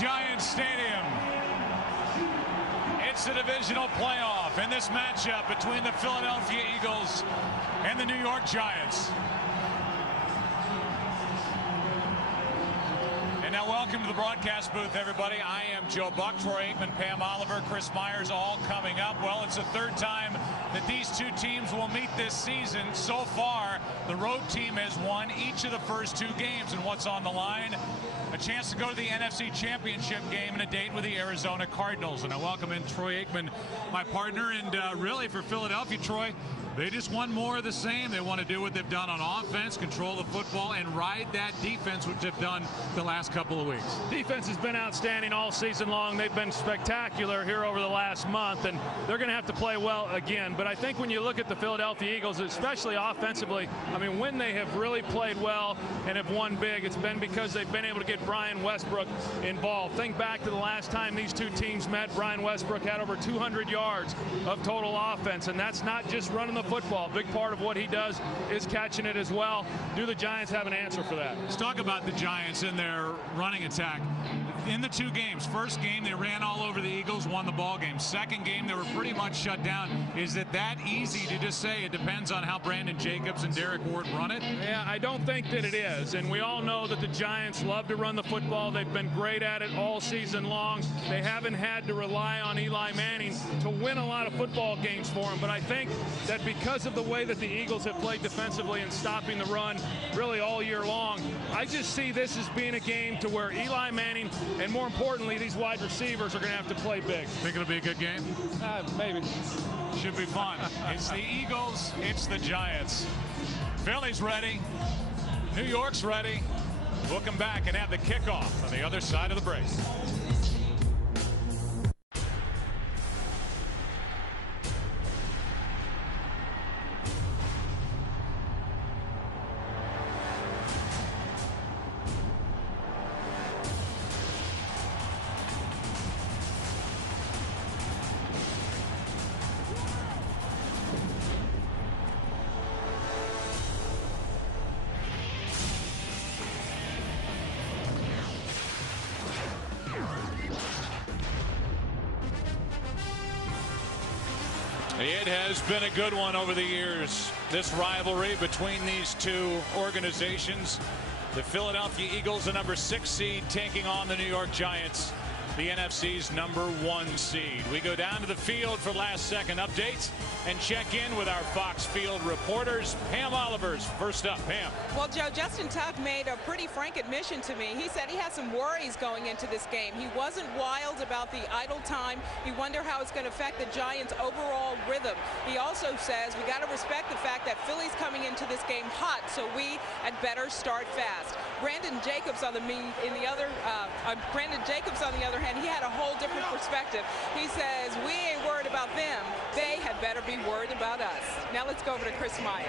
Giants Stadium. It's the divisional playoff in this matchup between the Philadelphia Eagles and the New York Giants. And now welcome to the broadcast booth, everybody. I am Joe Buck, Troy Aikman, Pam Oliver, Chris Myers, all coming up. Well, it's the third time that these two teams will meet this season. So far, the road team has won each of the first two games. And what's on the line? A chance to go to the NFC Championship game and a date with the Arizona Cardinals. And I welcome in Troy Aikman, my partner. And really for Philadelphia, Troy, they just want more of the same. They want to do what they've done on offense, control the football, and ride that defense, which they've done the last couple of weeks. Defense has been outstanding all season long. They've been spectacular here over the last month, and they're going to have to play well again. But I think when you look at the Philadelphia Eagles, especially offensively, I mean, when they have really played well and have won big, it's been because they've been able to get Brian Westbrook involved. Think back to the last time these two teams met. Brian Westbrook had over 200 yards of total offense, and that's not just running the football. A big part of what he does is catching it as well. Do the Giants have an answer for that? Let's talk about the Giants and their running attack. In the two games, first game they ran all over the Eagles, won the ball game. Second game they were pretty much shut down. Is it that easy to just say it depends on how Brandon Jacobs and Derek Ward run it? Yeah, I don't think that it is. And we all know that the Giants love to run the football. They've been great at it all season long. They haven't had to rely on Eli Manning to win a lot of football games for him. But I think that because of the way that the Eagles have played defensively and stopping the run really all year long, I just see this as being a game to where Eli Manning and more importantly, these wide receivers are going to have to play big. Think it'll be a good game? Maybe. Should be fun. It's the Eagles, it's the Giants. Philly's ready. New York's ready. We'll come back and have the kickoff on the other side of the break. It has been a good one over the years, this rivalry between these two organizations. The Philadelphia Eagles, the number 6 seed, taking on the New York Giants, the NFC's number 1 seed. We go down to the field for last-second updates and check in with our Fox Field reporters. Pam Oliver's first up. Pam. Well, Joe, Justin Tuck made a pretty frank admission to me. He said he had some worries going into this game. He wasn't wild about the idle time. He wondered how it's going to affect the Giants' overall rhythm. He also says we got to respect the fact that Philly's coming into this game hot, so we had better start fast. Brandon Jacobs on the other hand, he had a whole different perspective. He says we ain't worried about them. They had better be worried about us. Now let's go over to Chris Myers.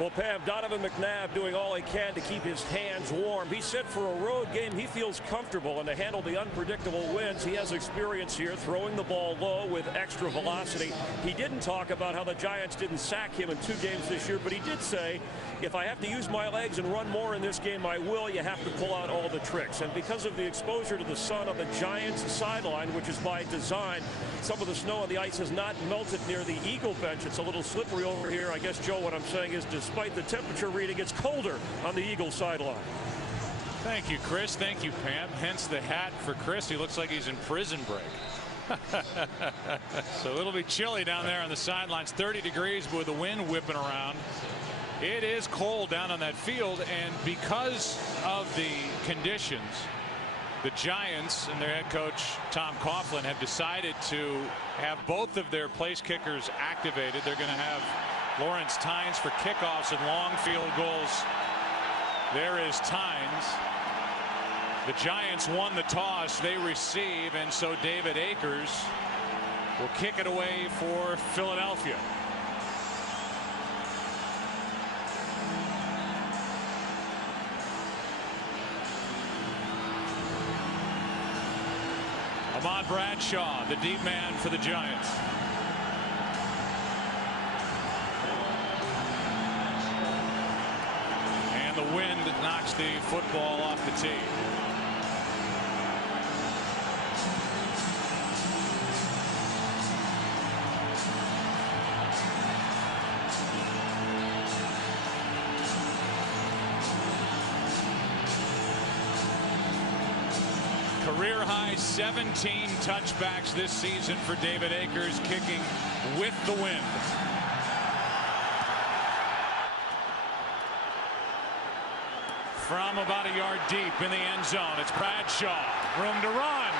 Well, Pam, Donovan McNabb doing all he can to keep his hands warm. He said for a road game he feels comfortable and to handle the unpredictable winds. He has experience here throwing the ball low with extra velocity. He didn't talk about how the Giants didn't sack him in 2 games this year, but he did say, if I have to use my legs and run more in this game, I will. You have to pull out all the tricks. And because of the exposure to the sun on the Giants sideline, which is by design, some of the snow on the ice has not melted near the Eagle bench. It's a little slippery over here. I guess, Joe, what I'm saying is despite the temperature reading, it's colder on the Eagle sideline. Thank you, Chris. Thank you, Pam. Hence the hat for Chris. He looks like he's in prison break. So it'll be chilly down there on the sidelines. 30 degrees with the wind whipping around. It is cold down on that field, and because of the conditions, the Giants and their head coach Tom Coughlin have decided to have both of their place kickers activated. They're going to have Lawrence Tynes for kickoffs and long field goals. There is Tynes. The Giants won the toss. They receive, and so David Akers will kick it away for Philadelphia. Ahmad Bradshaw, the deep man for the Giants. And the wind knocks the football off the tee. Career high 17 touchbacks this season for David Akers, kicking with the wind. From about a yard deep in the end zone, it's Bradshaw. Room to run.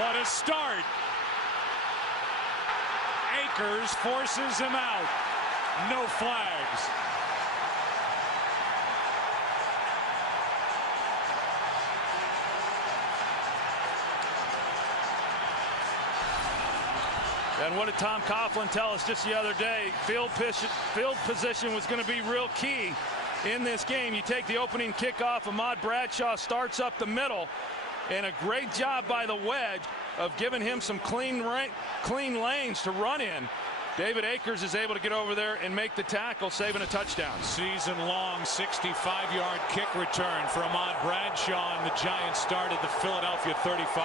What a start. Akers forces him out. No flags. And what did Tom Coughlin tell us just the other day? Field position was going to be real key in this game. You take the opening kickoff, Ahmad Bradshaw starts up the middle, and a great job by the wedge of giving him some clean lanes to run in. David Akers is able to get over there and make the tackle, saving a touchdown. Season-long 65-yard kick return for Ahmad Bradshaw, and the Giants start at the Philadelphia 35.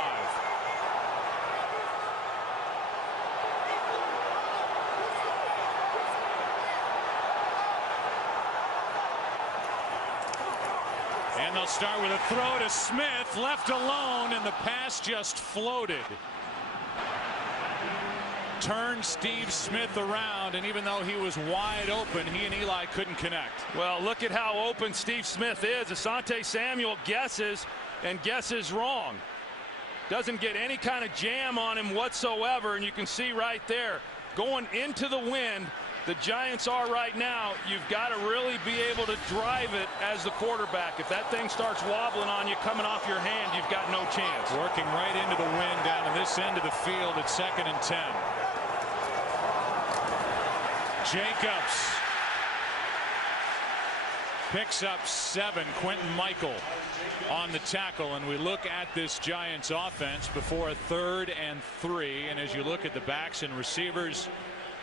And they'll start with a throw to Smith, left alone, and the pass just floated. Turned Steve Smith around, and even though he was wide open, he and Eli couldn't connect. Well, look at how open Steve Smith is. Asante Samuel guesses and guesses wrong. Doesn't get any kind of jam on him whatsoever, and you can see right there, going into the wind, the Giants are right now. You've got to really be able to drive it as the quarterback. If that thing starts wobbling on you, coming off your hand, you've got no chance. Working right into the wind down to this end of the field at 2nd and 10. Jacobs picks up 7. Quentin Michael on the tackle, and we look at this Giants offense before a 3rd and 3. And as you look at the backs and receivers,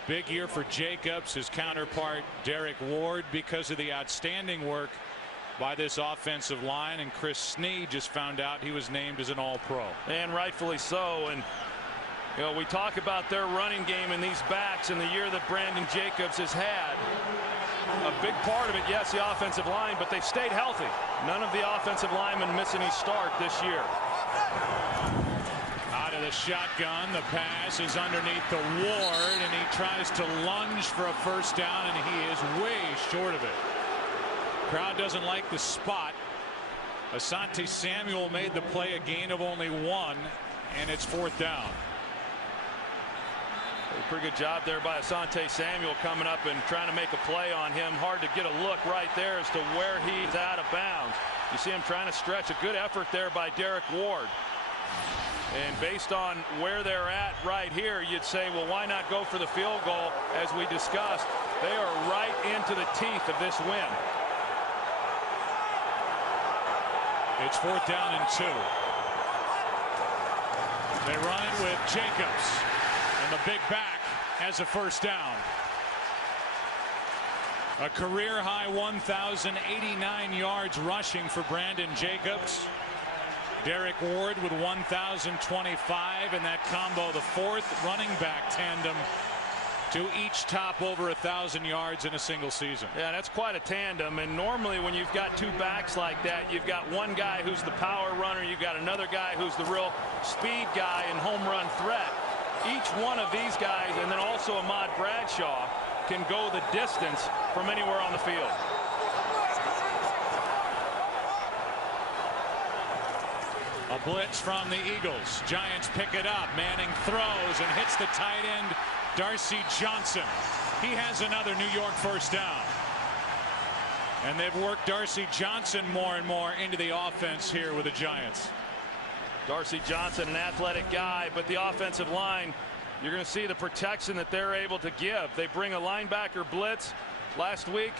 big year for Jacobs, his counterpart Derek Ward, because of the outstanding work by this offensive line. And Chris Snead just found out he was named as an All-Pro. And rightfully so. And you know, we talk about their running game and these backs and the year that Brandon Jacobs has had. A big part of it, yes, the offensive line, but they've stayed healthy. None of the offensive linemen miss any start this year. Out of the shotgun, the pass is underneath the Ward, and he tries to lunge for a first down, and he is way short of it. Crowd doesn't like the spot. Asante Samuel made the play, a gain of only 1, and it's 4th down. A pretty good job there by Asante Samuel coming up and trying to make a play on him. Hard to get a look right there as to where he's out of bounds. You see him trying to stretch. A good effort there by Derek Ward. And based on where they're at right here, you'd say, well, why not go for the field goal? As we discussed, they are right into the teeth of this win. It's 4th down and 2. They run it with Jacobs, and the big back has a first down. A career high 1,089 yards rushing for Brandon Jacobs. Derek Ward with 1,025, and that combo, the 4th running back tandem to each top over 1,000 yards in a single season. Yeah, that's quite a tandem. And normally when you've got 2 backs like that, you've got one guy who's the power runner, you've got another guy who's the real speed guy and home run threat. Each one of these guys, and then also Ahmad Bradshaw, can go the distance from anywhere on the field. A blitz from the Eagles. Giants pick it up. Manning throws and hits the tight end, Darcy Johnson. He has another New York first down. And they've worked Darcy Johnson more and more into the offense here with the Giants. Darcy Johnson, an athletic guy, but the offensive line, you're going to see the protection that they're able to give. They bring a linebacker blitz last week.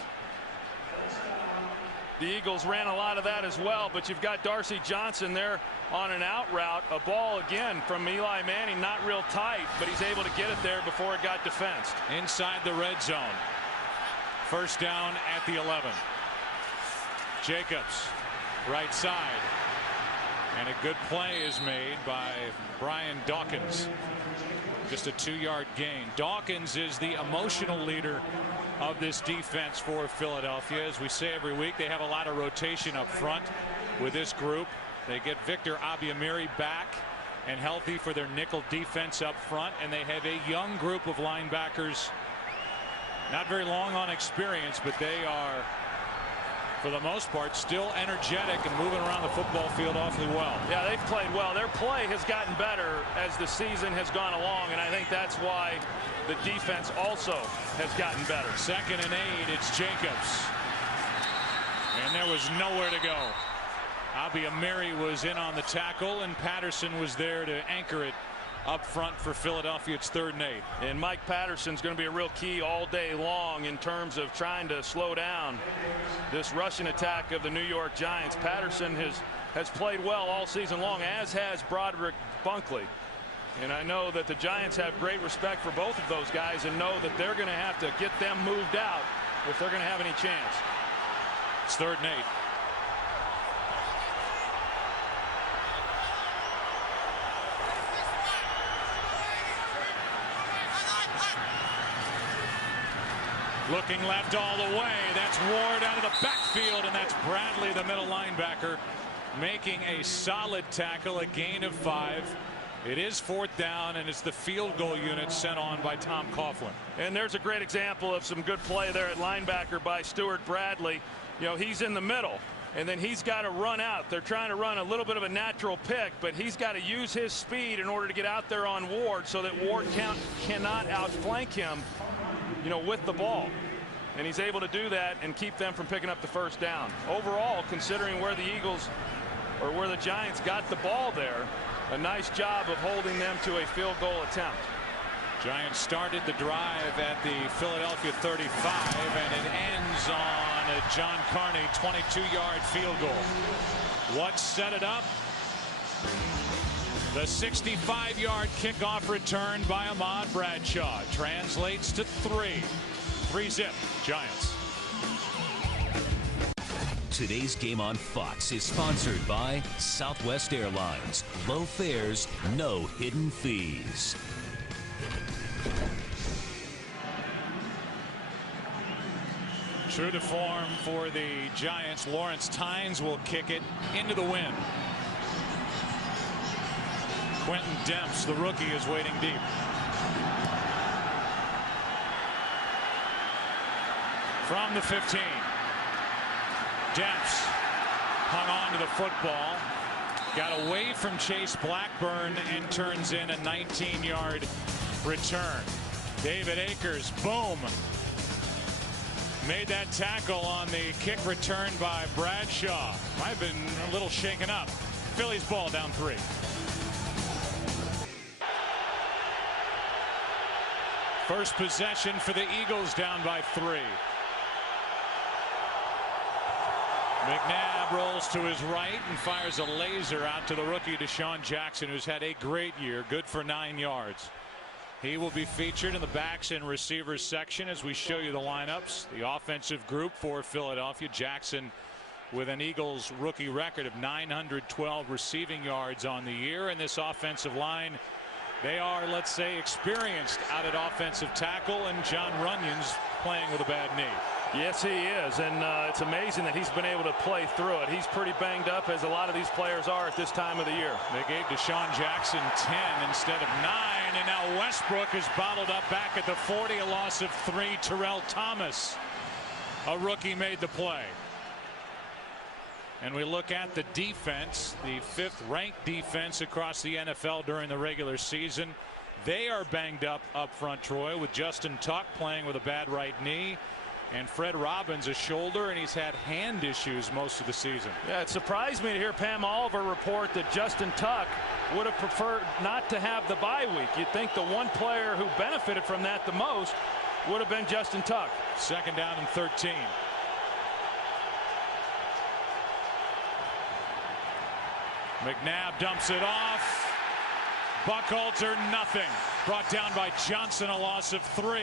The Eagles ran a lot of that as well, but you've got Darcy Johnson there on an out route. A ball again from Eli Manning, not real tight, but he's able to get it there before it got defensed. Inside the red zone. First down at the 11. Jacobs, right side. And a good play is made by Brian Dawkins. Just a 2-yard gain. Dawkins is the emotional leader of this defense for Philadelphia. As we say every week, they have a lot of rotation up front with this group. They get Victor Abiamiri back and healthy for their nickel defense up front, and they have a young group of linebackers, not very long on experience, but they are, for the most part, still energetic and moving around the football field awfully well. Yeah, they've played well. Their play has gotten better as the season has gone along, and I think that's why the defense also has gotten better. 2nd and 8, it's Jacobs. And there was nowhere to go. Abiamiri was in on the tackle, and Patterson was there to anchor it up front for Philadelphia. It's 3rd and 8. And Mike Patterson's going to be a real key all day long in terms of trying to slow down this rushing attack of the New York Giants. Patterson has played well all season long, as has Broderick Bunkley. And I know that the Giants have great respect for both of those guys and know that they're going to have to get them moved out if they're going to have any chance. It's 3rd and 8. Looking left all the way. That's Ward out of the backfield, and that's Bradley, the middle linebacker, making a solid tackle, a gain of 5. It is 4th down, and it's the field goal unit sent on by Tom Coughlin. And there's a great example of some good play there at linebacker by Stuart Bradley. You know, he's in the middle, and then he's got to run out. They're trying to run a little bit of a natural pick, but he's got to use his speed in order to get out there on Ward so that Ward cannot outflank him, you know, with the ball. And he's able to do that and keep them from picking up the 1st down. Overall, considering where the Eagles or where the Giants got the ball there, a nice job of holding them to a field goal attempt. Giants started the drive at the Philadelphia 35, and it ends on a John Carney 22-yard field goal. What set it up? The 65-yard kickoff return by Ahmad Bradshaw translates to 3. 3-zip Giants. Today's game on Fox is sponsored by Southwest Airlines. Low fares, no hidden fees. True to form for the Giants, Lawrence Tynes will kick it into the wind. Quentin Demps, the rookie, is waiting deep. From the 15. Demps hung on to the football, got away from Chase Blackburn, and turns in a 19-yard return. David Akers, boom, made that tackle on the kick return by Bradshaw. Might have been a little shaken up. Phillies ball down 3. First possession for the Eagles, down by 3. McNabb rolls to his right and fires a laser out to the rookie Deshaun Jackson, who's had a great year, good for 9 yards. He will be featured in the backs and receivers section as we show you the lineups. The offensive group for Philadelphia, Jackson with an Eagles rookie record of 912 receiving yards on the year. And this offensive line, they are, let's say, experienced out at offensive tackle, and John Runyon's playing with a bad knee. Yes, he is, and it's amazing that he's been able to play through it. He's pretty banged up, as a lot of these players are at this time of the year. They gave Deshaun Jackson 10 instead of 9, and now Westbrook is bottled up back at the 40, a loss of 3. Terrell Thomas, a rookie, made the play. And we look at the defense, the 5th ranked defense across the NFL during the regular season. They are banged up front, Troy, with Justin Tuck playing with a bad right knee, and Fred Robbins a shoulder, and he's had hand issues most of the season. Yeah, it surprised me to hear Pam Oliver report that Justin Tuck would have preferred not to have the bye week. You'd think the one player who benefited from that the most would have been Justin Tuck. 2nd down and 13. McNabb dumps it off. Buckhalter, nothing. Brought down by Johnson, a loss of 3.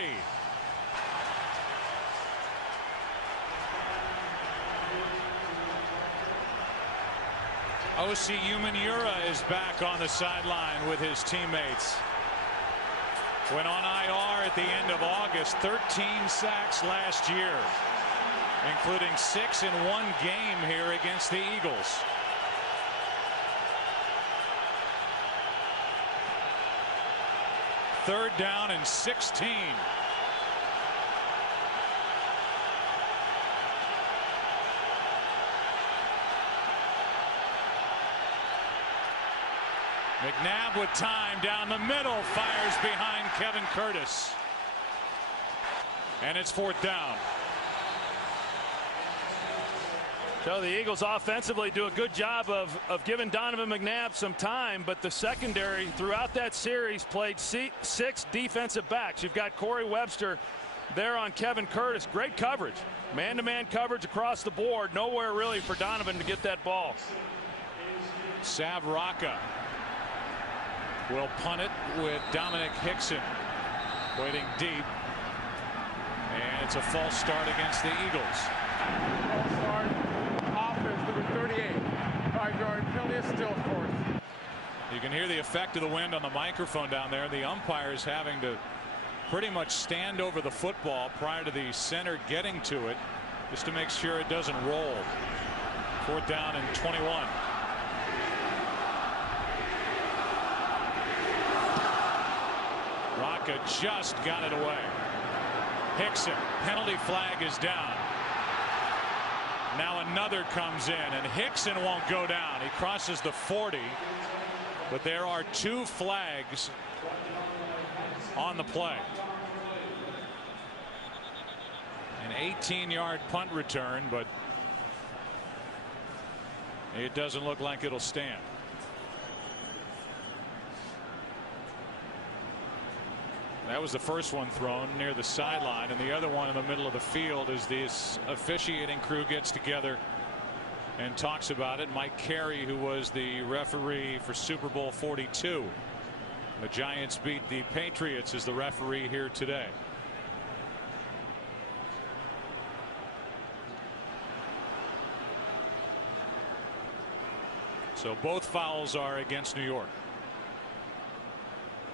Osi Umenyiora is back on the sideline with his teammates. Went on IR at the end of August. 13 sacks last year, including 6 in one game here against the Eagles. 3rd down and 16. McNabb with time down the middle, fires behind Kevin Curtis. And it's 4th down. So the Eagles offensively do a good job of giving Donovan McNabb some time, but the secondary throughout that series played 6 defensive backs. You've got Corey Webster there on Kevin Curtis. Great coverage. Man-to-man coverage across the board. Nowhere really for Donovan to get that ball. Savraka will punt it with Dominic Hickson waiting deep. And it's a false start against the Eagles. False start. Offense number 38. 5-yard penalty, still 4th. You can hear the effect of the wind on the microphone down there. The umpires having to pretty much stand over the football prior to the center getting to it just to make sure it doesn't roll. 4th down and 21. Rocca just got it away. Hickson, penalty flag is down. Now another comes in, and Hickson won't go down. He crosses the 40, but there are 2 flags on the play. An 18-yard punt return, but it doesn't look like it'll stand. That was the first one thrown near the sideline, and the other one in the middle of the field as this officiating crew gets together and talks about it. Mike Carey, who was the referee for Super Bowl 42. The Giants beat the Patriots as the referee here today. So both fouls are against New York.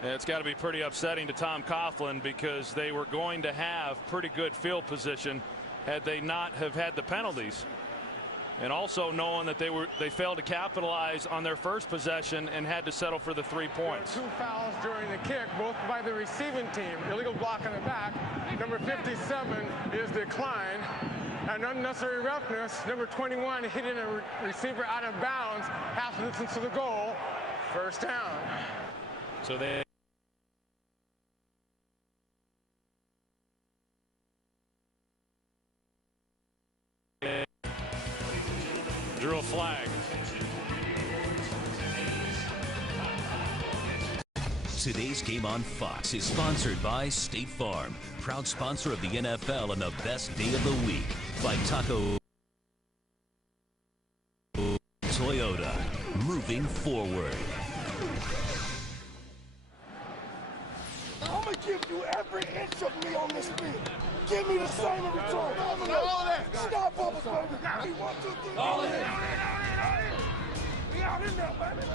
It's got to be pretty upsetting to Tom Coughlin because they were going to have pretty good field position had they not have had the penalties, and also knowing that they failed to capitalize on their first possession and had to settle for the 3 points. 2 fouls during the kick, both by the receiving team. Illegal block in the back. Number 57 is declined. And unnecessary roughness. Number 21 hitting a receiver out of bounds. Half distance to the goal. 1st down. So they drew a flag. Today's game on Fox is sponsored by State Farm, proud sponsor of the NFL and the best day of the week by Taco Toyota, moving forward. I'm gonna give you every inch of me on this field. Give me the same in return. All of that. Stop bubbles, baby. 1, 2, 3. All of it. We out in there, baby.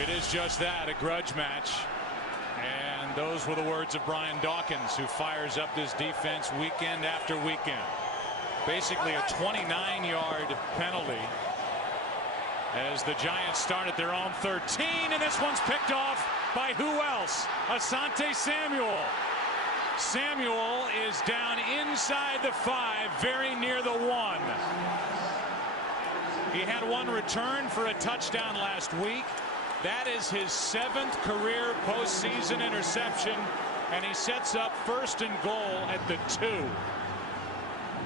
It is just that, a grudge match. And those were the words of Brian Dawkins, who fires up this defense weekend after weekend. Basically a 29-yard penalty as the Giants start at their own 13, and this one's picked off by who else? Asante Samuel. Samuel is down inside the 5, very near the 1. He had one return for a touchdown last week. That is his 7th career postseason interception, and he sets up 1st and goal at the 2.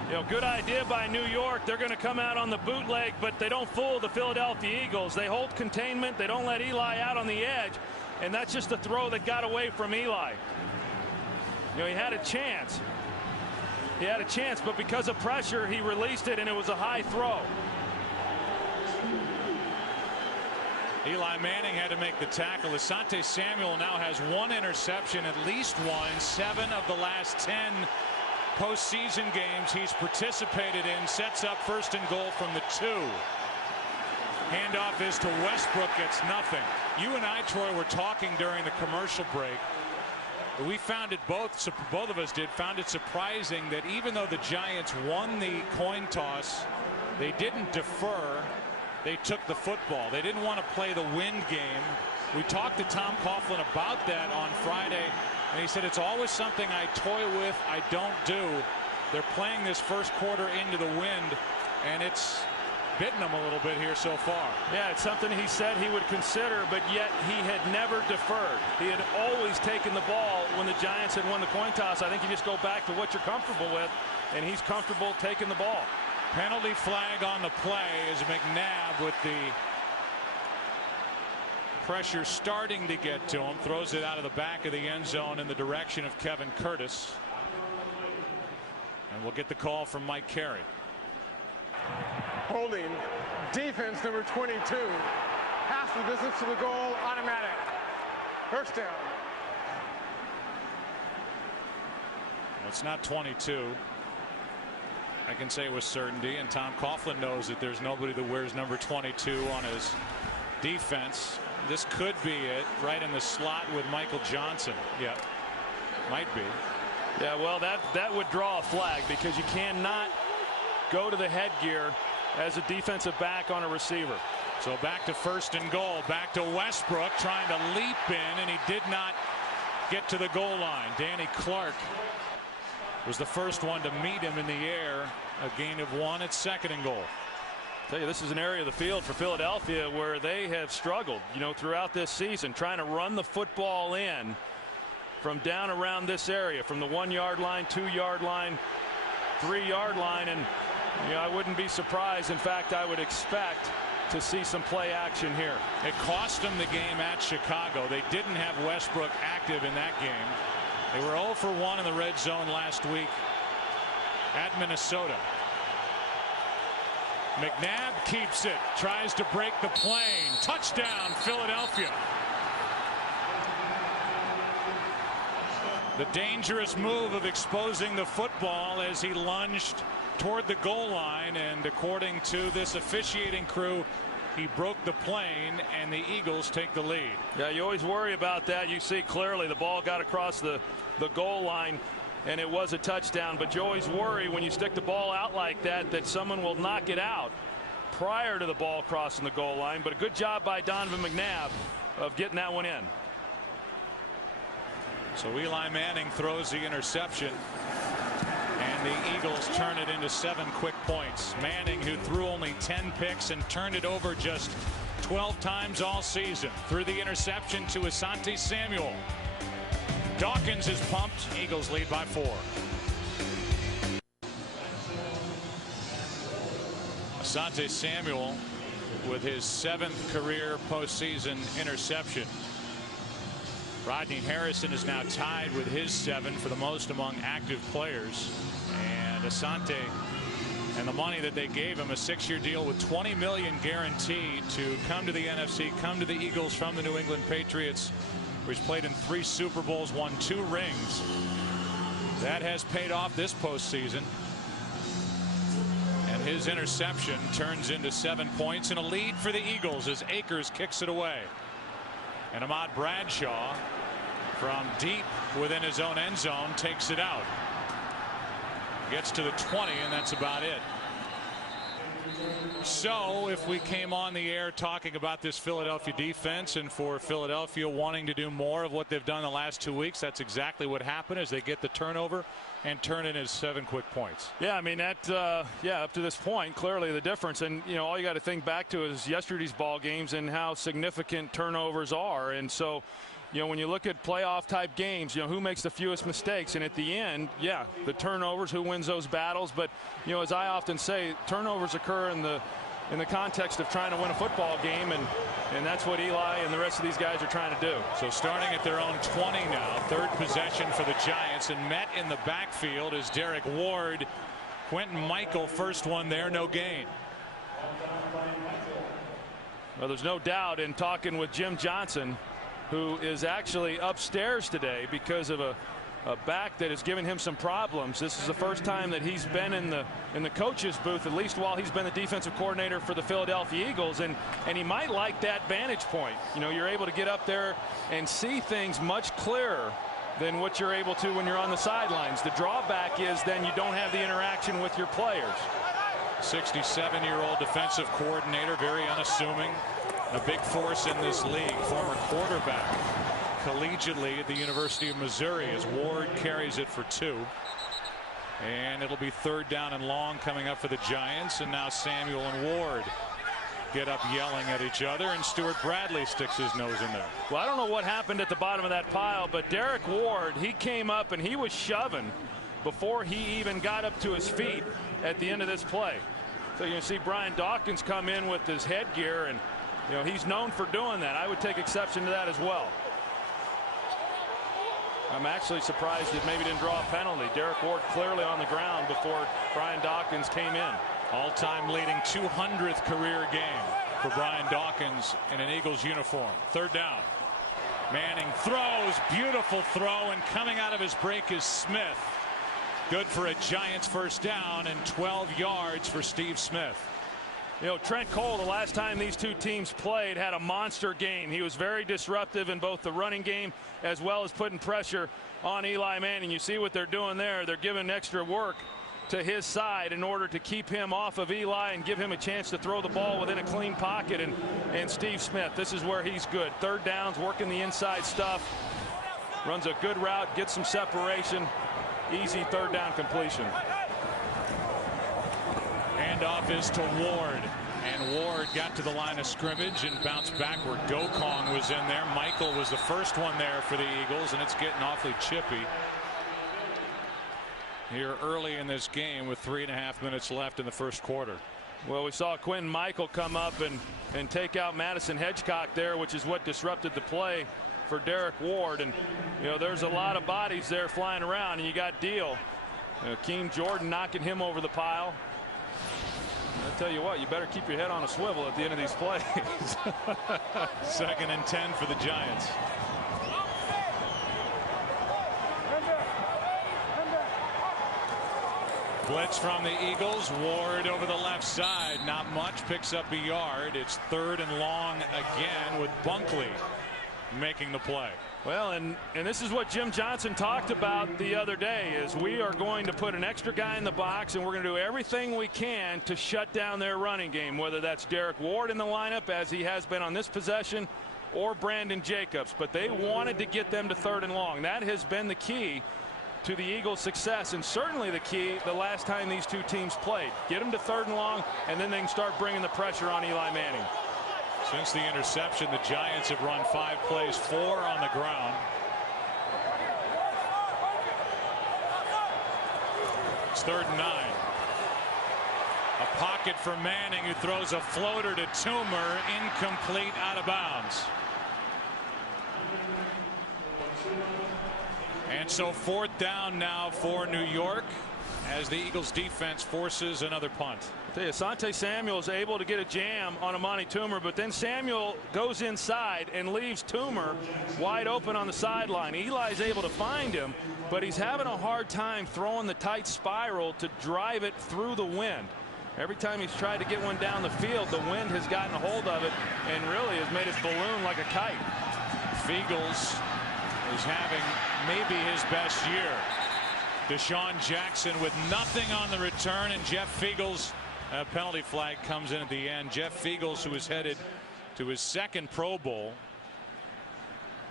You know, good idea by New York. They're going to come out on the bootleg, but they don't fool the Philadelphia Eagles. They hold containment. They don't let Eli out on the edge, and that's just a throw that got away from Eli. You know, he had a chance. He had a chance, but because of pressure, he released it, and it was a high throw. Eli Manning had to make the tackle. Asante Samuel now has 1 interception, at least 1 in 7 of the last 10 postseason games he's participated in. Sets up 1st and goal from the 2. Handoff is to Westbrook. Gets nothing. You and I, Troy, were talking during the commercial break. We found it both of us did, found it surprising that even though the Giants won the coin toss, they didn't defer they took the football. They didn't want to play the wind game. We talked to Tom Coughlin about that on Friday, and he said it's always something I toy with, I don't do. They're playing this first quarter into the wind, and it's bitten them a little bit here so far. Yeah, it's something he said he would consider, but yet he had never deferred. He had always taken the ball when the Giants had won the coin toss. I think you just go back to what you're comfortable with, and he's comfortable taking the ball. Penalty flag on the play as McNabb, with the pressure starting to get to him, throws it out of the back of the end zone in the direction of Kevin Curtis. And we'll get the call from Mike Carey. Holding, defense number 22. Pass the distance to the goal, automatic. First down. Well, it's not 22. I can say with certainty, and Tom Coughlin knows that there's nobody that wears number 22 on his defense. This could be it, right in the slot with Michael Johnson. Yep, might be. Yeah, well, that would draw a flag, because you cannot go to the headgear as a defensive back on a receiver. So back to first and goal, back to Westbrook trying to leap in, and he did not get to the goal line. Danny Clark was the first one to meet him in the air. A gain of 1 at second and goal. I tell you, this is an area of the field for Philadelphia where they have struggled, throughout this season, trying to run the football in from down around this area, from the 1-yard line, 2-yard line, 3-yard line, and I wouldn't be surprised. In fact, I would expect to see some play action here. It cost them the game at Chicago. They didn't have Westbrook active in that game. They were 0 for 1 in the red zone last week at Minnesota. McNabb keeps it, tries to break the plane. Touchdown, Philadelphia. The dangerous move of exposing the football as he lunged toward the goal line, and according to this officiating crew, he broke the plane, and the Eagles take the lead. Yeah, you always worry about that. You see clearly the ball got across the goal line, and it was a touchdown, but you always worry when you stick the ball out like that someone will knock it out prior to the ball crossing the goal line. But a good job by Donovan McNabb of getting that one in. So Eli Manning throws the interception, and the Eagles turn it into 7 quick points. Manning, who threw only 10 picks and turned it over just 12 times all season, threw the interception to Asante Samuel. Dawkins is pumped. Eagles lead by 4. Asante Samuel with his 7th career postseason interception. Rodney Harrison is now tied with his 7 for the most among active players. And Asante, and the money that they gave him, a 6-year deal with $20 million guaranteed to come to the NFC, come to the Eagles from the New England Patriots, where he's played in 3 Super Bowls, won 2 rings. That has paid off this postseason. And his interception turns into 7 points and a lead for the Eagles as Akers kicks it away. And Ahmad Bradshaw from deep within his own end zone takes it out. Gets to the 20, and that's about it. So if we came on the air talking about this Philadelphia defense, and for Philadelphia wanting to do more of what they've done the last 2 weeks, that's exactly what happened as they get the turnover and turn it into 7 quick points. Yeah, I mean, that up to this point, clearly the difference, and all you got to think back to is yesterday's ball games and how significant turnovers are. And so when you look at playoff type games, who makes the fewest mistakes, and at the end, yeah, the turnovers, who wins those battles. But as I often say, turnovers occur in the context of trying to win a football game, and that's what Eli and the rest of these guys are trying to do. So starting at their own 20 now, 3rd possession for the Giants, and met in the backfield is Derek Ward. Quentin Michael, first one there, no gain. Well, there's no doubt in talking with Jim Johnson, who is actually upstairs today because of a back that has given him some problems. This is the first time that he's been in the coach's booth, at least while he's been the defensive coordinator for the Philadelphia Eagles, and he might like that vantage point. You're able to get up there and see things much clearer than what you're able to when you're on the sidelines. The drawback is then you don't have the interaction with your players. 67-year-old defensive coordinator, very unassuming, a big force in this league. Former quarterback collegiately at the University of Missouri as Ward carries it for 2. And it'll be 3rd down and long coming up for the Giants. And now Samuel and Ward get up yelling at each other, and Stuart Bradley sticks his nose in there. Well, I don't know what happened at the bottom of that pile, but Derek Ward, he came up and he was shoving before he even got up to his feet at the end of this play. So you can see Brian Dawkins come in with his headgear, and he's known for doing that. I would take exception to that as well. I'm actually surprised it maybe didn't draw a penalty. Derek Ward clearly on the ground before Brian Dawkins came in. All-time leading 200th career game for Brian Dawkins in an Eagles uniform. 3rd down. Manning throws, beautiful throw, and coming out of his break is Smith. Good for a Giants 1st down and 12 yards for Steve Smith. Trent Cole, the last time these two teams played, had a monster game. He was very disruptive in both the running game as well as putting pressure on Eli Manning. You see what they're doing there. They're giving extra work to his side in order to keep him off of Eli and give him a chance to throw the ball within a clean pocket. And Steve Smith, this is where he's good. 3rd downs, working the inside stuff. Runs a good route, gets some separation. Easy 3rd down completion. Handoff is to Ward, and Ward got to the line of scrimmage and bounced backward. Gokong was in there. Michael was the first one there for the Eagles, and it's getting awfully chippy here early in this game with 3.5 minutes left in the 1st quarter. Well, we saw Quentin Michael come up and take out Madison Hedgecock there, which is what disrupted the play for Derek Ward. And there's a lot of bodies there flying around, and you got Deal, Keem Jordan knocking him over the pile. I tell you what, you better keep your head on a swivel at the end of these plays. 2nd and 10 for the Giants. Blitz from the Eagles. Ward over the left side. Not much. Picks up a yard. It's 3rd and long again with Bunkley making the play. Well, and this is what Jim Johnson talked about the other day, is we are going to put an extra guy in the box, and we're going to do everything we can to shut down their running game, whether that's Derek Ward in the lineup, as he has been on this possession, or Brandon Jacobs. But they wanted to get them to 3rd and long. That has been the key to the Eagles' success, and certainly the key the last time these two teams played. Get them to 3rd and long, and then they can start bringing the pressure on Eli Manning. Since the interception, the Giants have run 5 plays, 4 on the ground. It's 3rd and 9. A pocket for Manning, who throws a floater to Toomer, incomplete, out of bounds. And so 4th down now for New York as the Eagles defense forces another punt. I tell you, Asante Samuel is able to get a jam on Amani Toomer, but then Samuel goes inside and leaves Toomer wide open on the sideline. Eli's able to find him, but he's having a hard time throwing the tight spiral to drive it through the wind. Every time he's tried to get one down the field, the wind has gotten a hold of it and really has made his balloon like a kite. Fiegels is having maybe his best year. Deshaun Jackson with nothing on the return, and Jeff Fiegels, a penalty flag comes in at the end. Jeff Fiegels, who is headed to his 2nd Pro Bowl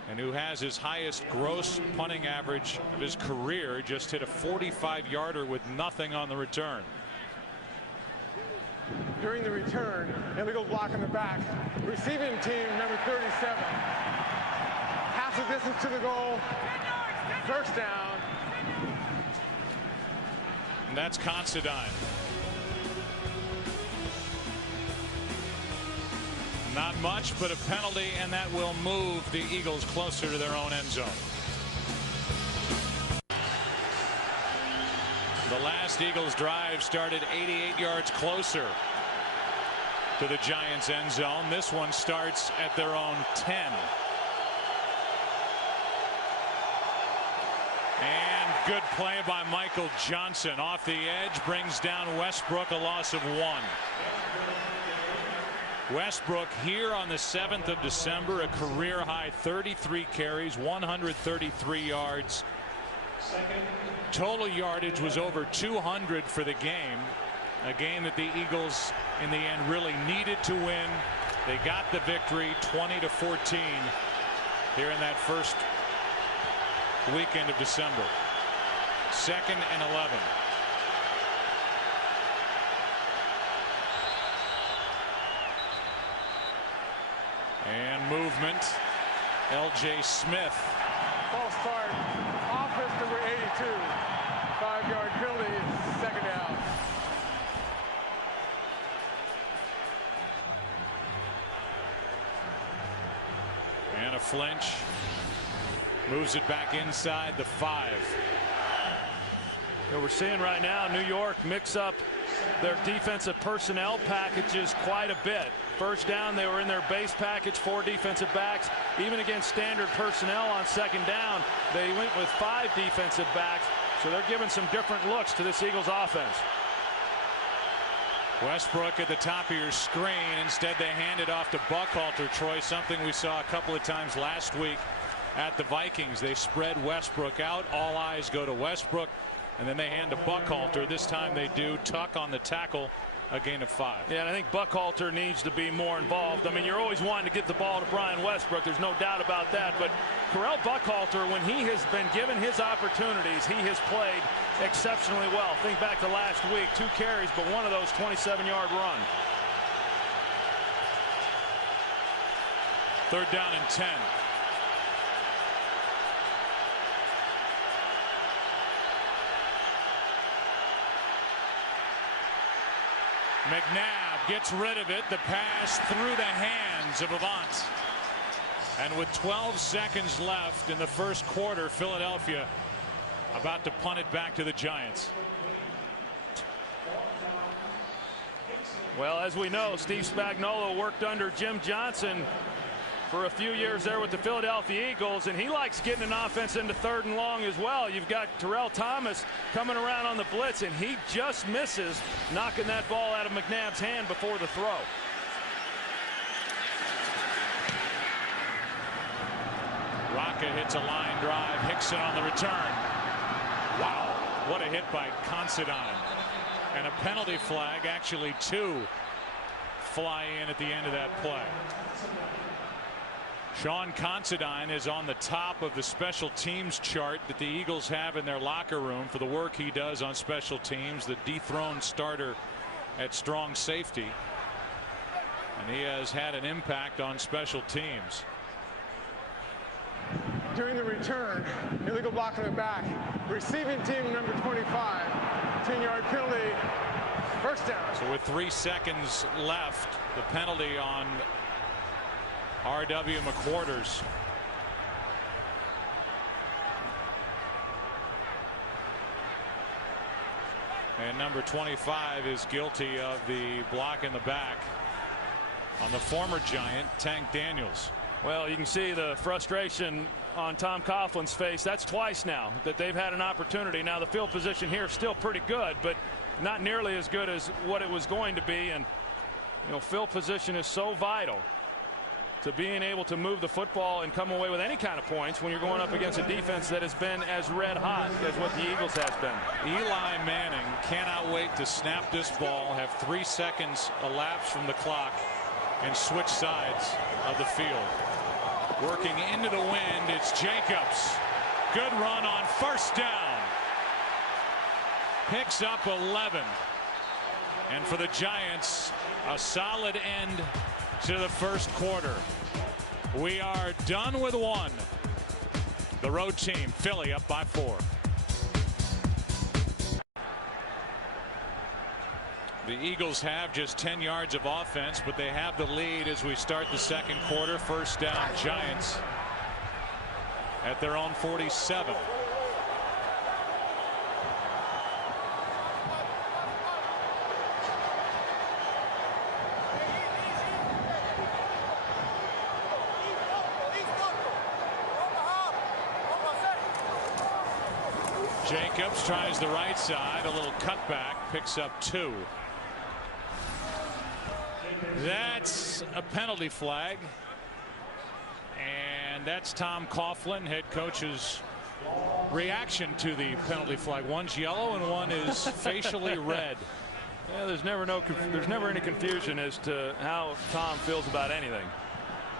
and who has his highest gross punting average of his career, just hit a 45-yarder with nothing on the return. During the return, illegal block in the back. Receiving team, number 37. Half the distance to the goal. 1st down. And that's Considine. Not much, but a penalty, and that will move the Eagles closer to their own end zone. The last Eagles drive started 88 yards closer to the Giants' end zone. This one starts at their own 10. And good play by Michael Johnson off the edge, brings down Westbrook, a loss of 1. Westbrook here on the 7th of December, a career high 33 carries, 133 yards. Total yardage was over 200 for the game. A game that the Eagles in the end really needed to win. They got the victory 20-14 here in that first weekend of December. 2nd and 11. And movement. L.J. Smith. False start. Offense number 82. 5-yard penalty. 2nd down. And a flinch. Moves it back inside the 5. We're seeing right now New York mix up their defensive personnel packages quite a bit. First down, they were in their base package, 4 defensive backs. Even against standard personnel on 2nd down, they went with 5 defensive backs. So they're giving some different looks to this Eagles offense. Westbrook at the top of your screen. Instead, they hand it off to Buckhalter, Troy, something we saw a couple of times last week at the Vikings. They spread Westbrook out. All eyes go to Westbrook, and then they hand to Buckhalter. This time they do tuck on the tackle, a gain of 5. Yeah, and I think Buckhalter needs to be more involved. I mean, you're always wanting to get the ball to Brian Westbrook. There's no doubt about that. But Correll Buckhalter, when he has been given his opportunities, he has played exceptionally well. Think back to last week, 2 carries, but one of those 27-yard run. 3rd down and 10. McNabb gets rid of it. The pass through the hands of Avant. And with 12 seconds left in the first quarter, Philadelphia about to punt it back to the Giants. Well, as we know, Steve Spagnuolo worked under Jim Johnson for a few years there with the Philadelphia Eagles, and he likes getting an offense into 3rd and long as well. You've got Terrell Thomas coming around on the blitz, and he just misses knocking that ball out of McNabb's hand before the throw. Rocket hits a line drive. Hickson on the return. Wow, what a hit by Considine. And a penalty flag, actually 2, fly in at the end of that play. Sean Considine is on the top of the special teams chart that the Eagles have in their locker room for the work he does on special teams, the dethroned starter at strong safety. And he has had an impact on special teams. During the return, illegal block in the back. Receiving team number 25. 10-yard penalty. 1st down. So with 3 seconds left, the penalty on R.W. McQuarters. And number 25 is guilty of the block in the back on the former Giant, Tank Daniels. Well, you can see the frustration on Tom Coughlin's face. That's twice now that they've had an opportunity. Now the field position here is still pretty good, but not nearly as good as what it was going to be. And you know, field position is so vital to being able to move the football and come away with any kind of points when you're going up against a defense that has been as red hot as what the Eagles has been. Eli Manning cannot wait to snap this ball, have 3 seconds elapsed from the clock, and switch sides of the field. Working into the wind, it's Jacobs. Good run on 1st down. Picks up 11. And for the Giants, a solid end to the first quarter. We are done with 1. The road team, Philly, up by 4. The Eagles have just 10 yards of offense, but they have the lead as we start the second quarter. 1st down, Giants at their own 47. Jacobs tries the right side, a little cutback, picks up 2. That's a penalty flag, and that's Tom Coughlin, head coach's reaction to the penalty flag. One's yellow and one is facially red. Yeah, there's never any confusion as to how Tom feels about anything.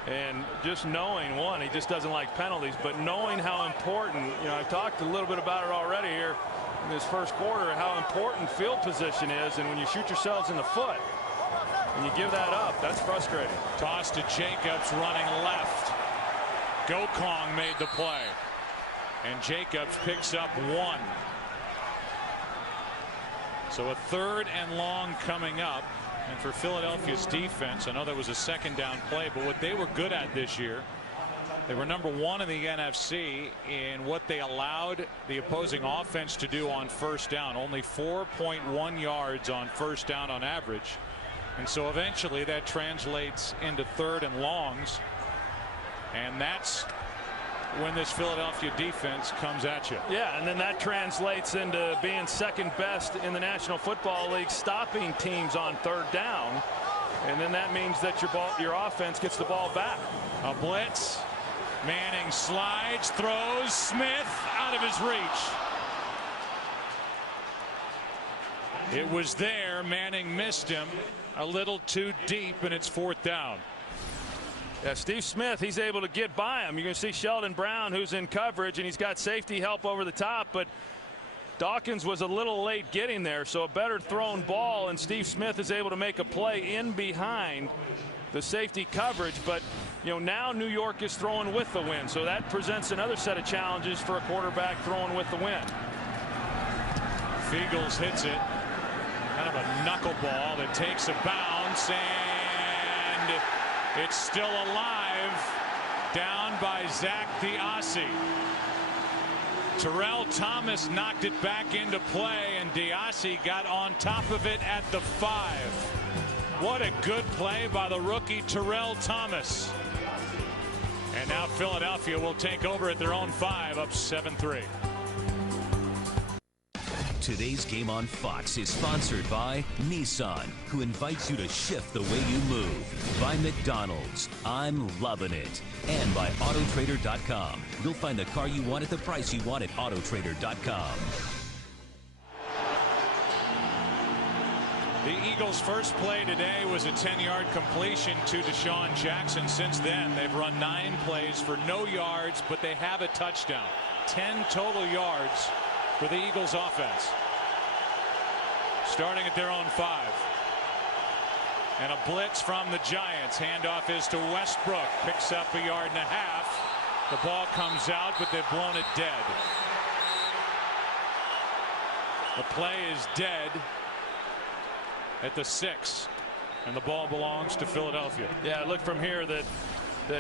And just knowing, one, he just doesn't like penalties, but knowing how important, I've talked a little bit about it already here in this first quarter, how important field position is. And when you shoot yourselves in the foot and you give that up, that's frustrating. Toss to Jacobs running left. Gokong made the play. And Jacobs picks up 1. So a 3rd and long coming up. And for Philadelphia's defense, I know that was a 2nd down play, but what they were good at this year, they were number 1 in the NFC in what they allowed the opposing offense to do on 1st down. Only 4.1 yards on 1st down on average. And so eventually that translates into 3rd and longs. And that's when this Philadelphia defense comes at you. Yeah, and then that translates into being 2nd best in the National Football League, stopping teams on 3rd down. And then that means that your offense gets the ball back. A blitz. Manning slides, throws. Smith out of his reach. It was there. Manning missed him a little too deep, and it's 4th down. Yeah, Steve Smith, he's able to get by him. You're going to see Sheldon Brown, who's in coverage, and he's got safety help over the top, but Dawkins was a little late getting there, so a better thrown ball, and Steve Smith is able to make a play in behind the safety coverage. But now New York is throwing with the wind, so that presents another set of challenges for a quarterback throwing with the wind. Fiegels hits it. Kind of a knuckleball that takes a bounce, and it's still alive, down by Zach Diassi. Terrell Thomas knocked it back into play, and Diassi got on top of it at the 5. What a good play by the rookie Terrell Thomas. And now Philadelphia will take over at their own 5, up 7-3. Today's game on Fox is sponsored by Nissan, who invites you to shift the way you move. By McDonald's, I'm loving it. And by Autotrader.com. You'll find the car you want at the price you want at Autotrader.com. The Eagles' first play today was a 10-yard completion to Deshaun Jackson. Since then, they've run 9 plays for no yards, but they have a touchdown. 10 total yards for the Eagles offense. Starting at their own 5. And a blitz from the Giants. Handoff is to Westbrook. Picks up a yard and a half. The ball comes out, but they've blown it dead. The play is dead at the 6. And the ball belongs to Philadelphia. Yeah, look from here that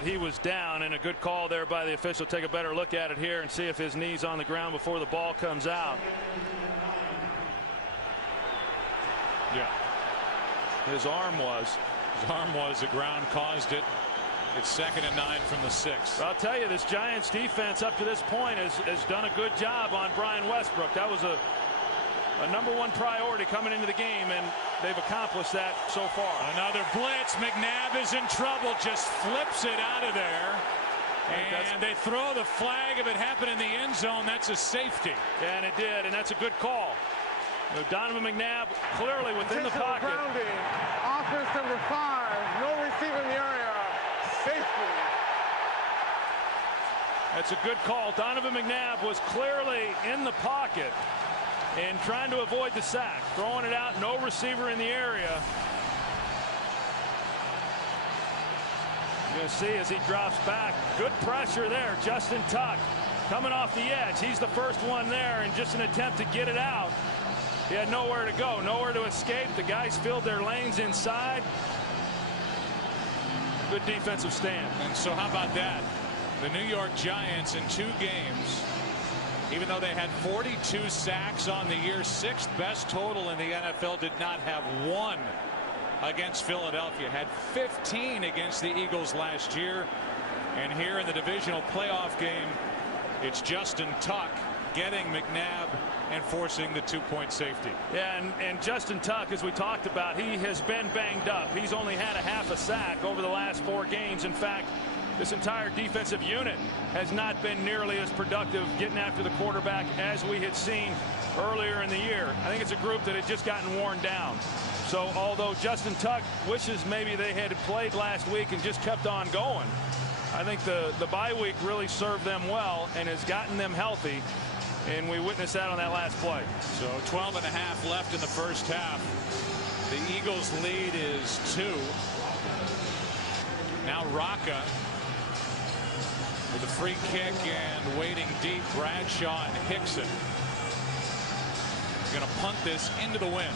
he was down, and a good call there by the official. Take a better look at it here and see if his knee's on the ground before the ball comes out. Yeah. His arm was. The ground caused it. It's 2nd and 9 from the 6. I'll tell you, this Giants defense up to this point has done a good job on Brian Westbrook. That was a #1 priority coming into the game, and they've accomplished that so far. Another blitz. McNabb is in trouble. Just flips it out of there. And they throw the flag. If it happened in the end zone, that's a safety. And it did, and that's a good call. Donovan McNabb clearly within the pocket. Grounding. Offense number 5. No receiver in the area. Safety. That's a good call. Donovan McNabb was clearly in the pocket and trying to avoid the sack. Throwing it out, no receiver in the area. You're going to see as he drops back. Good pressure there. Justin Tuck coming off the edge. He's the first one there, and just an attempt to get it out. He had nowhere to go, nowhere to escape. The guys filled their lanes inside. Good defensive stand. And so how about that? The New York Giants in 2 games, even though they had 42 sacks on the year, 6th best total in the NFL, did not have 1 against Philadelphia. Had 15 against the Eagles last year. And here in the divisional playoff game, it's Justin Tuck getting McNabb and forcing the 2-point safety. Yeah, and Justin Tuck, as we talked about, he has been banged up. He's only had a half a sack over the last 4 games. In fact, this entire defensive unit has not been nearly as productive getting after the quarterback as we had seen earlier in the year. I think it's a group that had just gotten worn down. So although Justin Tuck wishes maybe they had played last week and just kept on going, I think the bye week really served them well and has gotten them healthy. And we witnessed that on that last play. So 12.5 left in the first half. The Eagles lead is 2. Now Rocca with a free kick and waiting deep. Bradshaw and Hickson going to punt this into the wind.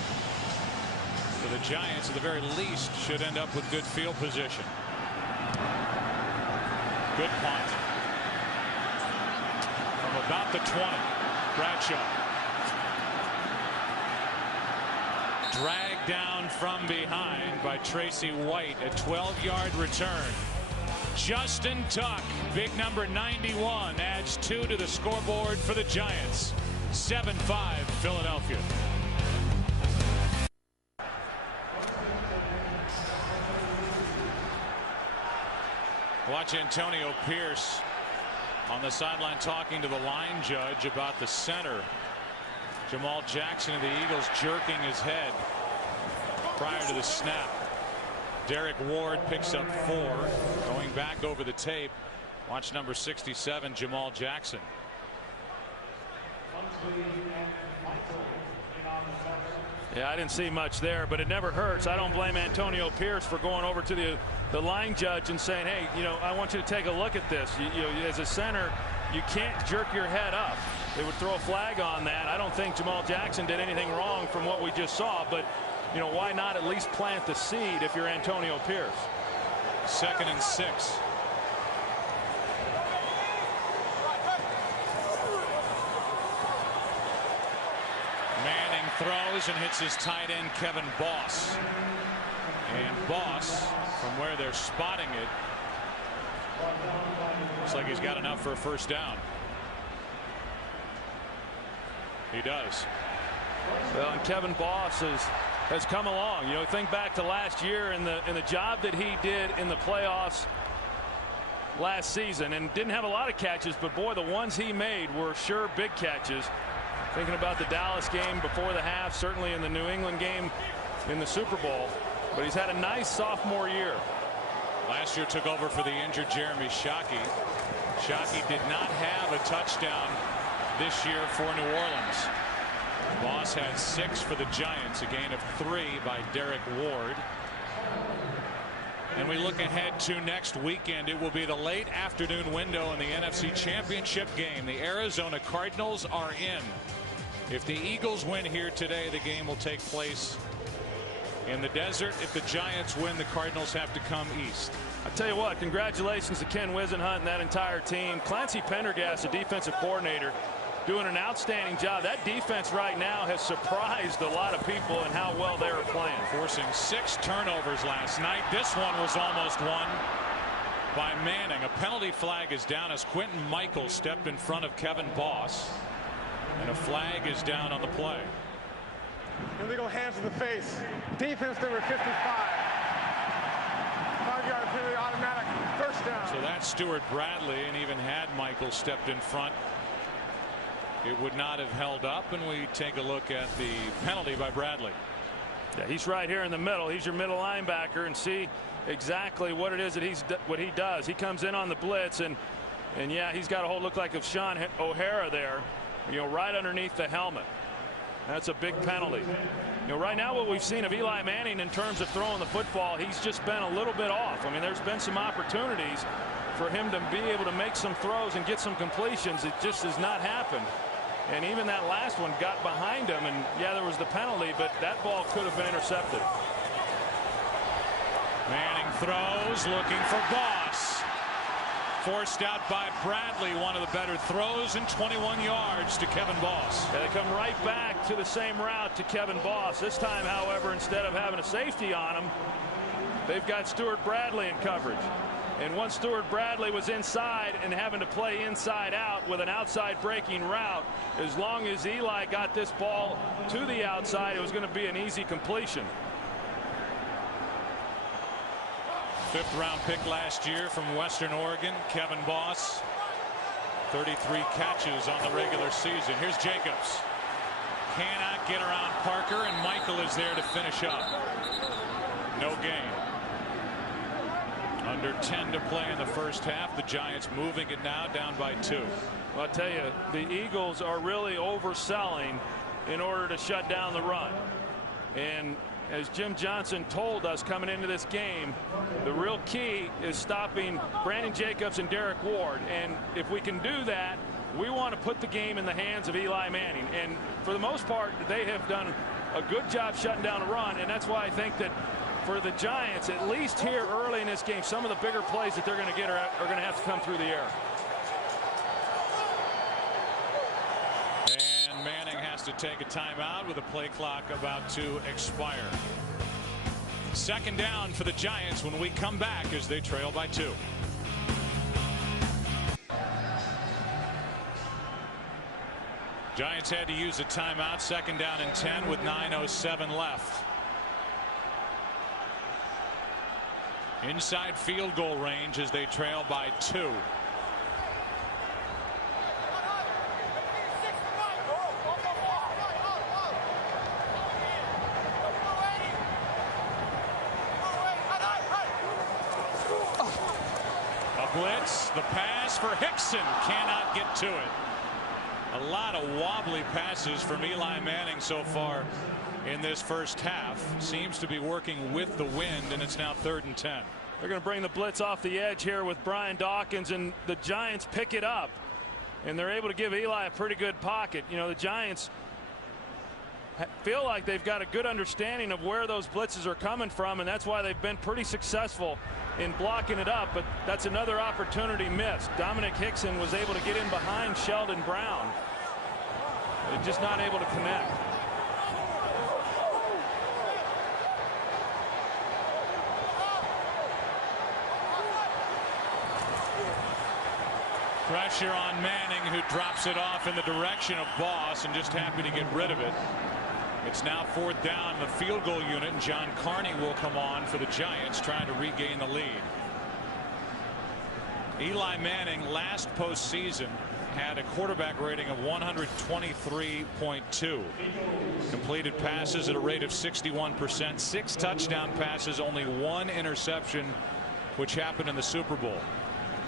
So the Giants at the very least should end up with good field position. Good punt from about the 20. Bradshaw dragged down from behind by Tracy White. A 12-yard return. Justin Tuck, big number 91, adds 2 to the scoreboard for the Giants. 7-5 Philadelphia. Watch Antonio Pierce on the sideline talking to the line judge about the center. Jamal Jackson of the Eagles jerking his head prior to the snap. Derek Ward picks up 4. Going back over the tape, watch number 67, Jamal Jackson. Yeah, I didn't see much there, but it never hurts. I don't blame Antonio Pierce for going over to the line judge and saying, hey, you know, I want you to take a look at this. You know, as a center, you can't jerk your head up. They would throw a flag on that. I don't think Jamal Jackson did anything wrong from what we just saw, but you know, why not at least plant the seed if you're Antonio Pierce? 2nd and 6. Manning throws and hits his tight end Kevin Boss. And Boss, from where they're spotting it, looks like he's got enough for a first down. He does. Well, and Kevin Boss has come along. You know, think back to last year and the job that he did in the playoffs last season, and didn't have a lot of catches, but boy, the ones he made were sure big catches. Thinking about the Dallas game before the half, certainly in the New England game in the Super Bowl, but he's had a nice sophomore year. Last year took over for the injured Jeremy Shockey. Shockey did not have a touchdown this year for New Orleans. Boss had 6 for the Giants, a gain of 3 by Derek Ward. And we look ahead to next weekend. It will be the late afternoon window in the NFC Championship game. The Arizona Cardinals are in. If the Eagles win here today, the game will take place in the desert. If the Giants win, the Cardinals have to come east. I tell you what, congratulations to Ken Wisenhunt and that entire team. Clancy Pendergast, the defensive coordinator, doing an outstanding job. That defense right now has surprised a lot of people in how well they are playing. Forcing 6 turnovers last night. This one was almost won by Manning. A penalty flag is down as Quentin Michael stepped in front of Kevin Boss. And a flag is down on the play. Illegal hands to the face. Defense number 55. 5-yard penalty, automatic first down. So that's Stuart Bradley, and even had Michael stepped in front, it would not have held up. And we take a look at the penalty by Bradley. Yeah, he's right here in the middle. He's your middle linebacker, and see exactly what it is that he does. He comes in on the blitz, and yeah, he's got a whole look like of Sean O'Hara there, you know, right underneath the helmet. That's a big penalty. You know, right now what we've seen of Eli Manning in terms of throwing the football, he's just been a little bit off. I mean, there's been some opportunities for him to be able to make some throws and get some completions. It just has not happened. And even that last one got behind him, and yeah, there was the penalty, but that ball could have been intercepted. Manning throws, looking for Boss. Forced out by Bradley, one of the better throws, and 21 yards to Kevin Boss. Yeah, they come right back to the same route to Kevin Boss. This time, however, instead of having a safety on him, they've got Stuart Bradley in coverage. And once Stewart Bradley was inside and having to play inside out with an outside breaking route, as long as Eli got this ball to the outside, it was going to be an easy completion. 5th round pick last year from Western Oregon, Kevin Boss. 33 catches on the regular season. Here's Jacobs. Cannot get around Parker, and Michael is there to finish up. No gain. Under 10 to play in the first half. The Giants moving it now, down by 2. Well, I'll tell you, the Eagles are really overselling in order to shut down the run. And as Jim Johnson told us coming into this game, the real key is stopping Brandon Jacobs and Derek Ward. And if we can do that, we want to put the game in the hands of Eli Manning. And for the most part, they have done a good job shutting down a run. And that's why I think that for the Giants, at least here early in this game, some of the bigger plays that they're going to get are going to have to come through the air. And Manning has to take a timeout with a play clock about to expire. 2nd down for the Giants when we come back as they trail by 2. Giants had to use a timeout. 2nd down and 10 with 9:07 left. Inside field goal range as they trail by 2. A blitz, the pass for Hickson, cannot get to it. A lot of wobbly passes from Eli Manning so far in this first half. Seems to be working with the wind, and it's now 3rd and 10. They're going to bring the blitz off the edge here with Brian Dawkins, and the Giants pick it up, and they're able to give Eli a pretty good pocket. You know, the Giants feel like they've got a good understanding of where those blitzes are coming from, and that's why they've been pretty successful in blocking it up. But that's another opportunity missed. Dominic Hickson was able to get in behind Sheldon Brown. They're just not able to connect. Pressure on Manning, who drops it off in the direction of Boss, and just happy to get rid of it. It's now 4th down in the field goal unit, and John Carney will come on for the Giants, trying to regain the lead. Eli Manning last postseason had a quarterback rating of 123.2. Completed passes at a rate of 61%. 6 touchdown passes, only 1 interception, which happened in the Super Bowl.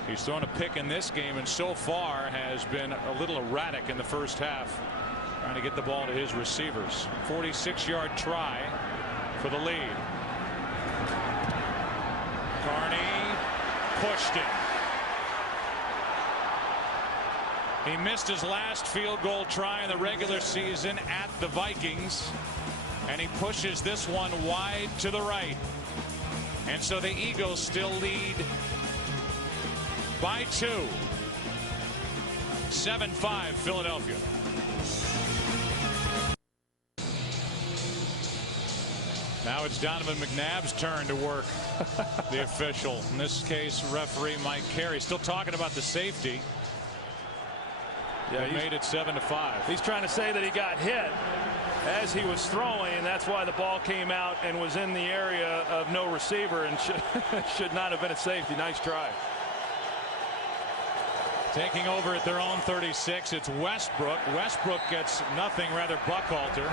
He's thrown a pick in this game, and so far has been a little erratic in the first half, trying to get the ball to his receivers. 46-yard try for the lead. Carney pushed it. He missed his last field goal try in the regular season at the Vikings, and he pushes this one wide to the right. And so the Eagles still lead by 2. 7-5 Philadelphia. Now it's Donovan McNabb's turn to work the official. In this case, referee Mike Carey. Still talking about the safety. Yeah, he made it 7-5. He's trying to say that he got hit as he was throwing, and that's why the ball came out and was in the area of no receiver and should not have been a safety. Nice try. Taking over at their own 36, it's Westbrook. Westbrook gets nothing, rather Buckhalter.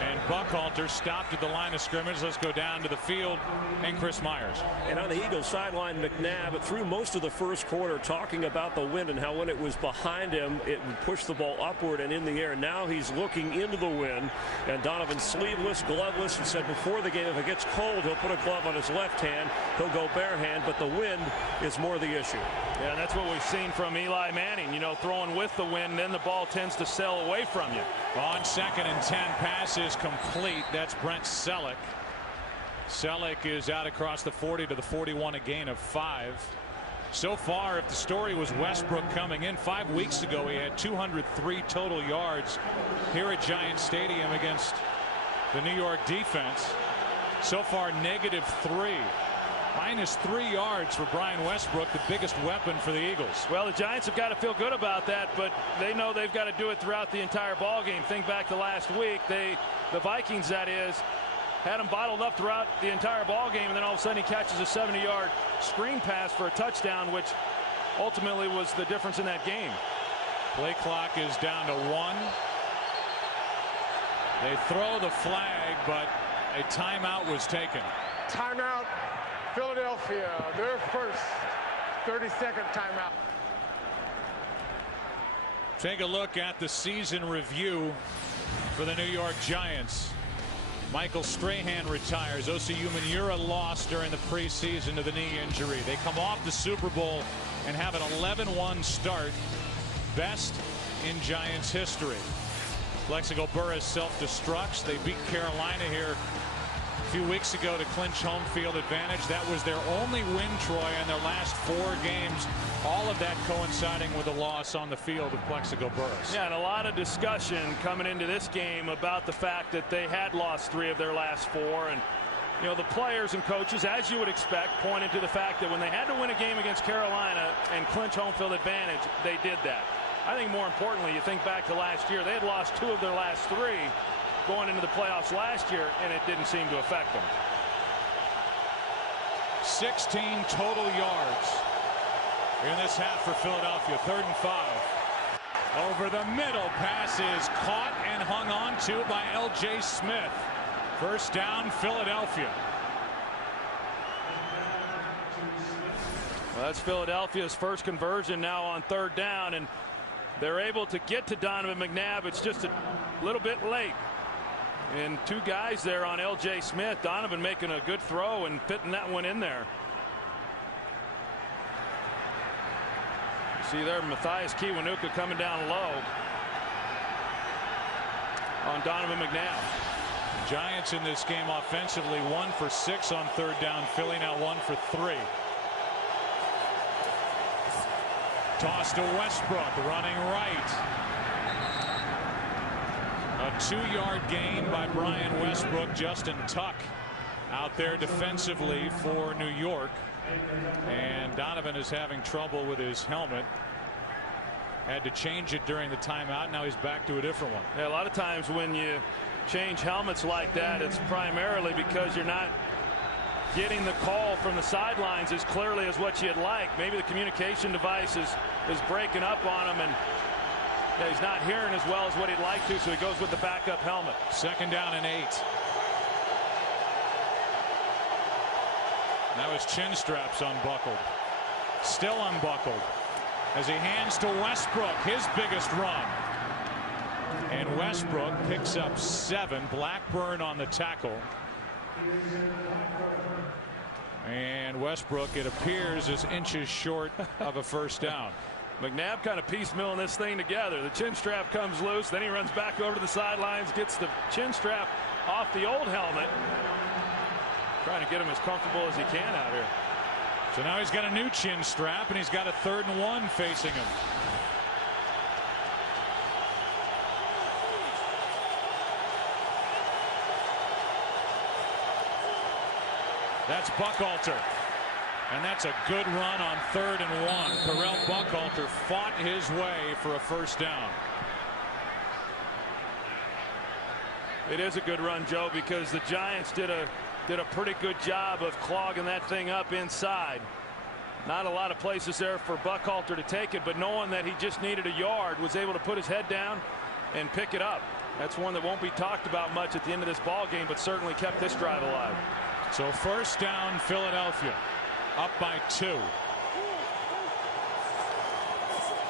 And Buckhalter stopped at the line of scrimmage. Let's go down to the field and Chris Myers. And on the Eagles sideline, McNabb through most of the first quarter talking about the wind and how when it was behind him, it would push the ball upward and in the air. Now he's looking into the wind, and Donovan sleeveless, gloveless, and said before the game if it gets cold, he'll put a glove on his left hand. He'll go bare hand, but the wind is more the issue. Yeah, that's what we've seen from Eli Manning, you know, throwing with the wind, then the ball tends to sail away from you. On 2nd and 10, pass is complete. That's Brent Selleck. Selleck is out across the 40 to the 41, a gain of 5. So far, if the story was Westbrook coming in, 5 weeks ago he had 203 total yards here at Giant Stadium against the New York defense. So far, -3. -3 yards for Brian Westbrook, the biggest weapon for the Eagles. Well, the Giants have got to feel good about that, but they know they've got to do it throughout the entire ball game. Think back to last week. The Vikings, that is, had him bottled up throughout the entire ball game, and then all of a sudden he catches a 70-yard screen pass for a touchdown, which ultimately was the difference in that game. Play clock is down to 1. They throw the flag, but a timeout was taken. Timeout, Philadelphia, their first 30-second timeout. Take a look at the season review for the New York Giants. Michael Strahan retires. Osi Umenyiora lost during the preseason to the knee injury. They come off the Super Bowl and have an 11-1 start, best in Giants history. Plexico Burress self-destructs. They beat Carolina here a few weeks ago to clinch home field advantage. That was their only win, Troy, in their last 4 games. All of that coinciding with a loss on the field of Plexico Burress. Yeah, and a lot of discussion coming into this game about the fact that they had lost 3 of their last 4. And, you know, the players and coaches, as you would expect, pointed to the fact that when they had to win a game against Carolina and clinch home field advantage, they did that. I think more importantly, you think back to last year, they had lost 2 of their last 3 going into the playoffs last year, and it didn't seem to affect them. 16 total yards in this half for Philadelphia. 3rd and 5. Over the middle, pass is caught and hung on to by L.J. Smith. First down, Philadelphia. Well, that's Philadelphia's first conversion now on 3rd down, and they're able to get to Donovan McNabb. It's just a little bit late. And 2 guys there on L.J. Smith. Donovan making a good throw and fitting that one in there. You see there Matthias Kiwanuka coming down low on Donovan McNabb. Giants in this game offensively 1 for 6 on 3rd down. Philly now 1 for 3. Toss to Westbrook, running right. A 2-yard gain by Brian Westbrook. Justin Tuck out there defensively for New York. And Donovan is having trouble with his helmet. Had to change it during the timeout. Now he's back to a different one. Yeah, a lot of times when you change helmets like that, it's primarily because you're not getting the call from the sidelines as clearly as what you'd like. Maybe the communication device is breaking up on him, and he's not hearing as well as what he'd like to, so he goes with the backup helmet. 2nd down and 8. Now his chin strap's unbuckled. Still unbuckled as he hands to Westbrook, his biggest run. And Westbrook picks up 7. Blackburn on the tackle. And Westbrook, it appears, is inches short of a first down. McNabb kind of piecemealing this thing together. The chin strap comes loose, then he runs back over to the sidelines, gets the chin strap off the old helmet, trying to get him as comfortable as he can out here. So now he's got a new chin strap, and he's got a 3rd and 1 facing him. That's Buckhalter. And that's a good run on 3rd and 1. Terrell Buckhalter fought his way for a first down. It is a good run, Joe, because the Giants did a pretty good job of clogging that thing up inside. Not a lot of places there for Buckhalter to take it, but knowing that he just needed a yard, was able to put his head down and pick it up. That's one that won't be talked about much at the end of this ball game, but certainly kept this drive alive. So first down, Philadelphia. Up by 2.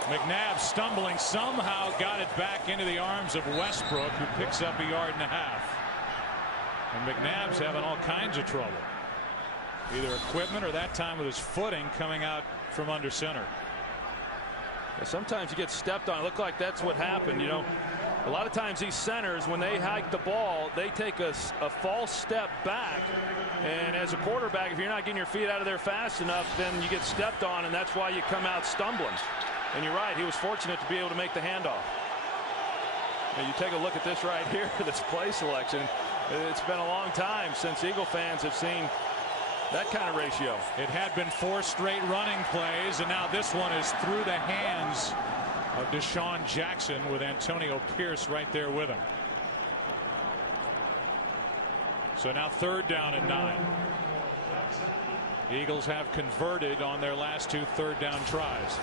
McNabb stumbling, somehow got it back into the arms of Westbrook, who picks up 1.5 yards. And McNabb's having all kinds of trouble. Either equipment or that time with his footing coming out from under center. Yeah, sometimes you get stepped on. It looked like that's what happened. You know, a lot of times these centers, when they hike the ball, they take a false step back. And as a quarterback, if you're not getting your feet out of there fast enough, then you get stepped on, and that's why you come out stumbling. And you're right, he was fortunate to be able to make the handoff. And you take a look at this right here, this play selection. It's been a long time since Eagle fans have seen That kind of ratio. It had been 4 straight running plays, and now this one is through the hands of Deshaun Jackson with Antonio Pierce right there with him. So now 3rd down and 9. The Eagles have converted on their last 2 3rd down tries.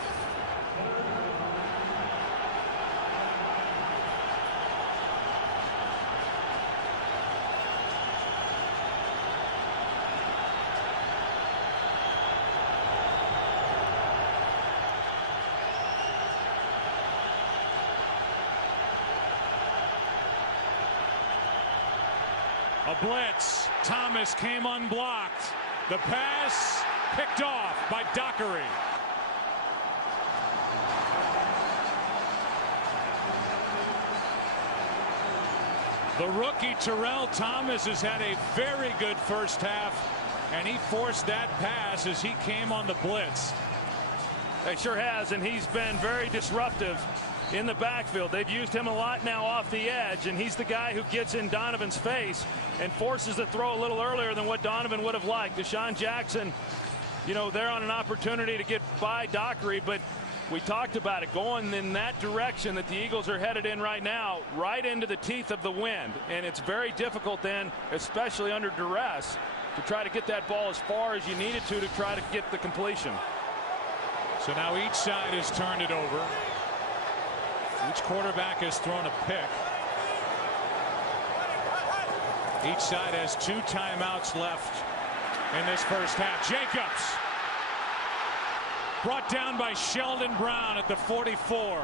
A blitz. Thomas came unblocked. The pass picked off by Dockery. The rookie Terrell Thomas has had a very good first half, and he forced that pass as he came on the blitz. He sure has, and he's been very disruptive in the backfield. They've used him a lot now off the edge, and he's the guy who gets in Donovan's face and forces the throw a little earlier than what Donovan would have liked. Deshaun Jackson, you know, they're on an opportunity to get by Dockery, but we talked about it, going in that direction that the Eagles are headed in right now, right into the teeth of the wind, and it's very difficult then, especially under duress, to try to get that ball as far as you need it to try to get the completion. So now each side has turned it over. Each quarterback has thrown a pick. Each side has 2 timeouts left in this first half. Jacobs brought down by Sheldon Brown at the 44.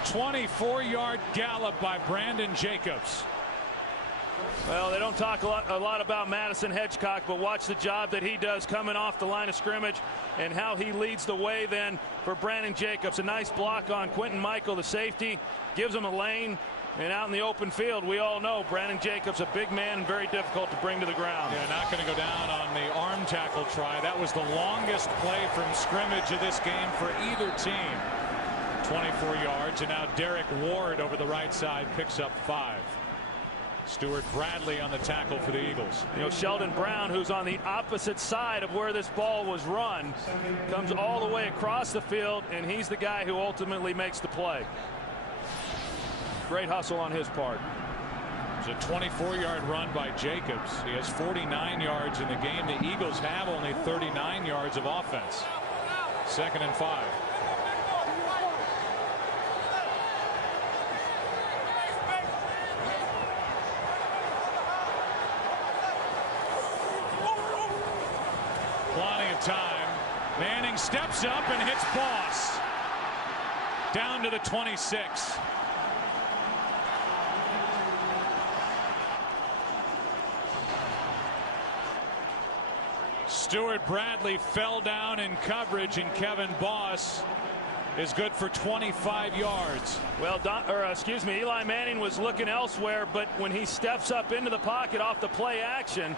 A 24-yard gallop by Brandon Jacobs. Well, they don't talk a lot about Madison Hedgecock, but watch the job that he does coming off the line of scrimmage and how he leads the way then for Brandon Jacobs. A nice block on Quentin Michael, the safety, gives him a lane, and out in the open field, we all know Brandon Jacobs, a big man and very difficult to bring to the ground. Yeah, not going to go down on the arm tackle try. That was the longest play from scrimmage of this game for either team. 24 yards, and now Derek Ward over the right side picks up 5. Stuart Bradley on the tackle for the Eagles. You know, Sheldon Brown, who's on the opposite side of where this ball was run, comes all the way across the field, and he's the guy who ultimately makes the play. Great hustle on his part. It's a 24-yard run by Jacobs. He has 49 yards in the game. The Eagles have only 39 yards of offense. 2nd and 5. Plenty of time. Manning steps up and hits Boss down to the 26. Stuart Bradley fell down in coverage, and Kevin Boss is good for 25 yards. Well, Eli Manning was looking elsewhere, but when he steps up into the pocket off the play action,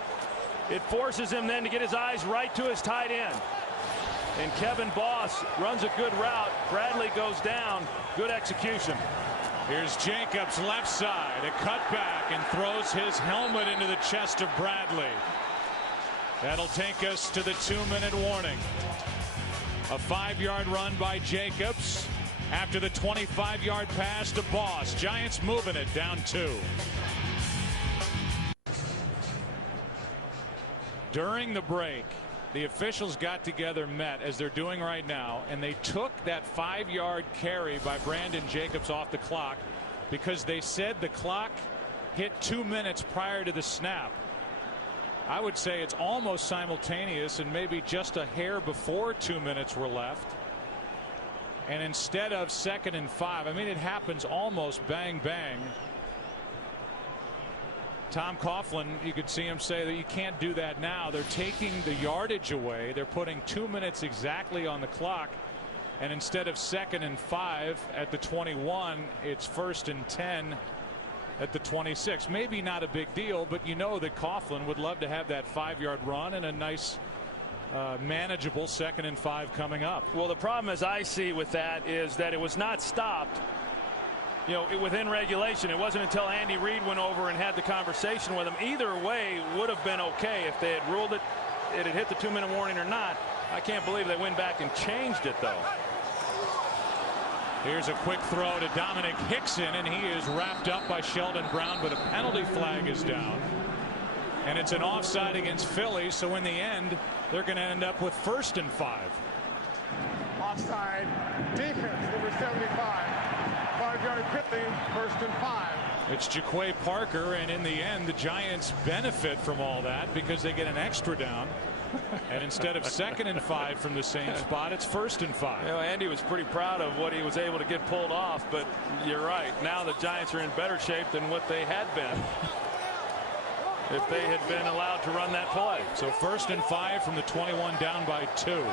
it forces him then to get his eyes right to his tight end. And Kevin Boss runs a good route. Bradley goes down. Good execution. Here's Jacobs left side, a cutback, and throws his helmet into the chest of Bradley. That'll take us to the 2-minute warning. A 5-yard run by Jacobs after the 25-yard pass to Boss. Giants moving it down 2. During the break, the officials got together, met as they're doing right now, and they took that 5-yard carry by Brandon Jacobs off the clock because they said the clock hit 2 minutes prior to the snap. I would say it's almost simultaneous and maybe just a hair before 2 minutes were left. And instead of 2nd and 5, I mean, it happens almost bang bang. Tom Coughlin, you could see him say that you can't do that now. They're taking the yardage away. They're putting 2 minutes exactly on the clock. And instead of 2nd and 5 at the 21, it's 1st and 10 at the 26. Maybe not a big deal, but you know that Coughlin would love to have that 5-yard run and a nice manageable 2nd and 5 coming up. Well, the problem as I see with that is that it was not stopped, within regulation. It wasn't until Andy Reid went over and had the conversation with him. Either way would have been okay if they had ruled it had hit the 2-minute warning or not. I can't believe they went back and changed it, though. Here's a quick throw to Dominic Hickson, and he is wrapped up by Sheldon Brown, but a penalty flag is down. And it's an offside against Philly, so in the end, they're going to end up with 1st and 5. Offside defense, number 75. 5-yard penalty, 1st and 5. It's Jaquay Parker, and in the end, the Giants benefit from all that because they get an extra down. And instead of 2nd and 5 from the same spot, it's 1st and 5. Andy was pretty proud of what he was able to get pulled off, but you're right. Now the Giants are in better shape than what they had been if they had been allowed to run that play. So 1st and 5 from the 21, down by 2.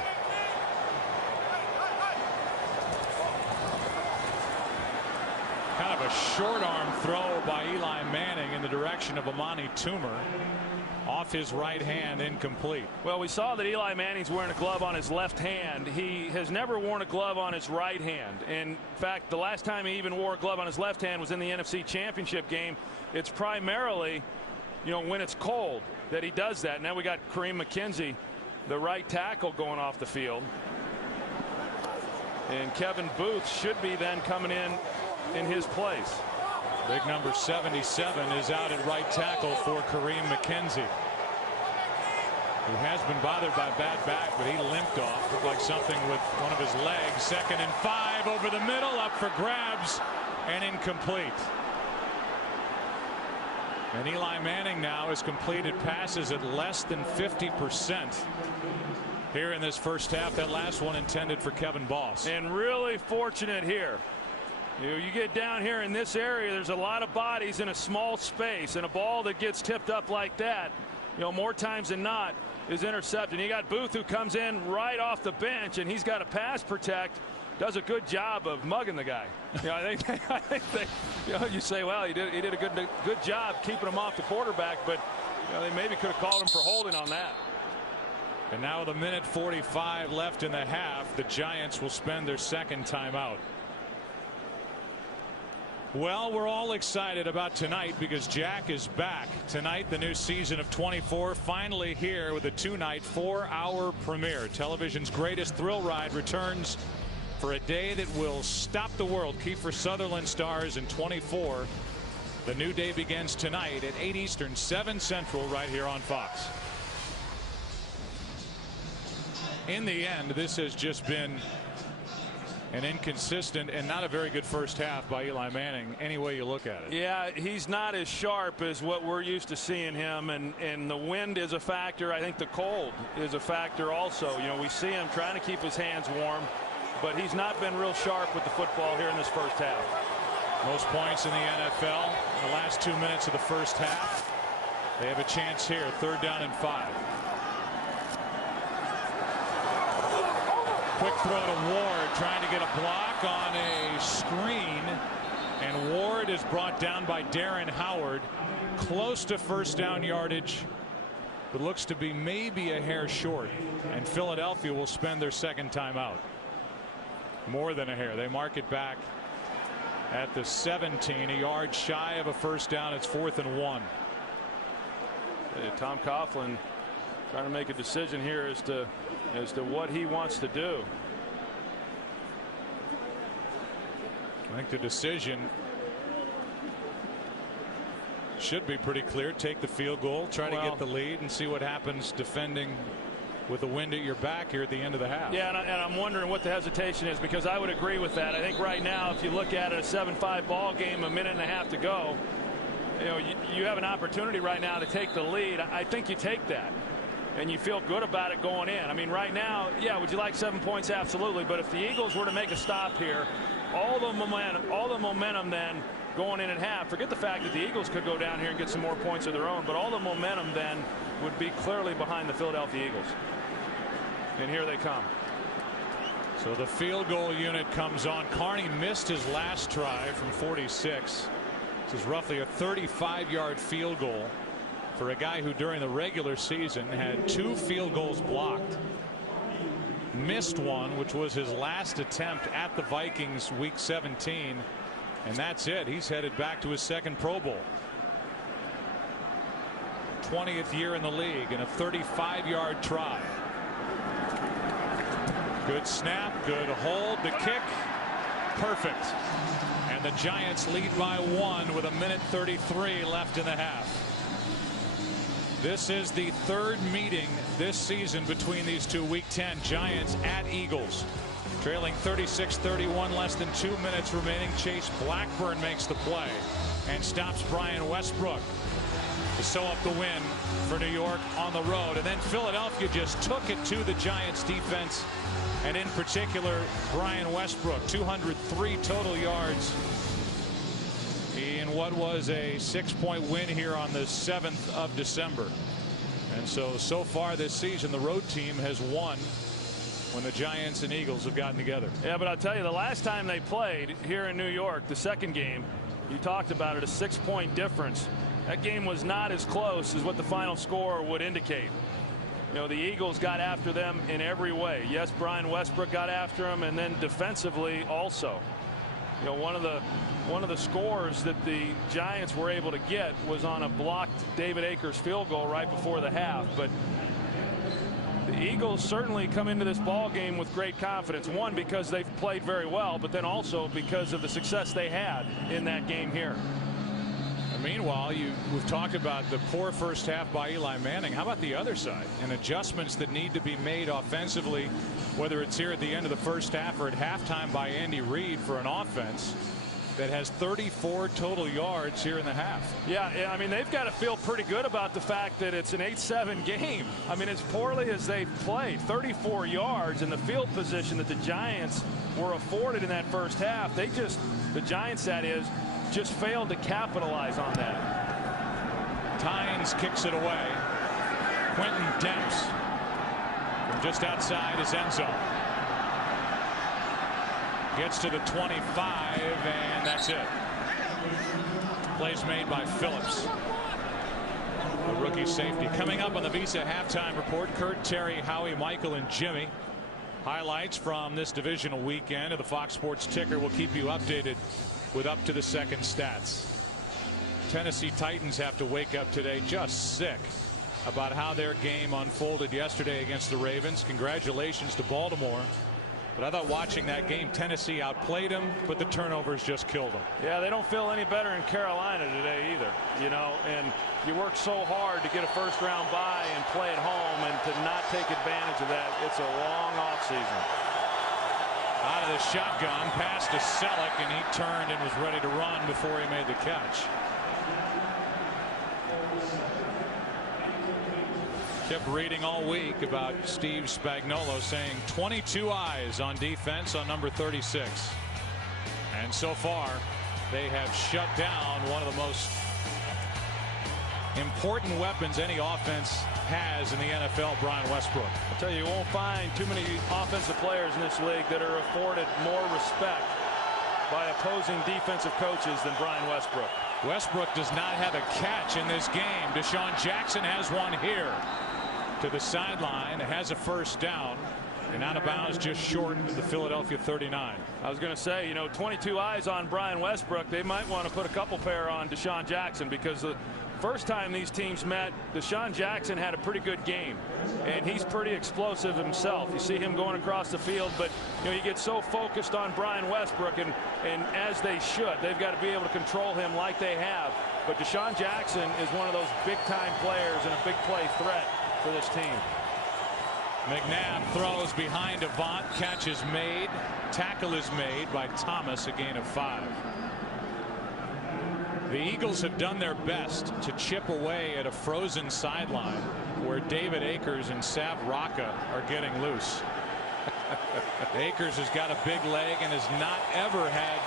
Kind of a short arm throw by Eli Manning in the direction of Amani Toomer. Off his right hand, incomplete. Well, we saw that Eli Manning's wearing a glove on his left hand. He has never worn a glove on his right hand. In fact, the last time he even wore a glove on his left hand was in the NFC Championship game. It's primarily, when it's cold that he does that. Now we got Kareem McKenzie, the right tackle, going off the field. And Kevin Booth should be then coming in his place. Big number 77 is out at right tackle for Kareem McKenzie, who has been bothered by bad back, but he limped off. Looked like something with one of his legs. 2nd and 5 over the middle, up for grabs and incomplete. And Eli Manning now has completed passes at less than 50% here in this first half. That last one intended for Kevin Boss. And really fortunate here. You get down here in this area, there's a lot of bodies in a small space, and a ball that gets tipped up like that, more times than not, is intercepted. You got Booth, who comes in right off the bench, and he's got a pass protect. Does a good job of mugging the guy. I think they, you say, well, he did a good job keeping him off the quarterback, but they maybe could have called him for holding on that. And now with 1:45 left in the half, the Giants will spend their 2nd timeout. Well, we're all excited about tonight because Jack is back. Tonight, the new season of 24 finally here with a 2-night, 4-hour premiere. Television's greatest thrill ride returns for a day that will stop the world. Kiefer Sutherland stars in 24. The new day begins tonight at 8 Eastern, 7 Central, right here on Fox. In the end, this has just been an inconsistent and not a very good first half by Eli Manning, any way you look at it. Yeah, he's not as sharp as what we're used to seeing him, and the wind is a factor. I think the cold is a factor also. We see him trying to keep his hands warm, but he's not been real sharp with the football here in this first half. Most points in the NFL in the last 2 minutes of the first half. They have a chance here, 3rd down and 5. Quick throw to Ward, trying to get a block on a screen, and Ward is brought down by Darren Howard, close to 1st down yardage, but looks to be maybe a hair short, and Philadelphia will spend their 2nd timeout. More than a hair. They mark it back at the 17, a yard shy of a 1st down. It's 4th and 1. Tom Coughlin trying to make a decision here as to what he wants to do. I think the decision should be pretty clear. Take the field goal, try to get the lead, and see what happens defending with the wind at your back here at the end of the half. Yeah, and I'm wondering what the hesitation is, because I would agree with that. I think right now, if you look at it, a 7-5 ball game, 1.5 minutes to go, you have an opportunity right now to take the lead. I think you take that, and you feel good about it going in. I mean, right now, yeah, would you like 7 points? Absolutely. But if the Eagles were to make a stop here, all the momentum then going in at half, forget the fact that the Eagles could go down here and get some more points of their own, but all the momentum then would be clearly behind the Philadelphia Eagles. And here they come. So the field goal unit comes on. Carney missed his last try from 46. This is roughly a 35-yard field goal for a guy who during the regular season had 2 field goals blocked. Missed one, which was his last attempt at the Vikings week 17, And that's it. He's headed back to his second Pro Bowl. 20th year in the league and a 35-yard try. Good snap, good hold, the kick, perfect. And the Giants lead by 1 with 1:33 left in the half. This is the third meeting this season between these two. Week 10 Giants at Eagles. Trailing 36-31, less than 2 minutes remaining. Chase Blackburn makes the play and stops Brian Westbrook to sew up the win for New York on the road. And then Philadelphia just took it to the Giants defense, and in particular Brian Westbrook. 203 total yards in what was a 6-point win here on the 7th of December. And so far this season the road team has won when the Giants and Eagles have gotten together. Yeah, but I'll tell you, the last time they played here in New York, the second game, you talked about it, a 6-point difference. That game was not as close as what the final score would indicate. You know, the Eagles got after them in every way. Yes, Brian Westbrook got after him, and then defensively also. You know, one of the scores that the Giants were able to get was on a blocked David Akers field goal right before the half. But the Eagles certainly come into this ball game with great confidence. One, because they've played very well, but then also because of the success they had in that game here. Meanwhile, we've talked about the poor first half by Eli Manning. How about the other side and adjustments that need to be made offensively, whether it's here at the end of the first half or at halftime by Andy Reid for an offense that has 34 total yards here in the half. Yeah, I mean, they've got to feel pretty good about the fact that it's an 8-7 game. I mean, as poorly as they've played, 34 yards in the field position that the Giants were afforded in that first half. The Giants, that is, just failed to capitalize on that. Tynes kicks it away. Quentin Demps from just outside his end zone. Gets to the 25, and that's it. Plays made by Phillips, the rookie safety. Coming up on the Visa halftime report, Kurt, Terry, Howie, Michael, and Jimmy. Highlights from this divisional weekend of the Fox Sports Ticker will keep you updated with up to the second stats. Tennessee Titans have to wake up today just sick about how their game unfolded yesterday against the Ravens. Congratulations to Baltimore. But I thought watching that game, Tennessee outplayed them, but the turnovers just killed them. Yeah, they don't feel any better in Carolina today either. You know, and you work so hard to get a first-round bye and play at home, and to not take advantage of that, it's a long offseason. Out of the shotgun, pass to Selleck, and he turned and was ready to run before he made the catch. Kept reading all week about Steve Spagnuolo saying 22 eyes on defense on number 36. And so far, they have shut down one of the most important weapons any offense has in the NFL, Brian Westbrook. I'll tell you, you won't find too many offensive players in this league that are afforded more respect by opposing defensive coaches than Brian Westbrook. Westbrook does not have a catch in this game. Deshaun Jackson has one here to the sideline. It has a first down and out of bounds just short of the Philadelphia 39. I was going to say, you know, 22 eyes on Brian Westbrook. They might want to put a couple pair on Deshaun Jackson, because the first time these teams met, Deshaun Jackson had a pretty good game, and he's pretty explosive himself. You see him going across the field, but you know, you get so focused on Brian Westbrook, and as they should, they've got to be able to control him like they have. But Deshaun Jackson is one of those big-time players and a big play threat for this team. McNabb throws behind Avant. Catch is made. Tackle is made by Thomas, a gain of 5. The Eagles have done their best to chip away at a frozen sideline where David Akers and Sav Rocca are getting loose. Akers has got a big leg and has not ever had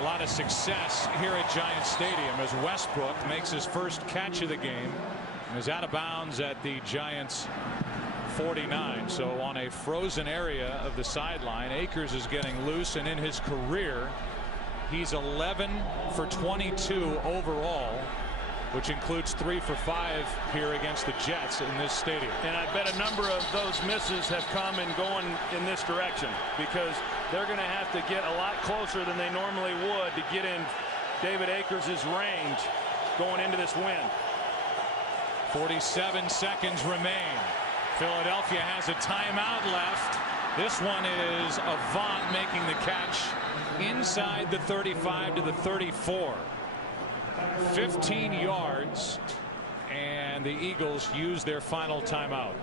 a lot of success here at Giant Stadium, as Westbrook makes his first catch of the game and is out of bounds at the Giants 49. So on a frozen area of the sideline, Akers is getting loose, and in his career he's 11 for 22 overall, which includes 3 for 5 here against the Jets in this stadium. And I bet a number of those misses have come and going in this direction, because they're going to have to get a lot closer than they normally would to get in David Akers' range going into this win. 47 seconds remain. Philadelphia has a timeout left. This one is Avant making the catch inside the 35 to the 34. 15 yards, and the Eagles use their final timeout.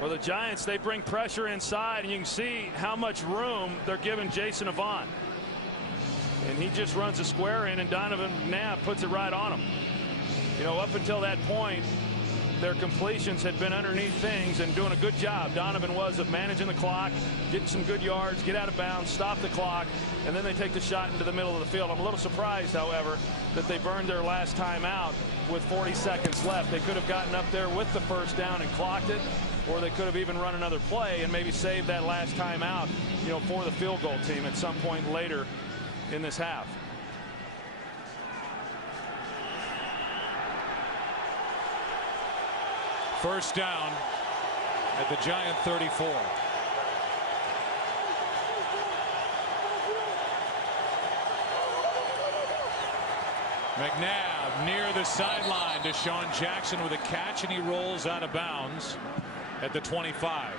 Well, the Giants, they bring pressure inside, and you can see how much room they're giving Jason Avant. And he just runs a square in, and Donovan McNabb puts it right on him. You know, up until that point, their completions had been underneath things and doing a good job. Donovan was of managing the clock, getting some good yards, get out of bounds, stop the clock, and then they take the shot into the middle of the field. I'm a little surprised, however, that they burned their last time out with 40 seconds left. They could have gotten up there with the first down and clocked it, or they could have even run another play and maybe saved that last time out, you know, for the field goal team at some point later in this half. First down at the Giant 34. McNabb near the sideline. Deshaun Jackson with a catch, and he rolls out of bounds at the 25.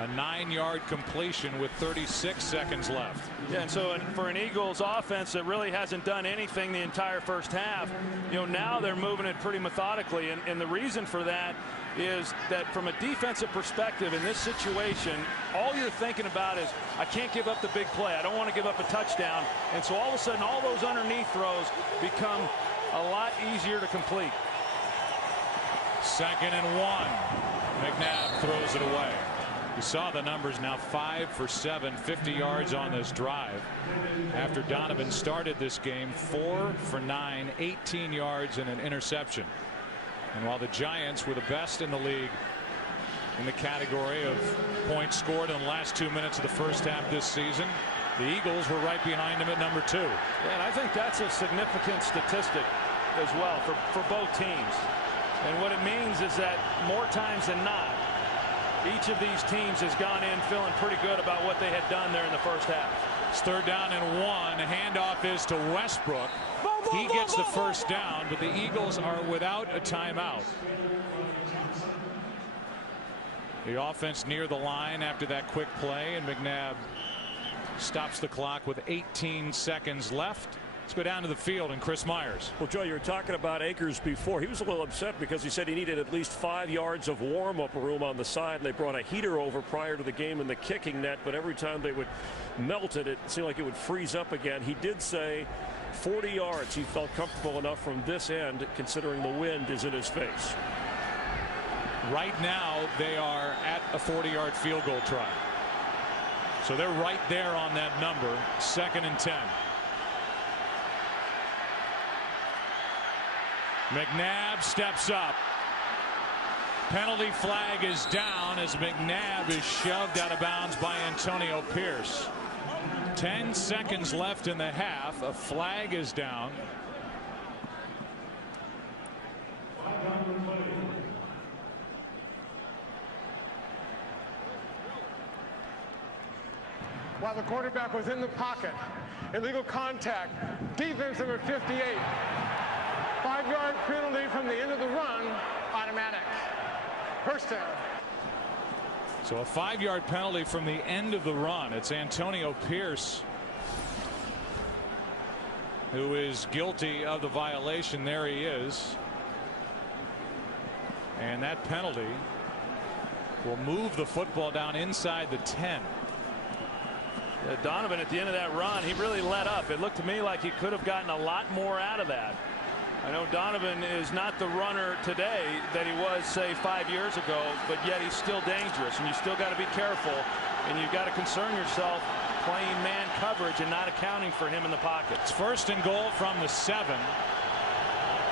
A 9-yard completion with 36 seconds left. Yeah, and so for an Eagles offense that really hasn't done anything the entire first half, you know, now they're moving it pretty methodically. And the reason for that is that from a defensive perspective in this situation, all you're thinking about is, I can't give up the big play. I don't want to give up a touchdown. And so all of a sudden, all those underneath throws become a lot easier to complete. 2nd and 1. McNabb throws it away. You saw the numbers now, 5 for 7, 50 yards on this drive. After Donovan started this game, 4 for 9, 18 yards and an interception. And while the Giants were the best in the league in the category of points scored in the last 2 minutes of the first half this season, the Eagles were right behind them at number 2. Yeah, and I think that's a significant statistic as well for both teams. And what it means is that more times than not, each of these teams has gone in feeling pretty good about what they had done there in the first half. It's 3rd down and 1. Handoff is to Westbrook. He gets the first down, but the Eagles are without a timeout. The offense near the line after that quick play, and McNabb stops the clock with 18 seconds left. Let's go down to the field and Chris Myers. Well, Joe, you were talking about Akers before. He was a little upset because he said he needed at least 5 yards of warm-up room on the side. And they brought a heater over prior to the game in the kicking net, but every time they would melt it, it seemed like it would freeze up again. He did say 40 yards. He felt comfortable enough from this end, considering the wind is in his face. Right now, they are at a 40-yard field goal try. So they're right there on that number, 2nd and 10. McNabb steps up. Penalty flag is down as McNabb is shoved out of bounds by Antonio Pierce. 10 seconds left in the half. A flag is down. While the quarterback was in the pocket, illegal contact, defense number 58. 5-yard penalty from the end of the run, automatic. First down. So a 5-yard penalty from the end of the run. It's Antonio Pierce who is guilty of the violation. There he is. And that penalty will move the football down inside the 10. Donovan at the end of that run, he really let up. It looked to me like he could have gotten a lot more out of that. I know Donovan is not the runner today that he was, say, 5 years ago, but yet he's still dangerous, and you still got to be careful, and you've got to concern yourself playing man coverage and not accounting for him in the pocket. It's 1st and goal from the 7.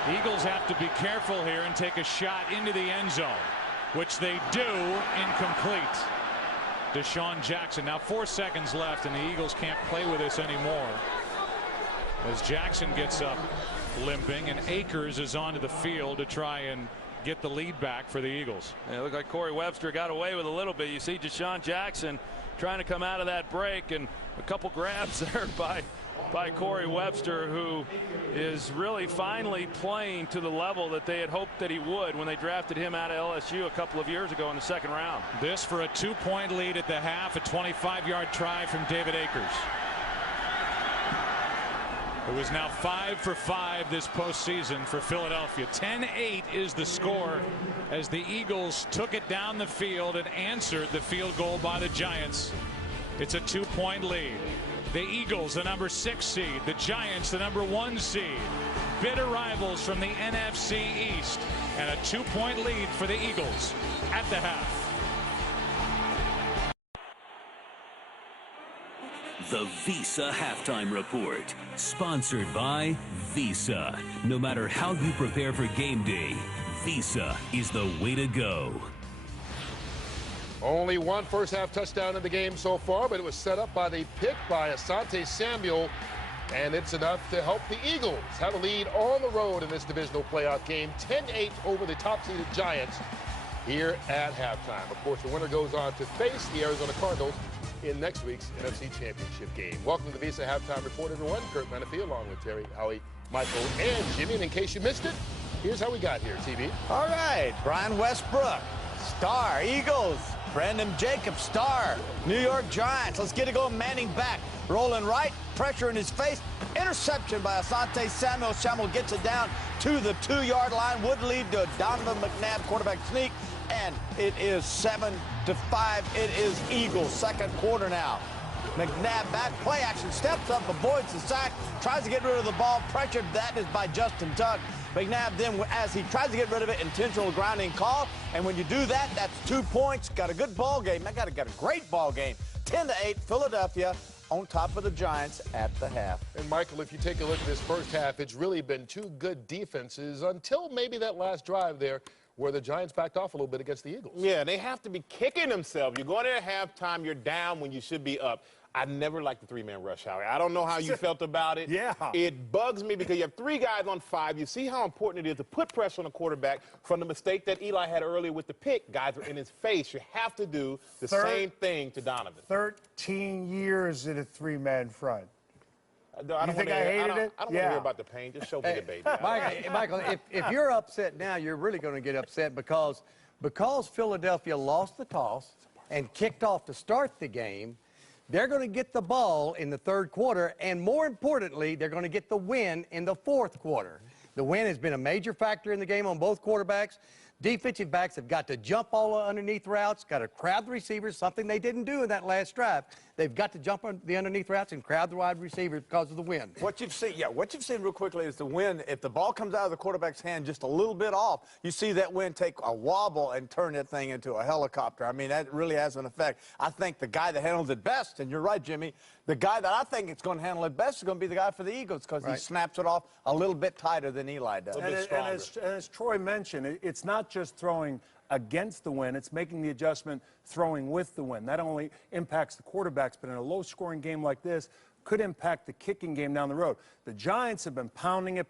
The Eagles have to be careful here and take a shot into the end zone, which they do. Incomplete. Deshaun Jackson. Now 4 seconds left, and the Eagles can't play with this anymore as Jackson gets up limping, and Akers is onto the field to try and get the lead back for the Eagles. Yeah, it looked like Corey Webster got away with a little bit. You see Deshaun Jackson trying to come out of that break, and a couple grabs there by Corey Webster, who is really finally playing to the level that they had hoped that he would when they drafted him out of LSU a couple of years ago in the second round. This for a 2-point lead at the half, a 25-yard try from David Akers. It was now 5 for 5 this postseason for Philadelphia. 10-8 is the score as the Eagles took it down the field and answered the field goal by the Giants. It's a 2-point lead. The Eagles, the number 6 seed. The Giants, the number 1 seed. Bitter rivals from the NFC East. And a 2-point lead for the Eagles at the half. The Visa Halftime Report, sponsored by Visa. No matter how you prepare for game day, Visa is the way to go. Only one first-half touchdown in the game so far, but it was set up by the pick by Asante Samuel, and it's enough to help the Eagles have a lead on the road in this divisional playoff game, 10-8 over the top-seeded Giants here at halftime. Of course, the winner goes on to face the Arizona Cardinals in next week's NFC Championship game. Welcome to the Visa Halftime Report, everyone. Kurt Menefee along with Terry, Howie, Michael, and Jimmy. And in case you missed it, here's how we got here, TV. All right, Brian Westbrook, star. Eagles, Brandon Jacobs, star. New York Giants, let's get it going. Manning back, rolling right, pressure in his face. Interception by Asante Samuel. Samuel gets it down to the 2-yard line. Would lead to Donovan McNabb quarterback sneak. And it is 7-5. It is Eagles second quarter now. McNabb back, play action, steps up, avoids the sack, tries to get rid of the ball. Pressured, that is by Justin Tuck. McNabb then, as he tries to get rid of it, intentional grounding call. And when you do that, that's 2 points. Got a good ball game. I got a great ball game. 10-8, Philadelphia on top of the Giants at the half. And Michael, if you take a look at this first half, it's really been 2 good defenses until maybe that last drive there, where the Giants backed off a little bit against the Eagles. Yeah, they have to be kicking themselves. You're going in at halftime, you're down when you should be up. I never liked the 3-man rush, Howie. I don't know how you felt about it. Yeah. It bugs me because you have 3 guys on 5. You see how important it is to put pressure on the quarterback from the mistake that Eli had earlier with the pick. Guys are in his face. You have to do the same thing to Donovan. 13 years in a 3-man front. You think I hated it? I don't want to hear about the pain. Just show me the baby. Michael, if you're upset now, you're really going to get upset because Philadelphia lost the toss and kicked off to start the game. They're going to get the ball in the third quarter, and more importantly, they're going to get the win in the fourth quarter. The win has been a major factor in the game on both quarterbacks. Defensive backs have got to jump all underneath routes, got to crowd the receivers, something they didn't do in that last drive. They've got to jump on the underneath routes and crowd the wide receivers because of the wind. What you've seen real quickly is the wind. If the ball comes out of the quarterback's hand just a little bit off, you see that wind take a wobble and turn that thing into a helicopter. I mean, that really has an effect. I think the guy that handles it best, and you're right, Jimmy, the guy that I think is going to handle it best is going to be the guy for the Eagles because he snaps it off a little bit tighter than Eli does. And as Troy mentioned, it's not just throwing against the wind, it's making the adjustment throwing with the wind. That only impacts the quarterbacks, but in a low-scoring game like this, could impact the kicking game down the road. The Giants have been pounding it.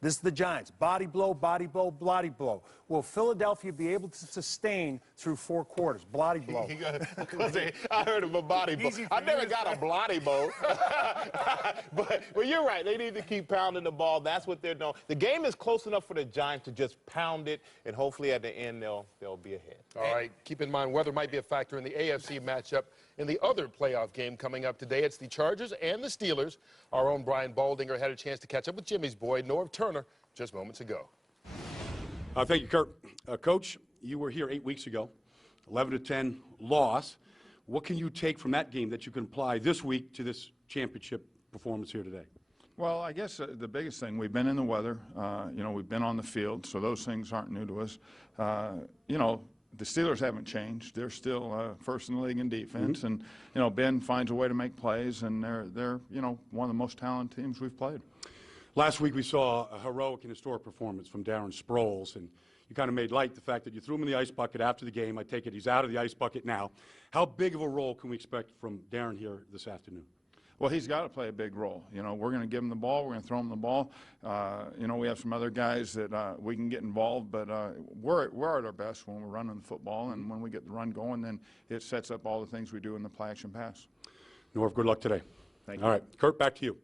This is the Giants. Body blow, body blow. Will Philadelphia be able to sustain through 4 quarters? Bloody blow. I heard of a body blow. I never got a bloody blow. but you're right. They need to keep pounding the ball. That's what they're doing. The game is close enough for the Giants to just pound it, and hopefully at the end they'll be ahead. All right. Keep in mind, weather might be a factor in the AFC matchup in the other playoff game coming up today. It's the Chargers and the Steelers. Our own Brian Baldinger had a chance to catch up with Jimmy's boy, Norv Turner, just moments ago. Thank you, Kurt. Coach, you were here 8 weeks ago, 11-10 loss. What can you take from that game that you can apply this week to this championship performance here today? Well, I guess the biggest thing, we've been in the weather. We've been on the field, so those things aren't new to us. The Steelers haven't changed. They're still first in the league in defense, and Ben finds a way to make plays, and they're one of the most talented teams we've played. Last week we saw a heroic and historic performance from Darren Sproles, and you kind of made light the fact that you threw him in the ice bucket after the game. I take it he's out of the ice bucket now. How big of a role can we expect from Darren here this afternoon? Well, he's got to play a big role. You know, we're going to give him the ball. We're going to throw him the ball. You know, we have some other guys that we can get involved, but we're at our best when we're running the football, and when we get the run going, then it sets up all the things we do in the play action pass. Norv, good luck today. Thank you. All right, Kurt, back to you.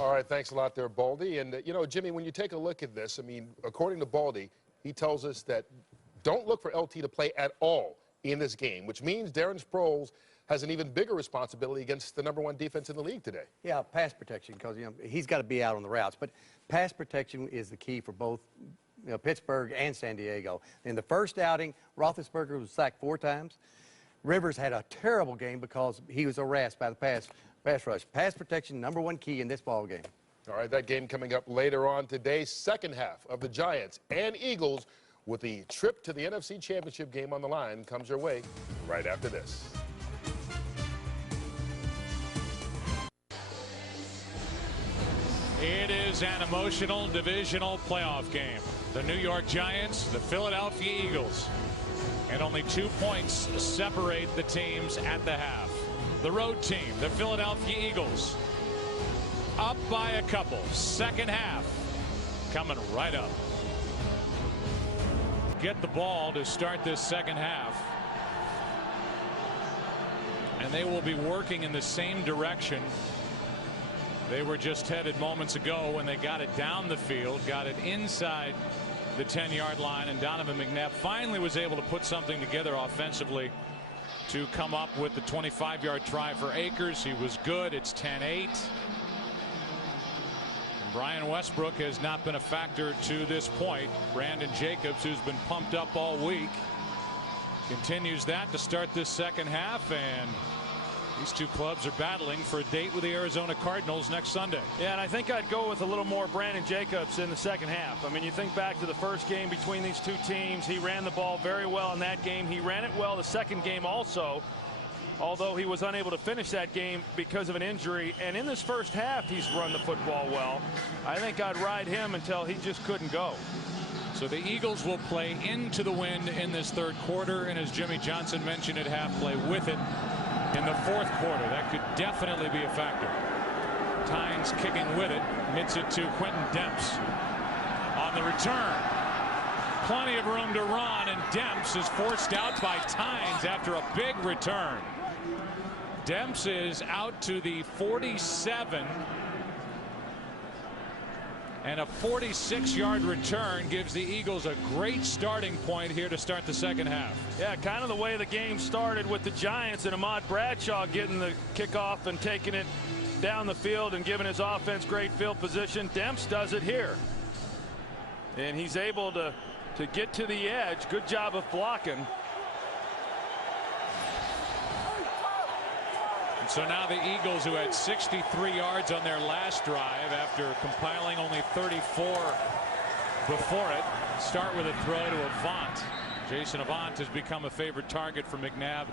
All right, thanks a lot there, Baldy. And, you know, Jimmy, when you take a look at this, I mean, according to Baldy, he tells us that don't look for LT to play at all in this game, which means Darren Sproles has an even bigger responsibility against the #1 defense in the league today. Yeah, pass protection, because, you know, he's got to be out on the routes. But pass protection is the key for both, you know, Pittsburgh and San Diego. In the first outing, Roethlisberger was sacked 4 times. Rivers had a terrible game because he was harassed by the pass rush. Pass protection, #1 key in this ball game. All right, that game coming up later on today. Second half of the Giants and Eagles with the trip to the NFC Championship game on the line comes your way right after this. It is an emotional divisional playoff game. The New York Giants, the Philadelphia Eagles. And only 2 points separate the teams at the half. The road team, the Philadelphia Eagles, up by a couple. Second half coming right up. Get the ball to start this second half. And they will be working in the same direction they were just headed moments ago when they got it down the field, got it inside the 10-yard line, and Donovan McNabb finally was able to put something together offensively to come up with the 25-yard try for Akers. He was good. It's 10-8. Brian Westbrook has not been a factor to this point. Brandon Jacobs, who's been pumped up all week, continues that to start this second half, and these two clubs are battling for a date with the Arizona Cardinals next Sunday. Yeah, and I think I'd go with a little more Brandon Jacobs in the second half. I mean, you think back to the first game between these two teams. He ran the ball very well in that game. He ran it well the second game also, although he was unable to finish that game because of an injury. And in this first half, he's run the football well. I think I'd ride him until he just couldn't go. So the Eagles will play into the wind in this third quarter, and as Jimmy Johnson mentioned at half, play with it in the fourth quarter. That could definitely be a factor. Tynes kicking with it, hits it to Quentin Demps on the return. Plenty of room to run, and Demps is forced out by Tynes after a big return. Demps is out to the 47, and a 46-yard return gives the Eagles a great starting point here to start the second half. Yeah, kind of the way the game started with the Giants and Ahmad Bradshaw getting the kickoff and taking it down the field and giving his offense great field position. Demps does it here. And he's able to get to the edge. Good job of blocking. And so now the Eagles, who had 63 yards on their last drive after compiling only 34 before it, start with a throw to Avant. Jason Avant has become a favorite target for McNabb.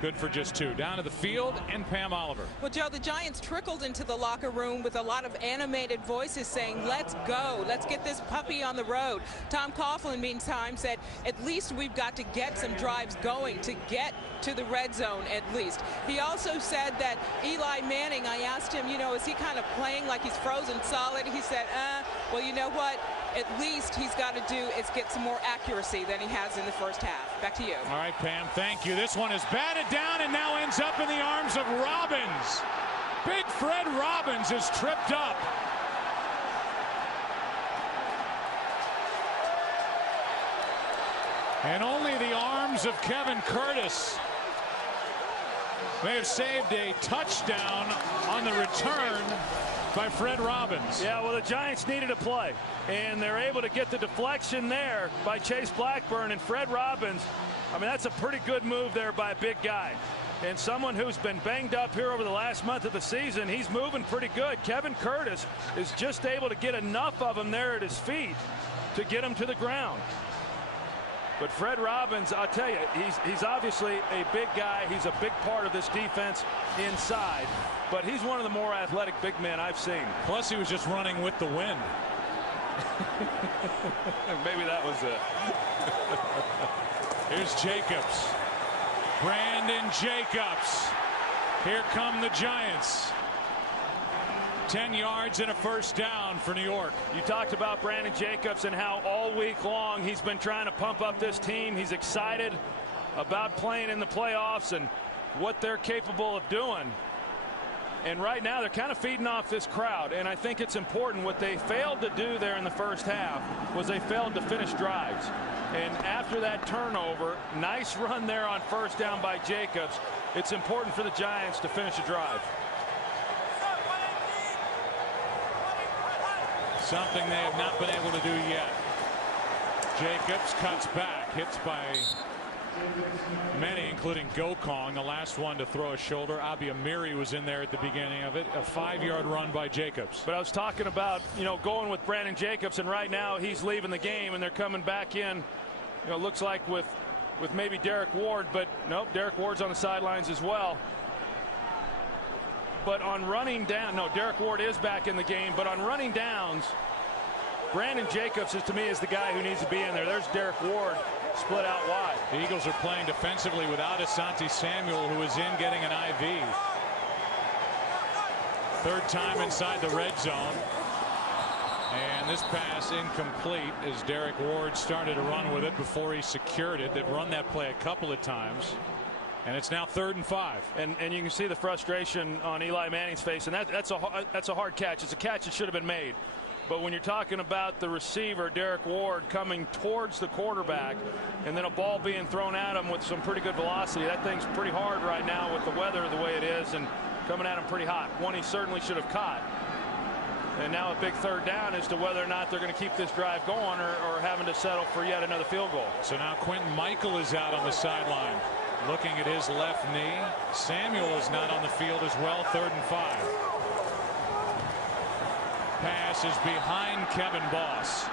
Good for just 2. Down to the field, and Pam Oliver. Well, Joe, the Giants trickled into the locker room with a lot of animated voices saying, let's go. Let's get this puppy on the road. Tom Coughlin, meantime, said, at least we've got to get some drives going to get to the red zone at least. He also said that Eli Manning, I asked him, you know, is he kind of playing like he's frozen solid? He said, well, you know what? At least he's got to do is get some more accuracy than he has in the first half. Back to you. All right, Pam, thank you. This one is batted down and now ends up in the arms of Robbins. Big Fred Robbins is tripped up. And only the arms of Kevin Curtis may have saved a touchdown on the return by Fred Robbins. Yeah, well, the Giants needed a play, and they're able to get the deflection there by Chase Blackburn and Fred Robbins. I mean, that's a pretty good move there by a big guy. And someone who's been banged up here over the last month of the season, he's moving pretty good. Kevin Curtis is just able to get enough of him there at his feet to get him to the ground. But Fred Robbins, I'll tell you, he's obviously a big guy. He's a big part of this defense inside. But he's one of the more athletic big men I've seen. Plus, he was just running with the wind. Maybe that was it. Here's Jacobs. Brandon Jacobs. Here come the Giants. 10 yards and a first down for New York. You talked about Brandon Jacobs and how all week long he's been trying to pump up this team. He's excited about playing in the playoffs and what they're capable of doing. And right now they're kind of feeding off this crowd, and I think it's important. What they failed to do there in the first half was they failed to finish drives. And after that turnover, nice run there on first down by Jacobs. It's important for the Giants to finish a drive. Something they have not been able to do yet. Jacobs cuts back, hits by many, including Gokong, the last one to throw a shoulder. Abi Amiri was in there at the beginning of it. A 5-yard run by Jacobs. But I was talking about, going with Brandon Jacobs, and right now he's leaving the game, and they're coming back in. Looks like with maybe Derek Ward, but nope, Derek Ward's on the sidelines as well. But on running down, no, Derek Ward is back in the game, but on running downs, Brandon Jacobs to me is the guy who needs to be in there. There's Derek Ward split out wide. The Eagles are playing defensively without Asante Samuel, who is in getting an IV. Third time inside the red zone. And this pass incomplete as Derek Ward started to run with it before he secured it. They've run that play a couple of times. And it's now 3rd and 5. And you can see the frustration on Eli Manning's face. And that's a hard catch. It's a catch that should have been made. But when you're talking about the receiver, Derek Ward, coming towards the quarterback, and then a ball being thrown at him with some pretty good velocity, that thing's pretty hard right now with the weather the way it is and coming at him pretty hot. One he certainly should have caught. And now a big third down as to whether or not they're going to keep this drive going or having to settle for yet another field goal. So now Quentin Michael is out on the sideline, looking at his left knee. Samuel is not on the field as well. 3rd and 5. Pass is behind Kevin Boss.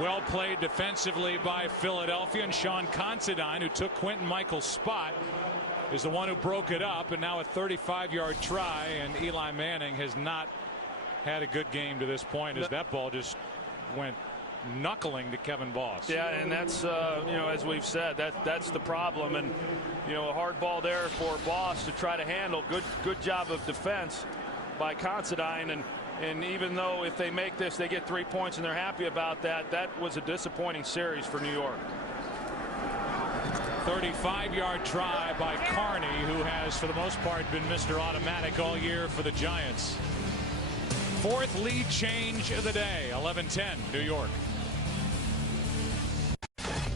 Well played defensively by Philadelphia, and Sean Considine, who took Quentin Michael's spot, is the one who broke it up. And now a 35-yard try, and Eli Manning has not had a good game to this point as that ball just went knuckling to Kevin Boss. Yeah, and that's as we've said, that's the problem. And a hard ball there for Boss to try to handle. Good job of defense by Considine. And even though if they make this, they get 3 points and they're happy about that, that was a disappointing series for New York. 35-yard try by Carney, who has for the most part been Mr. Automatic all year for the Giants. 4th lead change of the day. 11-10 New York.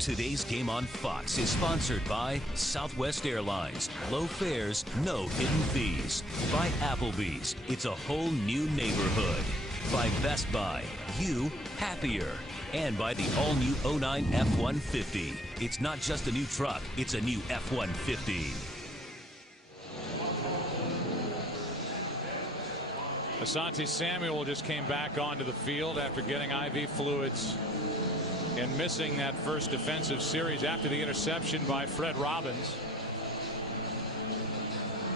Today's game on Fox is sponsored by Southwest Airlines. Low fares, no hidden fees. By Applebee's. It's a whole new neighborhood. By Best Buy. You happier. And by the all-new 09 F-150. It's not just a new truck, it's a new F-150. Asante Samuel just came back onto the field after getting IV fluids and missing that first defensive series after the interception by Fred Robbins.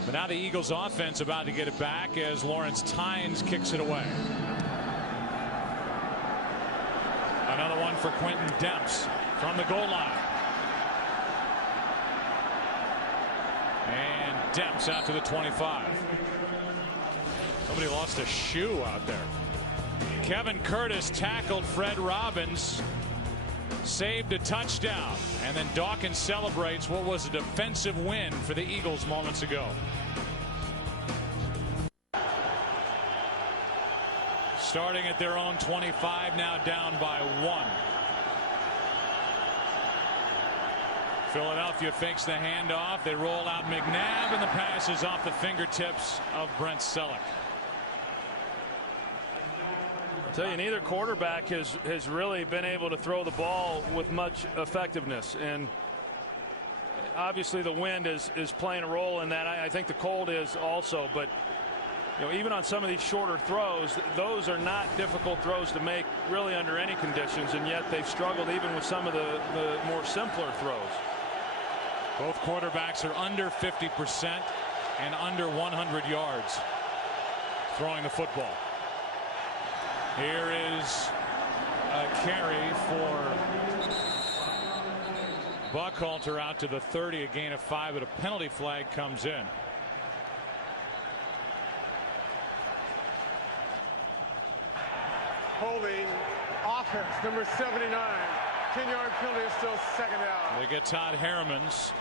But now the Eagles offense about to get it back as Lawrence Tynes kicks it away. Another one for Quentin Demps from the goal line. And Demps out to the 25. Somebody lost a shoe out there. Kevin Curtis tackled Fred Robbins, saved a touchdown, and then Dawkins celebrates what was a defensive win for the Eagles moments ago. Starting at their own 25, now down by 1. Philadelphia fakes the handoff. They roll out McNabb, and the pass is off the fingertips of Brent Selleck. I'll tell you, neither quarterback has really been able to throw the ball with much effectiveness. And obviously the wind is playing a role in that. I think the cold is also. But even on some of these shorter throws, those are not difficult throws to make really under any conditions. And yet they've struggled even with some of the more simpler throws. Both quarterbacks are under 50% and under 100 yards throwing the football. Here is a carry for Buckhalter out to the 30, a gain of 5, but a penalty flag comes in. Holding offense, number 79. 10-yard penalty is still second down. They get Todd Hermans,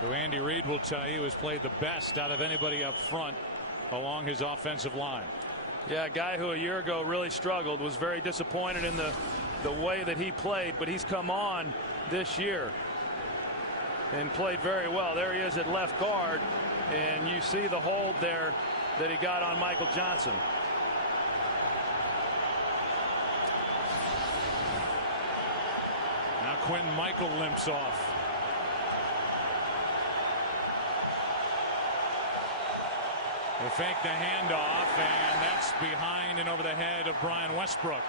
who Andy Reid will tell you has played the best out of anybody up front along his offensive line. Yeah, a guy who a year ago really struggled, was very disappointed in the way that he played, but he's come on this year and played very well. There he is at left guard, and you see the hold there that he got on Michael Johnson. Now Quentin Michael limps off. They fake the handoff, and that's behind and over the head of Brian Westbrook.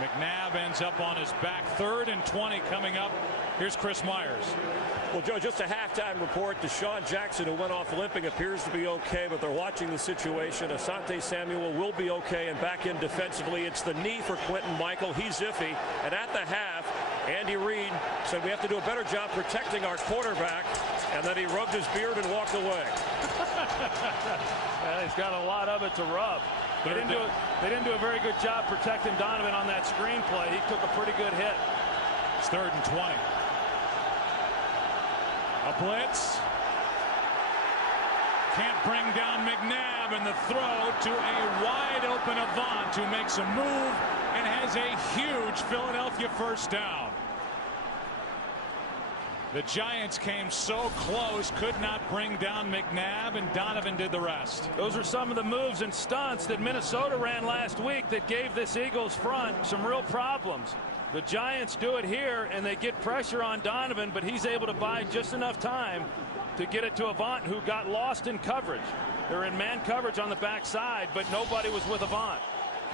McNabb ends up on his back. 3rd and 20 coming up. Here's Chris Myers. Well, Joe, just a halftime report. Deshaun Jackson, who went off limping, appears to be okay, but they're watching the situation. Asante Samuel will be okay and back in defensively. It's the knee for Quentin Michael. He's iffy. And at the half, Andy Reid said we have to do a better job protecting our quarterback, and then he rubbed his beard and walked away. Well, he's got a lot of it to rub. They didn't do a very good job protecting Donovan on that screen play. He took a pretty good hit. It's 3rd and 20. A blitz. Can't bring down McNabb, and the throw to a wide open Avant, who makes a move and has a huge Philadelphia first down. The Giants came so close, could not bring down McNabb, and Donovan did the rest. Those are some of the moves and stunts that Minnesota ran last week that gave this Eagles front some real problems. The Giants do it here, and they get pressure on Donovan, but he's able to buy just enough time to get it to Avant, who got lost in coverage. They're in man coverage on the backside, but nobody was with Avant.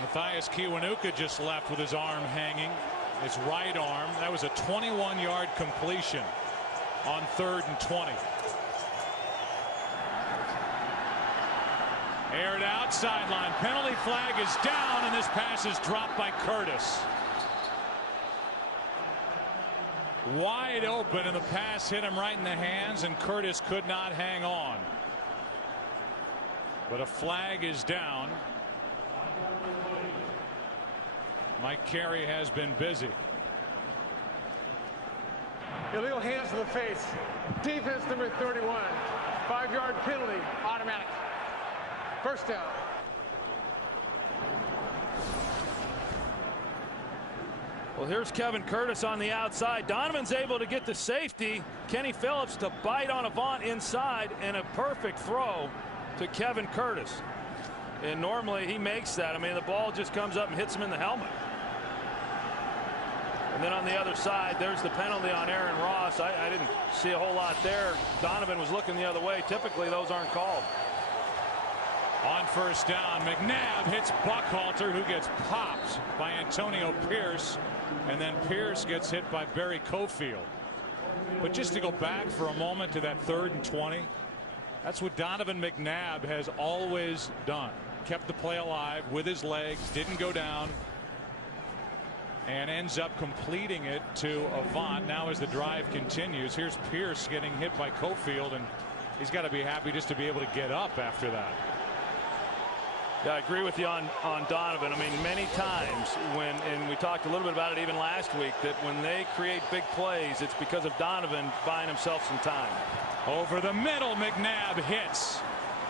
Matthias Kiwanuka just left with his arm hanging, his right arm. That was a 21-yard completion on 3rd and 20. Aired out, sideline. Penalty flag is down, and this pass is dropped by Curtis. Wide open, and the pass hit him right in the hands, and Curtis could not hang on. But a flag is down. Mike Carey has been busy. Illegal hands to the face. Defense number 31. 5-yard penalty, automatic. First down. Well, here's Kevin Curtis on the outside. Donovan's able to get the safety, Kenny Phillips, to bite on Avant inside, and a perfect throw to Kevin Curtis. And normally he makes that. I mean, the ball just comes up and hits him in the helmet. And then on the other side, there's the penalty on Aaron Ross. I didn't see a whole lot there. Donovan was looking the other way. Typically, those aren't called. On first down, McNabb hits Buckhalter, who gets popped by Antonio Pierce, and then Pierce gets hit by Barry Cofield. But just to go back for a moment to that 3rd and 20, that's what Donovan McNabb has always done. Kept the play alive with his legs, didn't go down, and ends up completing it to Avant. Now as the drive continues, here's Pierce getting hit by Cofield, and he's got to be happy just to be able to get up after that. Yeah, I agree with you on Donovan. I mean, many times when, and we talked a little bit about it even last week, that when they create big plays, it's because of Donovan buying himself some time. Over the middle, McNabb hits.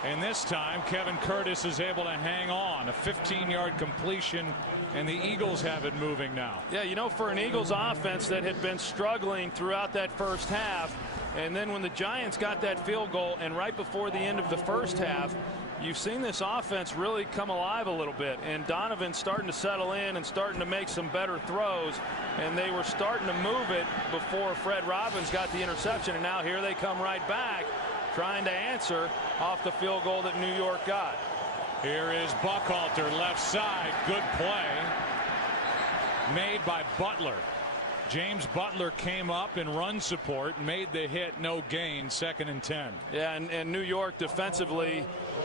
And this time, Kevin Curtis is able to hang on. A 15-yard completion, and the Eagles have it moving now. Yeah, you know, for an Eagles offense that had been struggling throughout that first half, and then when the Giants got that field goal, and right before the end of the first half, you've seen this offense really come alive a little bit, and Donovan's starting to settle in and starting to make some better throws, and they were starting to move it before Fred Robbins got the interception, and now here they come right back trying to answer off the field goal that New York got. Here is Buckhalter, left side. Good play made by Butler. James Butler came up in run support, made the hit, no gain, 2nd and 10. Yeah, and New York defensively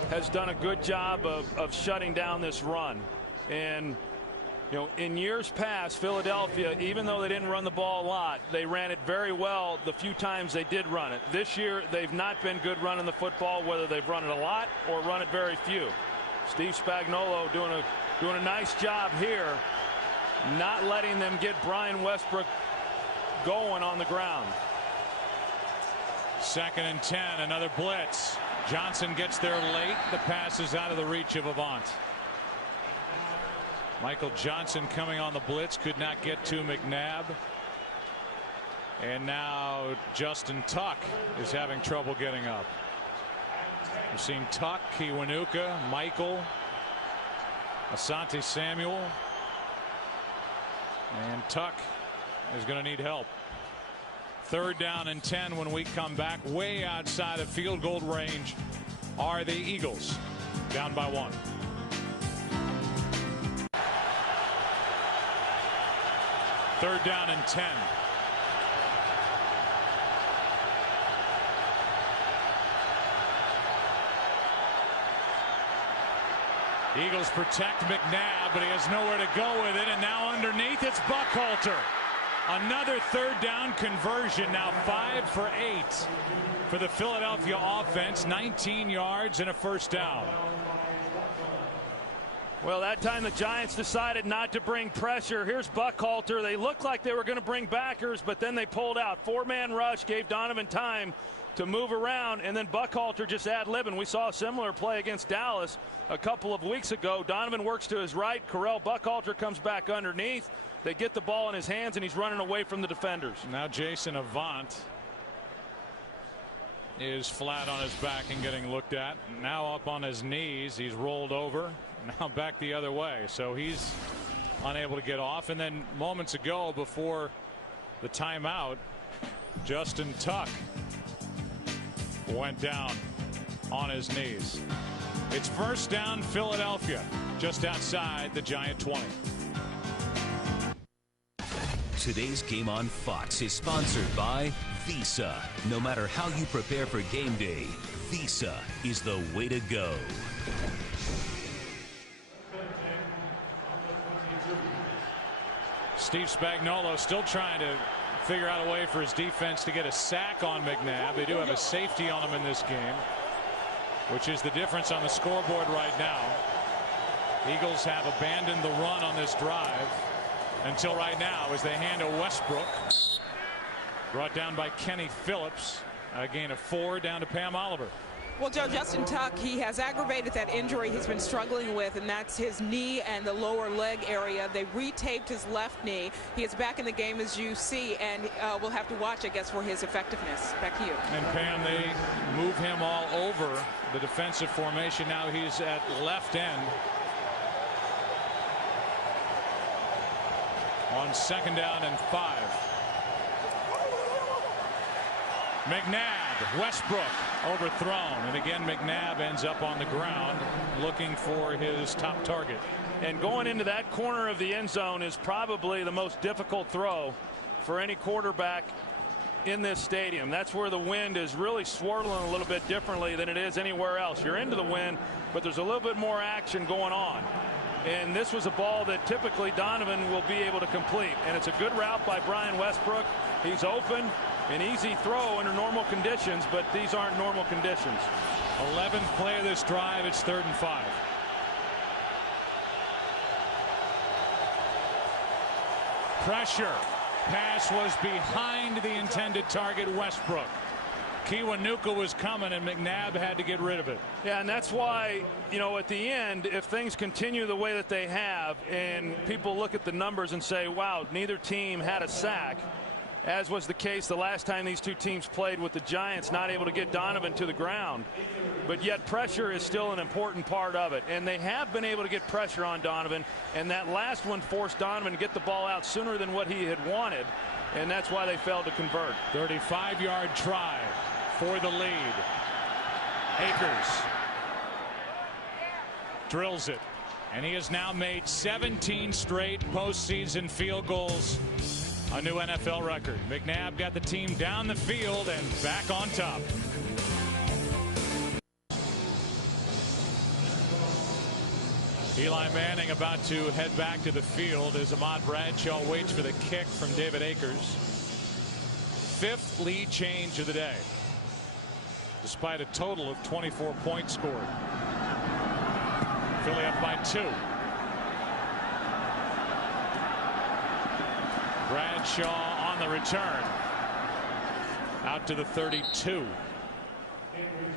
has done a good job of shutting down this run. And, you know, in years past, Philadelphia, even though they didn't run the ball a lot, they ran it very well the few times they did run it. This year, they've not been good running the football, whether they've run it a lot or run it very few. Steve Spagnuolo doing doing a nice job here, not letting them get Brian Westbrook going on the ground. 2nd and 10, another blitz. Johnson gets there late. The pass is out of the reach of Avant. Michael Johnson coming on the blitz, could not get to McNabb. And now Justin Tuck is having trouble getting up. We've seen Tuck, Kiwanuka, Michael, Asante Samuel. And Tuck is going to need help. 3rd down and 10 when we come back. Way outside of field goal range are the Eagles, down by 1. Third down and 10. The Eagles protect McNabb, but he has nowhere to go with it. And now underneath, it's Buckhalter. Another 3rd down conversion, now 5 for 8 for the Philadelphia offense. 19 yards and a 1st down. Well, that time the Giants decided not to bring pressure. Here's Buckhalter. They looked like they were going to bring backers, but then they pulled out. 4-man rush gave Donovan time to move around, and then Buckhalter just ad-libbing. We saw a similar play against Dallas a couple of weeks ago. Donovan works to his right. Correll Buckhalter comes back underneath. They get the ball in his hands, and he's running away from the defenders. Now Jason Avant is flat on his back and getting looked at. Now up on his knees. He's rolled over. Now back the other way. So he's unable to get off. And then moments ago, before the timeout, Justin Tuck went down on his knees. It's 1st down Philadelphia, just outside the Giant 20. Today's Game on Fox is sponsored by Visa. No matter how you prepare for game day, Visa is the way to go. Steve Spagnuolo still trying to figure out a way for his defense to get a sack on McNabb. They do have a safety on him in this game, which is the difference on the scoreboard right now. Eagles have abandoned the run on this drive until right now as they hand to Westbrook. Brought down by Kenny Phillips. A gain of 4 down to Pam Oliver. Well, Joe, Justin Tuck, he has aggravated that injury he's been struggling with, and that's his knee and the lower leg area. They retaped his left knee. He is back in the game, as you see, and we'll have to watch, I guess, for his effectiveness. Back to you. And Pam, they move him all over the defensive formation. Now he's at left end. On 2nd down and 5. McNabb, Westbrook overthrown, and again McNabb ends up on the ground looking for his top target. And going into that corner of the end zone is probably the most difficult throw for any quarterback in this stadium. That's where the wind is really swirling a little bit differently than it is anywhere else. You're into the wind, but there's a little bit more action going on. And this was a ball that typically Donovan will be able to complete. And it's a good route by Brian Westbrook. He's open, an easy throw under normal conditions, but these aren't normal conditions. 11th play of this drive. It's 3rd and 5. Pressure. Pass was behind the intended target, Westbrook. Kiwanuka was coming, and McNabb had to get rid of it. Yeah, and that's why, you know, at the end, if things continue the way that they have, and people look at the numbers and say, wow, neither team had a sack, as was the case the last time these two teams played, with the Giants not able to get Donovan to the ground. But yet pressure is still an important part of it. And they have been able to get pressure on Donovan, and that last one forced Donovan to get the ball out sooner than what he had wanted, and that's why they failed to convert. 35-yard try for the lead. Akers drills it, and he has now made 17 straight postseason field goals, a new NFL record. McNabb got the team down the field and back on top. Eli Manning about to head back to the field as Ahmad Bradshaw waits for the kick from David Akers. 5th lead change of the day, despite a total of 24 points scored. Philly up by 2. Bradshaw on the return. Out to the 32.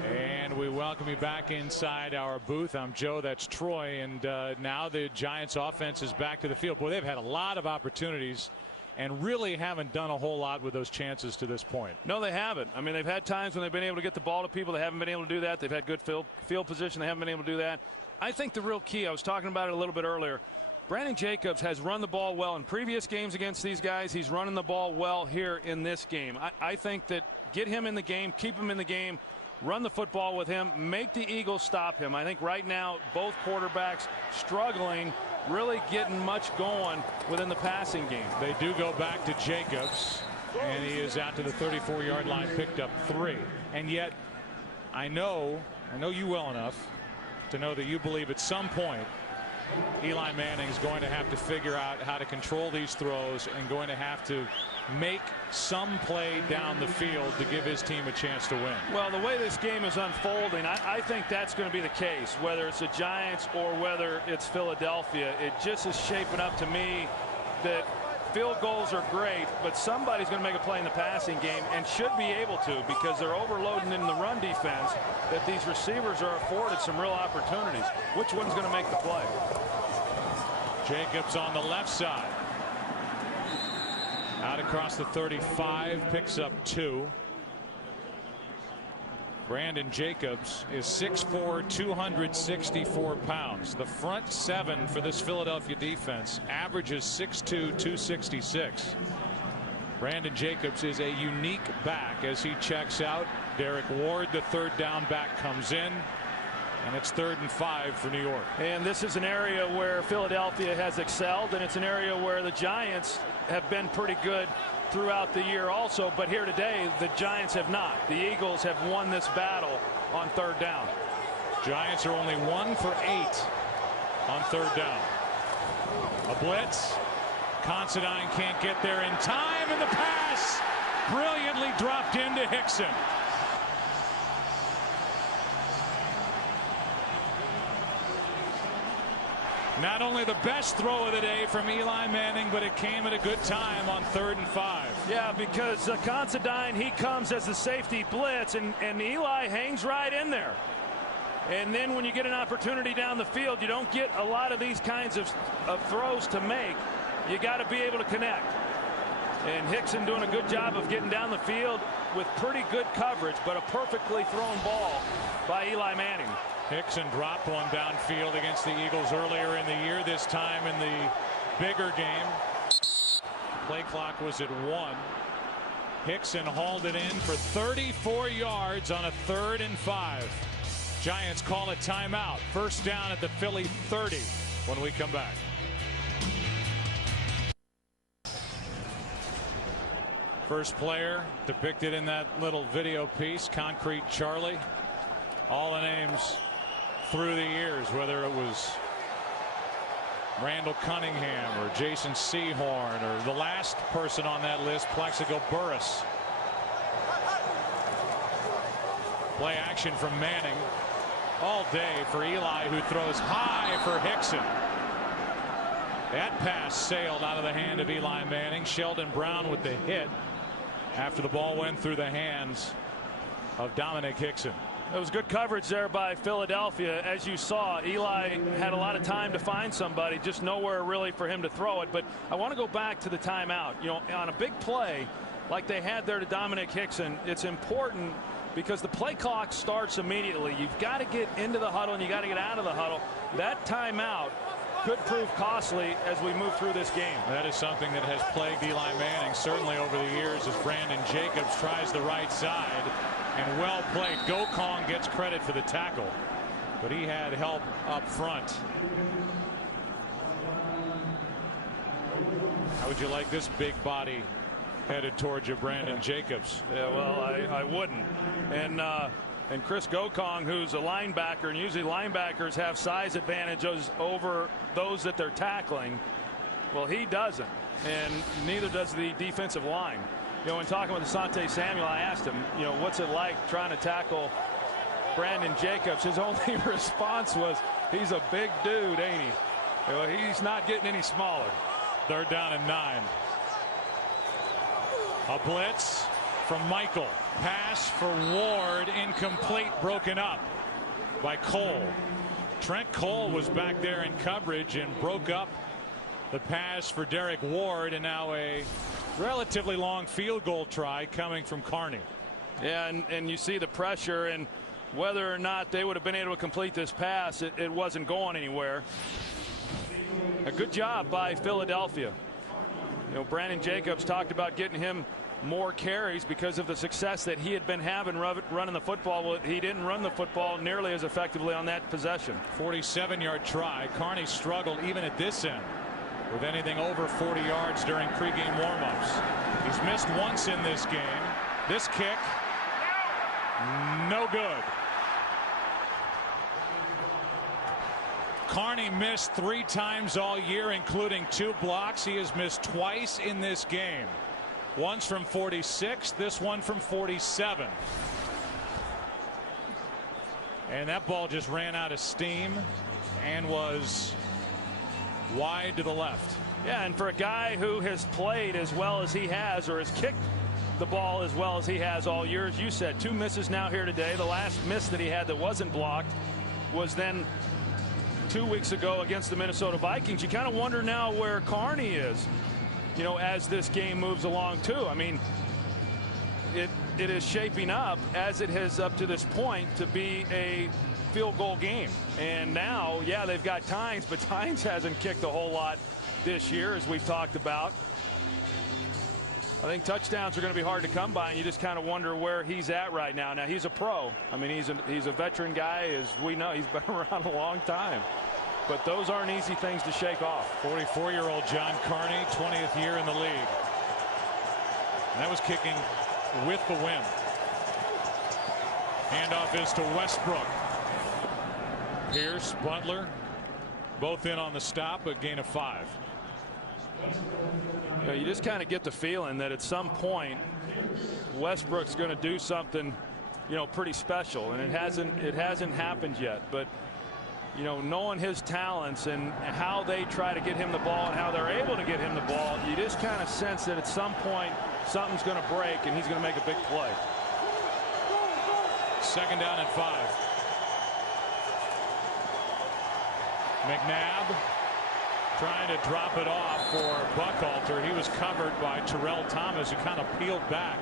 And we welcome you back inside our booth. I'm Joe, that's Troy, and now the Giants offense is back to the field. Boy, they've had a lot of opportunities and really haven't done a whole lot with those chances to this point. No, they haven't. I mean, they've had times when they've been able to get the ball to people. They haven't been able to do that. They've had good field position. They haven't been able to do that. I think the real key, I was talking about it a little bit earlier, Brandon Jacobs has run the ball well in previous games against these guys. He's running the ball well here in this game. I think that get him in the game, keep him in the game, run the football with him, make the Eagles stop him. I think right now both quarterbacks struggling, really getting much going within the passing game. They do go back to Jacobs, and he is out to the 34-yard line, picked up 3. And yet, I know you well enough to know that you believe at some point Eli Manning is going to have to figure out how to control these throws and going to have to make some play down the field to give his team a chance to win. Well, the way this game is unfolding, I think that's going to be the case, whether it's the Giants or whether it's Philadelphia. It just is shaping up to me that field goals are great, but somebody's going to make a play in the passing game and should be able to, because they're overloading in the run defense, that these receivers are afforded some real opportunities. Which one's going to make the play? Jacobs on the left side. Out across the 35, picks up 2. Brandon Jacobs is 6'4", 264 pounds. The front 7 for this Philadelphia defense averages 6'2", 266. Brandon Jacobs is a unique back as he checks out. Derek Ward, the third down back, comes in. And it's 3rd and 5 for New York. And this is an area where Philadelphia has excelled, and it's an area where the Giants have been pretty good throughout the year also. But here today, the Giants have not. The Eagles have won this battle on 3rd down. Giants are only 1 for 8 on 3rd down. A blitz. Considine can't get there in time, and the pass brilliantly dropped into Hickson. Not only the best throw of the day from Eli Manning, but it came at a good time on 3rd and 5. Yeah, because Considine, he comes as the safety blitz, and Eli hangs right in there. And then when you get an opportunity down the field, you don't get a lot of these kinds of throws to make. You got to be able to connect. And Hickson doing a good job of getting down the field with pretty good coverage, but a perfectly thrown ball by Eli Manning. Hickson dropped one downfield against the Eagles earlier in the year, this time in the bigger game. Play clock was at 1. Hickson hauled it in for 34 yards on a 3rd and 5. Giants call a timeout. First down at the Philly 30 when we come back. First player depicted in that little video piece, Concrete Charlie. All the names through the years, whether it was Randall Cunningham or Jason Sehorn or the last person on that list, Plexico Burris. Play action from Manning all day for Eli, who throws high for Hickson. That pass sailed out of the hand of Eli Manning. Sheldon Brown with the hit after the ball went through the hands of Dominic Hickson. It was good coverage there by Philadelphia. As you saw, Eli had a lot of time to find somebody, just nowhere really for him to throw it. But I want to go back to the timeout. You know, on a big play like they had there to Dominic Hickson, it's important because the play clock starts immediately. You've got to get into the huddle and you got to get out of the huddle. That timeout could prove costly as we move through this game. That is something that has plagued Eli Manning certainly over the years as Brandon Jacobs tries the right side. And well played. Gokong gets credit for the tackle, but he had help up front. How would you like this big body headed towards you, Brandon Jacobs? Yeah, well, I wouldn't. And Chris Gokong, who's a linebacker, and usually linebackers have size advantages over those that they're tackling. Well, he doesn't, and neither does the defensive line. You know, when talking with Asante Samuel, I asked him, you know, what's it like trying to tackle Brandon Jacobs? His only response was, he's a big dude, ain't he? You know, he's not getting any smaller. 3rd down and 9. A blitz from Michael. Pass for Ward, incomplete, broken up by Cole. Trent Cole was back there in coverage and broke up the pass for Derek Ward, and now a relatively long field goal try coming from Carney. Yeah, and you see the pressure, and whether or not they would have been able to complete this pass, it wasn't going anywhere. A good job by Philadelphia. You know, Brandon Jacobs talked about getting him more carries because of the success that he had been having running the football. Well, he didn't run the football nearly as effectively on that possession. 47-yard try. Carney struggled even at this end with anything over 40 yards during pregame warmups. He's missed once in this game. This kick, no good. Carney missed 3 times all year, including 2 blocks. He has missed twice in this game. Once from 46, this one from 47. And that ball just ran out of steam and was wide to the left. Yeah, and for a guy who has played as well as he has, or has kicked the ball as well as he has all year, as you said, 2 misses now here today. The last miss that he had that wasn't blocked was then 2 weeks ago against the Minnesota Vikings. You kind of wonder now where Carney is, you know, as this game moves along too. I mean, it is shaping up, as it has up to this point, to be a field goal game. And now, yeah, they've got Tynes, but Tynes hasn't kicked a whole lot this year, as we've talked about. I think touchdowns are going to be hard to come by, and you just kind of wonder where he's at right now. Now, he's a pro. I mean, he's a veteran guy, as we know. He's been around a long time. But those aren't easy things to shake off. 44-year-old John Carney, 20th year in the league. And that was kicking with the wind. Handoff is to Westbrook. Pierce, Butler, both in on the stop, a gain of 5. You know, you just kind of get the feeling that at some point Westbrook's going to do something, you know, pretty special, and it hasn't happened yet. But you know, knowing his talents and how they try to get him the ball and how they're able to get him the ball, you just kind of sense that at some point something's going to break and he's going to make a big play. 2nd down and 5. McNabb trying to drop it off for Buckhalter. He was covered by Terrell Thomas, who kind of peeled back.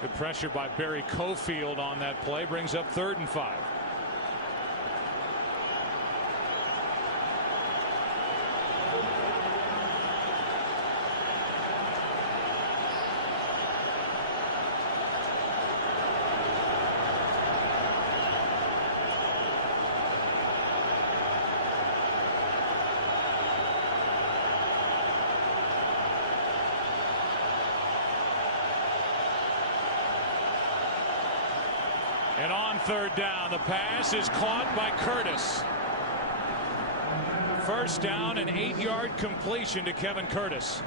Good pressure by Barry Cofield on that play, brings up 3rd and 5. And on 3rd down, the pass is caught by Curtis. 1st down, an 8-yard completion to Kevin Curtis.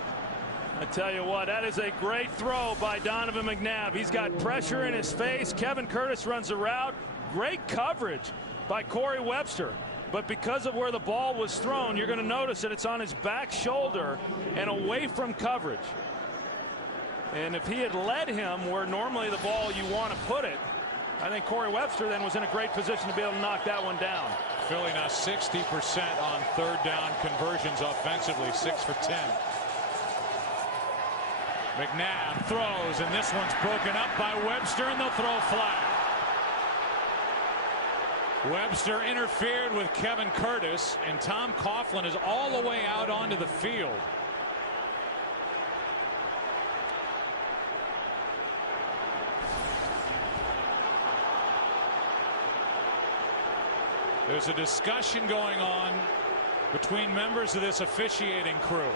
I tell you what, that is a great throw by Donovan McNabb. He's got pressure in his face. Kevin Curtis runs the route. Great coverage by Corey Webster. But because of where the ball was thrown, you're going to notice that it's on his back shoulder and away from coverage. And if he had led him where normally the ball you want to put it, I think Corey Webster then was in a great position to be able to knock that one down. Philly now 60% on 3rd down conversions offensively, 6 for 10. McNabb throws, and this one's broken up by Webster, and they'll throw a flag. Webster interfered with Kevin Curtis, and Tom Coughlin is all the way out onto the field. There's a discussion going on between members of this officiating crew.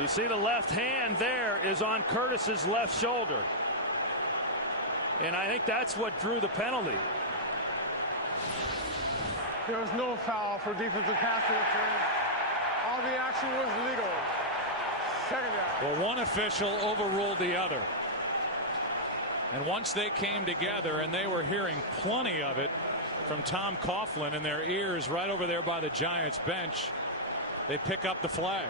You see the left hand there is on Curtis's left shoulder. And I think that's what drew the penalty. There was no foul for defensive pass interference. All the action was legal. 2nd down. Well, one official overruled the other. And once they came together, and they were hearing plenty of it from Tom Coughlin in their ears right over there by the Giants bench, they pick up the flag.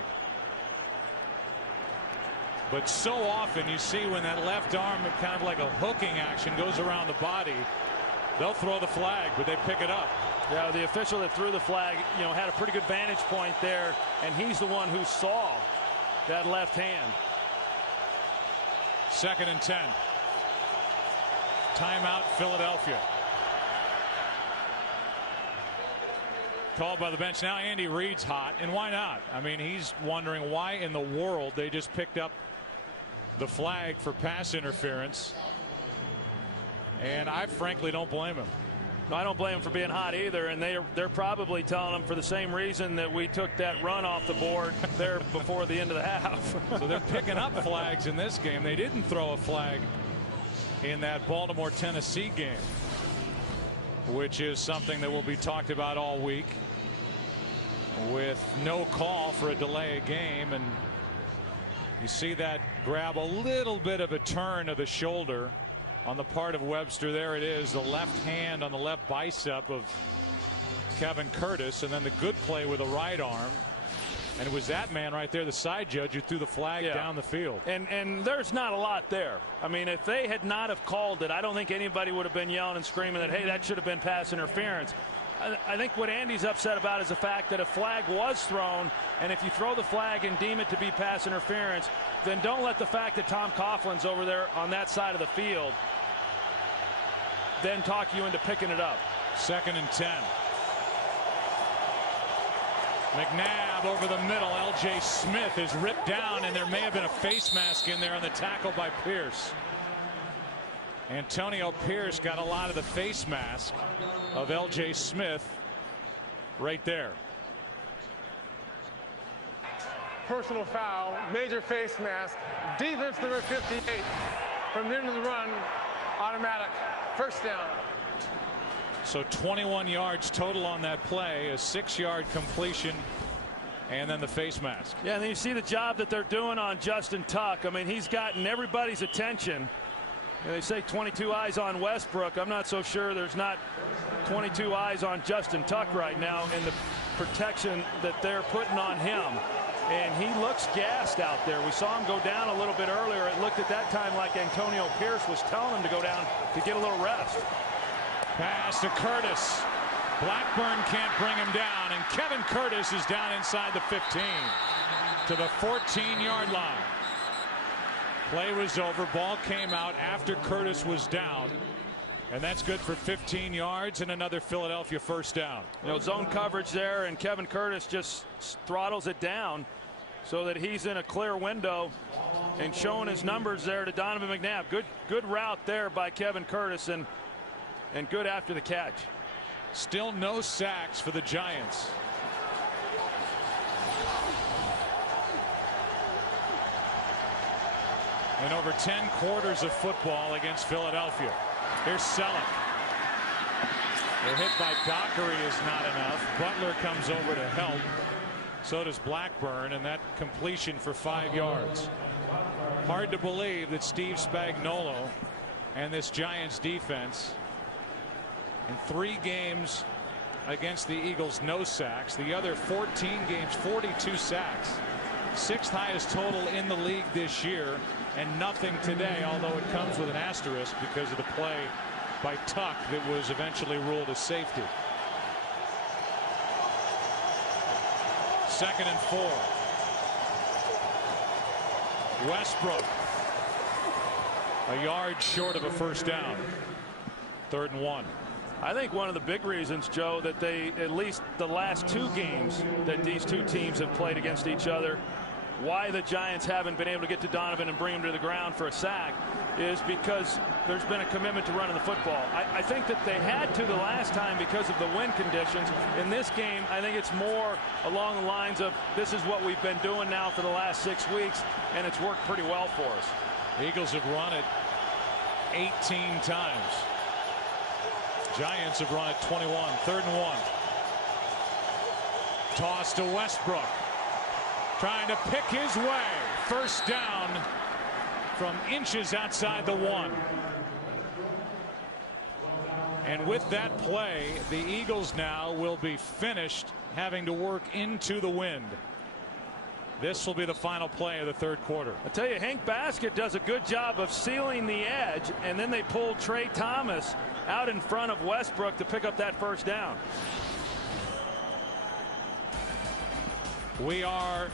But so often you see when that left arm, kind of like a hooking action, goes around the body, they'll throw the flag, but they pick it up. Yeah, the official that threw the flag, had a pretty good vantage point there, and he's the one who saw that left hand. 2nd and 10. Timeout, Philadelphia. Called by the bench. Now Andy Reid's hot, and why not? I mean, he's wondering why in the world they just picked up the flag for pass interference. And I frankly don't blame him. No, I don't blame him for being hot either, and they're probably telling him for the same reason that we took that run off the board there before the end of the half. So they're picking up flags in this game. They didn't throw a flag in that Baltimore-Tennessee game, which is something that will be talked about all week, with no call for a delay of game. And you see that grab, a little bit of a turn of the shoulder on the part of Webster. There it is, the left hand on the left bicep of Kevin Curtis, and then the good play with the right arm. And it was that man right there, the side judge, who threw the flag down the field. And there's not a lot there. I mean, if they had not have called it, I don't think anybody would have been yelling and screaming that, hey, that should have been pass interference. I think what Andy's upset about is the fact that a flag was thrown, and if you throw the flag and deem it to be pass interference, then don't let the fact that Tom Coughlin's over there on that side of the field then talk you into picking it up. 2nd and 10. McNabb over the middle. L.J. Smith is ripped down, and there may have been a face mask in there on the tackle by Pierce. Antonio Pierce got a lot of the face mask of L.J. Smith right there. Personal foul, major face mask, defense number 58. From the end of the run, automatic, 1st down. So 21 yards total on that play, a 6-yard completion, and then the face mask. Yeah, and then you see the job that they're doing on Justin Tuck. I mean, he's gotten everybody's attention. They say 22 eyes on Westbrook. I'm not so sure there's not 22 eyes on Justin Tuck right now in the protection that they're putting on him. And he looks gassed out there. We saw him go down a little bit earlier. It looked at that time like Antonio Pierce was telling him to go down to get a little rest. Pass to Curtis. Blackburn can't bring him down, and Kevin Curtis is down inside the 15 to the 14-yard line. Play was over. Ball came out after Curtis was down, and that's good for 15 yards and another Philadelphia 1st down. Zone coverage there, and Kevin Curtis just throttles it down so that he's in a clear window and showing his numbers there to Donovan McNabb. Good route there by Kevin Curtis, and good after the catch. Still no sacks for the Giants. In over 10 quarters of football against Philadelphia. Here's Selleck. The hit by Dockery is not enough. Butler comes over to help. So does Blackburn, and that completion for 5 yards. Hard to believe that Steve Spagnuolo and this Giants defense, in 3 games against the Eagles, no sacks. The other 14 games, 42 sacks. 6th highest total in the league this year, and nothing today, although it comes with an asterisk because of the play by Tuck that was eventually ruled a safety. 2nd and 4. Westbrook a yard short of a 1st down. 3rd and 1. I think one of the big reasons, Joe, that they, at least the last 2 games that these 2 teams have played against each other, why the Giants haven't been able to get to Donovan and bring him to the ground for a sack is because there's been a commitment to running the football. I think that they had to the last time because of the wind conditions. In this game, I think it's more along the lines of this is what we've been doing now for the last 6 weeks, and it's worked pretty well for us. The Eagles have run it 18 times. Giants have run it 21. 3rd and 1. Toss to Westbrook. Trying to pick his way. 1st down from inches outside the 1. And with that play, the Eagles now will be finished having to work into the wind. This will be the final play of the third quarter. I tell you, Hank Baskett does a good job of sealing the edge, and then they pull Trey Thomas out in front of Westbrook to pick up that first down. We are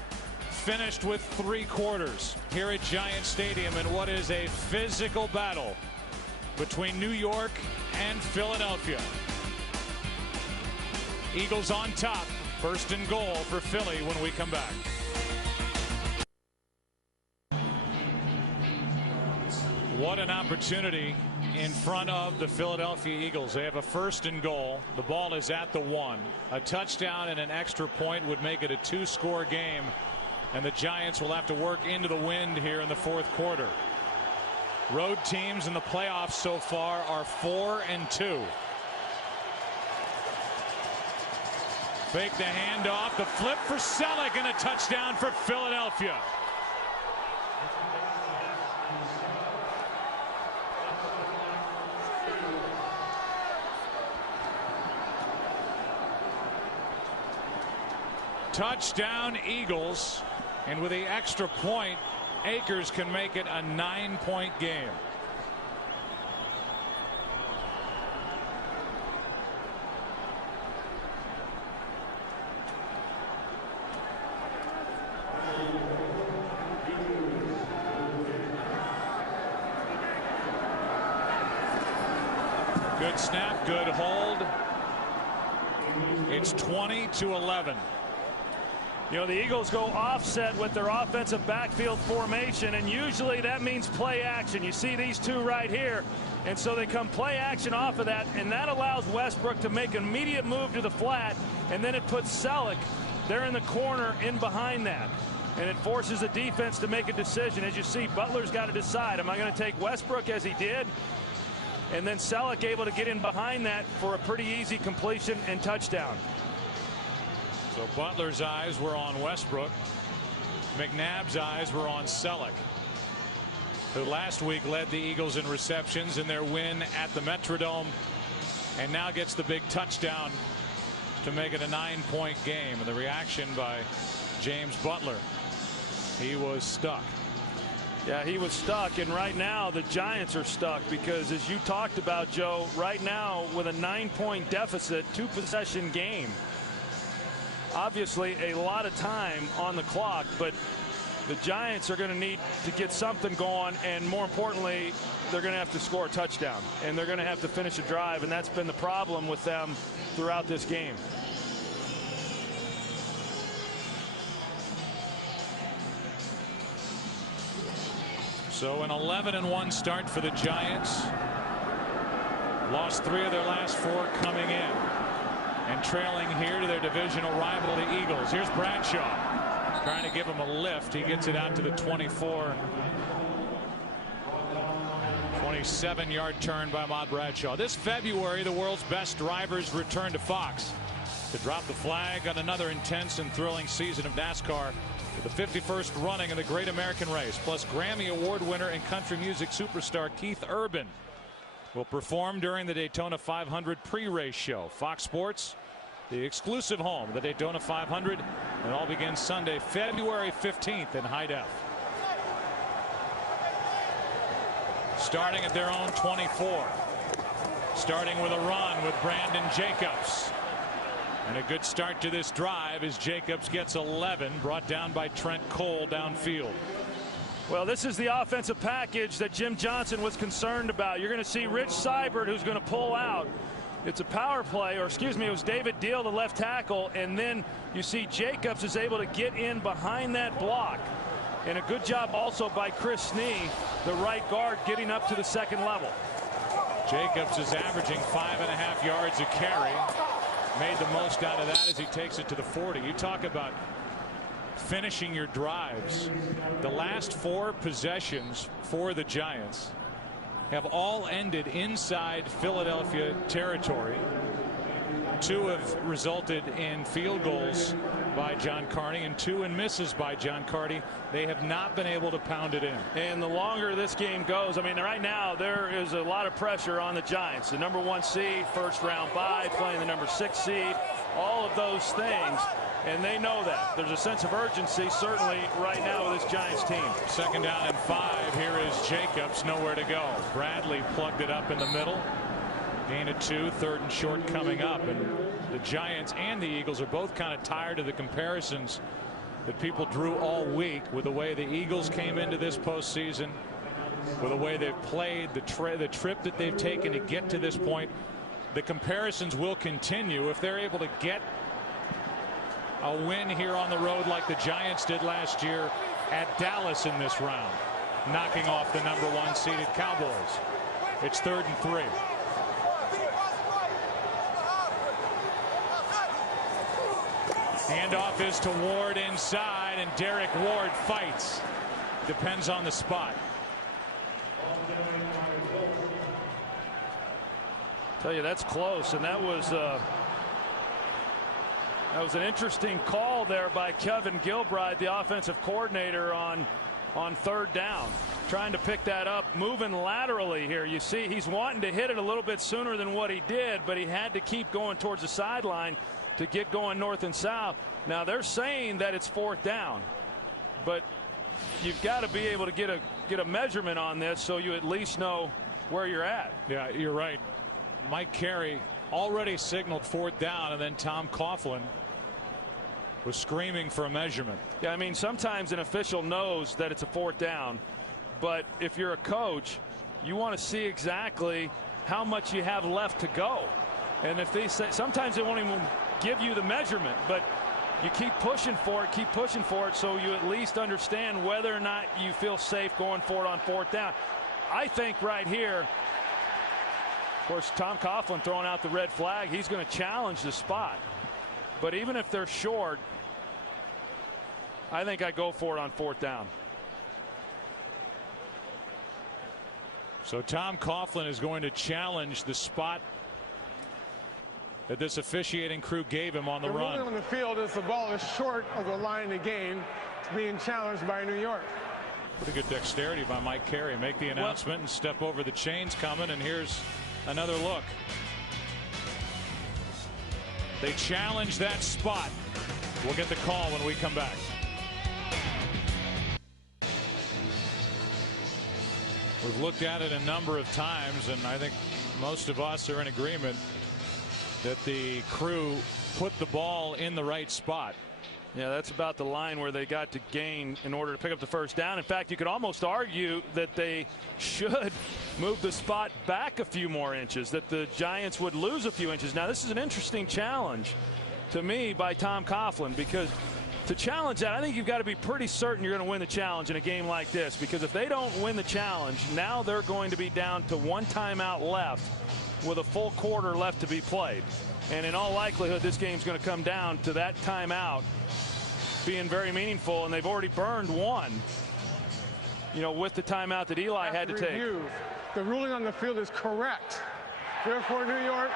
finished with 3 quarters here at Giant Stadium in what is a physical battle between New York and Philadelphia. Eagles on top. First and goal for Philly when we come back. What an opportunity in front of the Philadelphia Eagles. They have a first and goal. The ball is at the 1. A touchdown and an extra point would make it a 2-score game. And the Giants will have to work into the wind here in the fourth quarter. Road teams in the playoffs so far are 4-2. Fake the handoff, the flip for Selleck, and a touchdown for Philadelphia. Touchdown Eagles, and with the extra point, Akers can make it a 9-point game. Good snap, good hold. It's 20-11. You know, the Eagles go offset with their offensive backfield formation, and usually that means play action. You see these two right here, and so they come play action off of that, and that allows Westbrook to make an immediate move to the flat, and then it puts Selleck there in the corner in behind that. And it forces the defense to make a decision. As you see, Butler's got to decide, am I going to take Westbrook as he did? And then Selleck able to get in behind that for a pretty easy completion and touchdown. So Butler's eyes were on Westbrook. McNabb's eyes were on Selleck, who last week led the Eagles in receptions in their win at the Metrodome, and now gets the big touchdown to make it a 9-point game. And the reaction by James Butler, he was stuck. Yeah, he was stuck, and right now the Giants are stuck because, as you talked about, Joe, right now with a 9-point deficit, 2-possession game. Obviously a lot of time on the clock, but the Giants are going to need to get something going, and more importantly, they're going to have to score a touchdown, and they're going to have to finish a drive, and that's been the problem with them throughout this game. So an 11-1 start for the Giants. Lost 3 of their last 4 coming in. And trailing here to their divisional rival, the Eagles. Here's Bradshaw trying to give him a lift. He gets it out to the 24. 27-yard turn by Ahmad Bradshaw. This February, the world's best drivers return to Fox to drop the flag on another intense and thrilling season of NASCAR with the 51st running of the Great American Race. Plus, Grammy Award winner and country music superstar Keith Urban will perform during the Daytona 500 pre-race show. Fox Sports, the exclusive home of the Daytona 500. It all begins Sunday, February 15th in high def. Starting at their own 24. Starting with a run with Brandon Jacobs. And a good start to this drive as Jacobs gets 11, brought down by Trent Cole downfield. Well, this is the offensive package that Jim Johnson was concerned about. You're going to see Rich Seibert, who's going to pull out. It's a power play, or excuse me, it was David Deal, the left tackle, and then you see Jacobs is able to get in behind that block. And a good job also by Chris Snee, the right guard, getting up to the second level. Jacobs is averaging 5.5 yards a carry. Made the most out of that as he takes it to the 40. You talk about finishing your drives. The last 4 possessions for the Giants have all ended inside Philadelphia territory. 2 have resulted in field goals by John Carney and 2 in misses by John Carney. They have not been able to pound it in. And the longer this game goes, I mean, right now there is a lot of pressure on the Giants. The number 1 seed, first round bye, playing the number 6 seed, all of those things. and they know that. There's a sense of urgency, certainly, right now with this Giants team. 2nd down and 5. Here is Jacobs, nowhere to go. Bradley plugged it up in the middle. Gain of 2, 3rd and short coming up. And the Giants and the Eagles are both kind of tired of the comparisons that people drew all week with the way the Eagles came into this postseason, with the way they've played, the trip that they've taken to get to this point. The comparisons will continue if they're able to get a win here on the road like the Giants did last year at Dallas in this round, knocking off the #1 seeded Cowboys. It's 3rd and 3. Handoff is to Ward inside, and Derek Ward fights. Depends on the spot. Tell you, that's close, and that was an interesting call there by Kevin Gilbride, the offensive coordinator, on 3rd down, trying to pick that up, moving laterally here. You see, he's wanting to hit it a little bit sooner than what he did, but he had to keep going towards the sideline to get going north and south. Now they're saying that it's 4th down, but you've got to be able to get a measurement on this so you at least know where you're at. Yeah, you're right. Mike Carey already signaled 4th down, and then Tom Coughlin was screaming for a measurement. Yeah, I mean, sometimes an official knows that it's a 4th down, but if you're a coach, you want to see exactly how much you have left to go. And if they say, sometimes they won't even give you the measurement, but you keep pushing for it so you at least understand whether or not you feel safe going for it on 4th down. I think right here, of course, Tom Coughlin throwing out the red flag, he's going to challenge the spot. But even if they're short, I think I go for it on 4th down. So Tom Coughlin is going to challenge the spot that this officiating crew gave him on the run. The ruling on the field is the ball is short of the line to gain. It's being challenged by New York. Pretty good dexterity by Mike Carey. Make the announcement and step over the chains coming, and here's another look. They challenge that spot. We'll get the call when we come back. We've looked at it a number of times, and I think most of us are in agreement that the crew put the ball in the right spot. Yeah, that's about the line where they got to gain in order to pick up the 1st down. In fact, you could almost argue that they should move the spot back a few more inches, that the Giants would lose a few inches. Now, this is an interesting challenge to me by Tom Coughlin, because to challenge that, I think you've got to be pretty certain you're going to win the challenge in a game like this, because if they don't win the challenge, now they're going to be down to 1 timeout left with a full quarter left to be played. And in all likelihood, this game's going to come down to that timeout being very meaningful, and they've already burned 1, with the timeout that Eli had to take. The ruling on the field is correct. Therefore, New York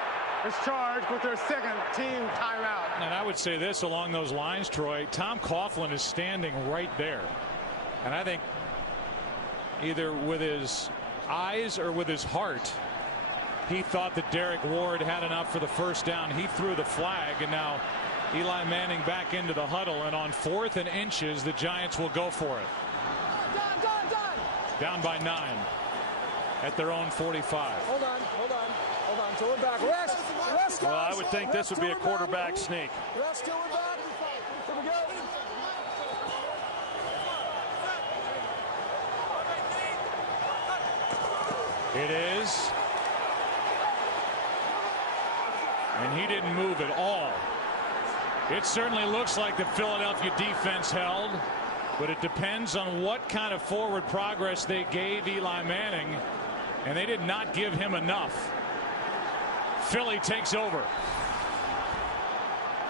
is charged with their 2nd team timeout. And I would say this along those lines, Troy. Tom Coughlin is standing right there. And I think either with his eyes or with his heart, he thought that Derek Ward had enough for the 1st down. He threw the flag, and now Eli Manning back into the huddle, and on 4th and inches, the Giants will go for it. Down by 9 at their own 45. Hold on. Till we're back. Rest, well, I would think this would be a quarterback sneak. Rest till we're back. Here we go. It is. And he didn't move at all. It certainly looks like the Philadelphia defense held, but it depends on what kind of forward progress they gave Eli Manning, and they did not give him enough. Philly takes over.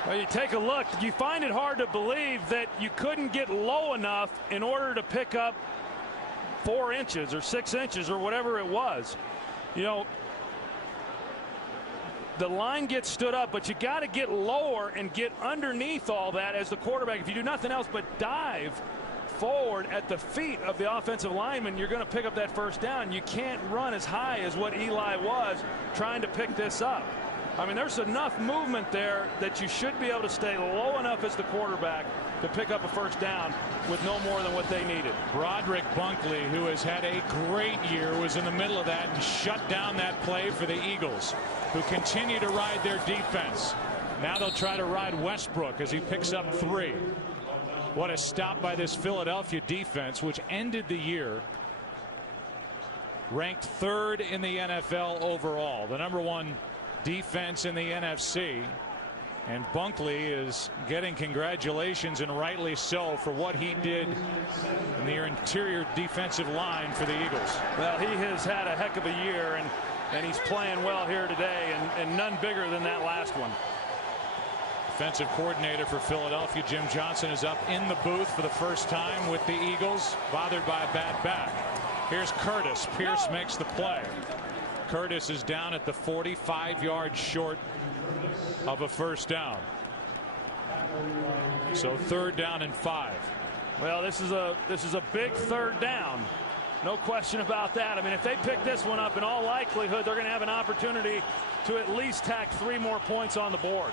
Well, you take a look, you find it hard to believe that you couldn't get low enough in order to pick up 4 inches or 6 inches or whatever it was. The line gets stood up, but you got to get lower and get underneath all that as the quarterback. If you do nothing else but dive forward at the feet of the offensive lineman, you're going to pick up that 1st down. You can't run as high as what Eli was trying to pick this up. I mean, there's enough movement there that you should be able to stay low enough as the quarterback to pick up a first down with no more than what they needed. Broderick Bunkley, who has had a great year, was in the middle of that and shut down that play for the Eagles, who continue to ride their defense. Now they'll try to ride Westbrook as he picks up 3. What a stop by this Philadelphia defense, which ended the year ranked 3rd in the NFL overall, the #1 defense in the NFC. And Bunkley is getting congratulations, and rightly so, for what he did in the interior defensive line for the Eagles. Well, he has had a heck of a year, and he's playing well here today, and none bigger than that last one. Defensive coordinator for Philadelphia, Jim Johnson, is up in the booth for the first time with the Eagles, bothered by a bad back. Here's Curtis. Pierce makes the play. Curtis is down at the 45 yards short of a first down. So 3rd down and 5. Well, this is a big 3rd down. No question about that. I mean, if they pick this one up, in all likelihood, they're going to have an opportunity to at least tack 3 more points on the board.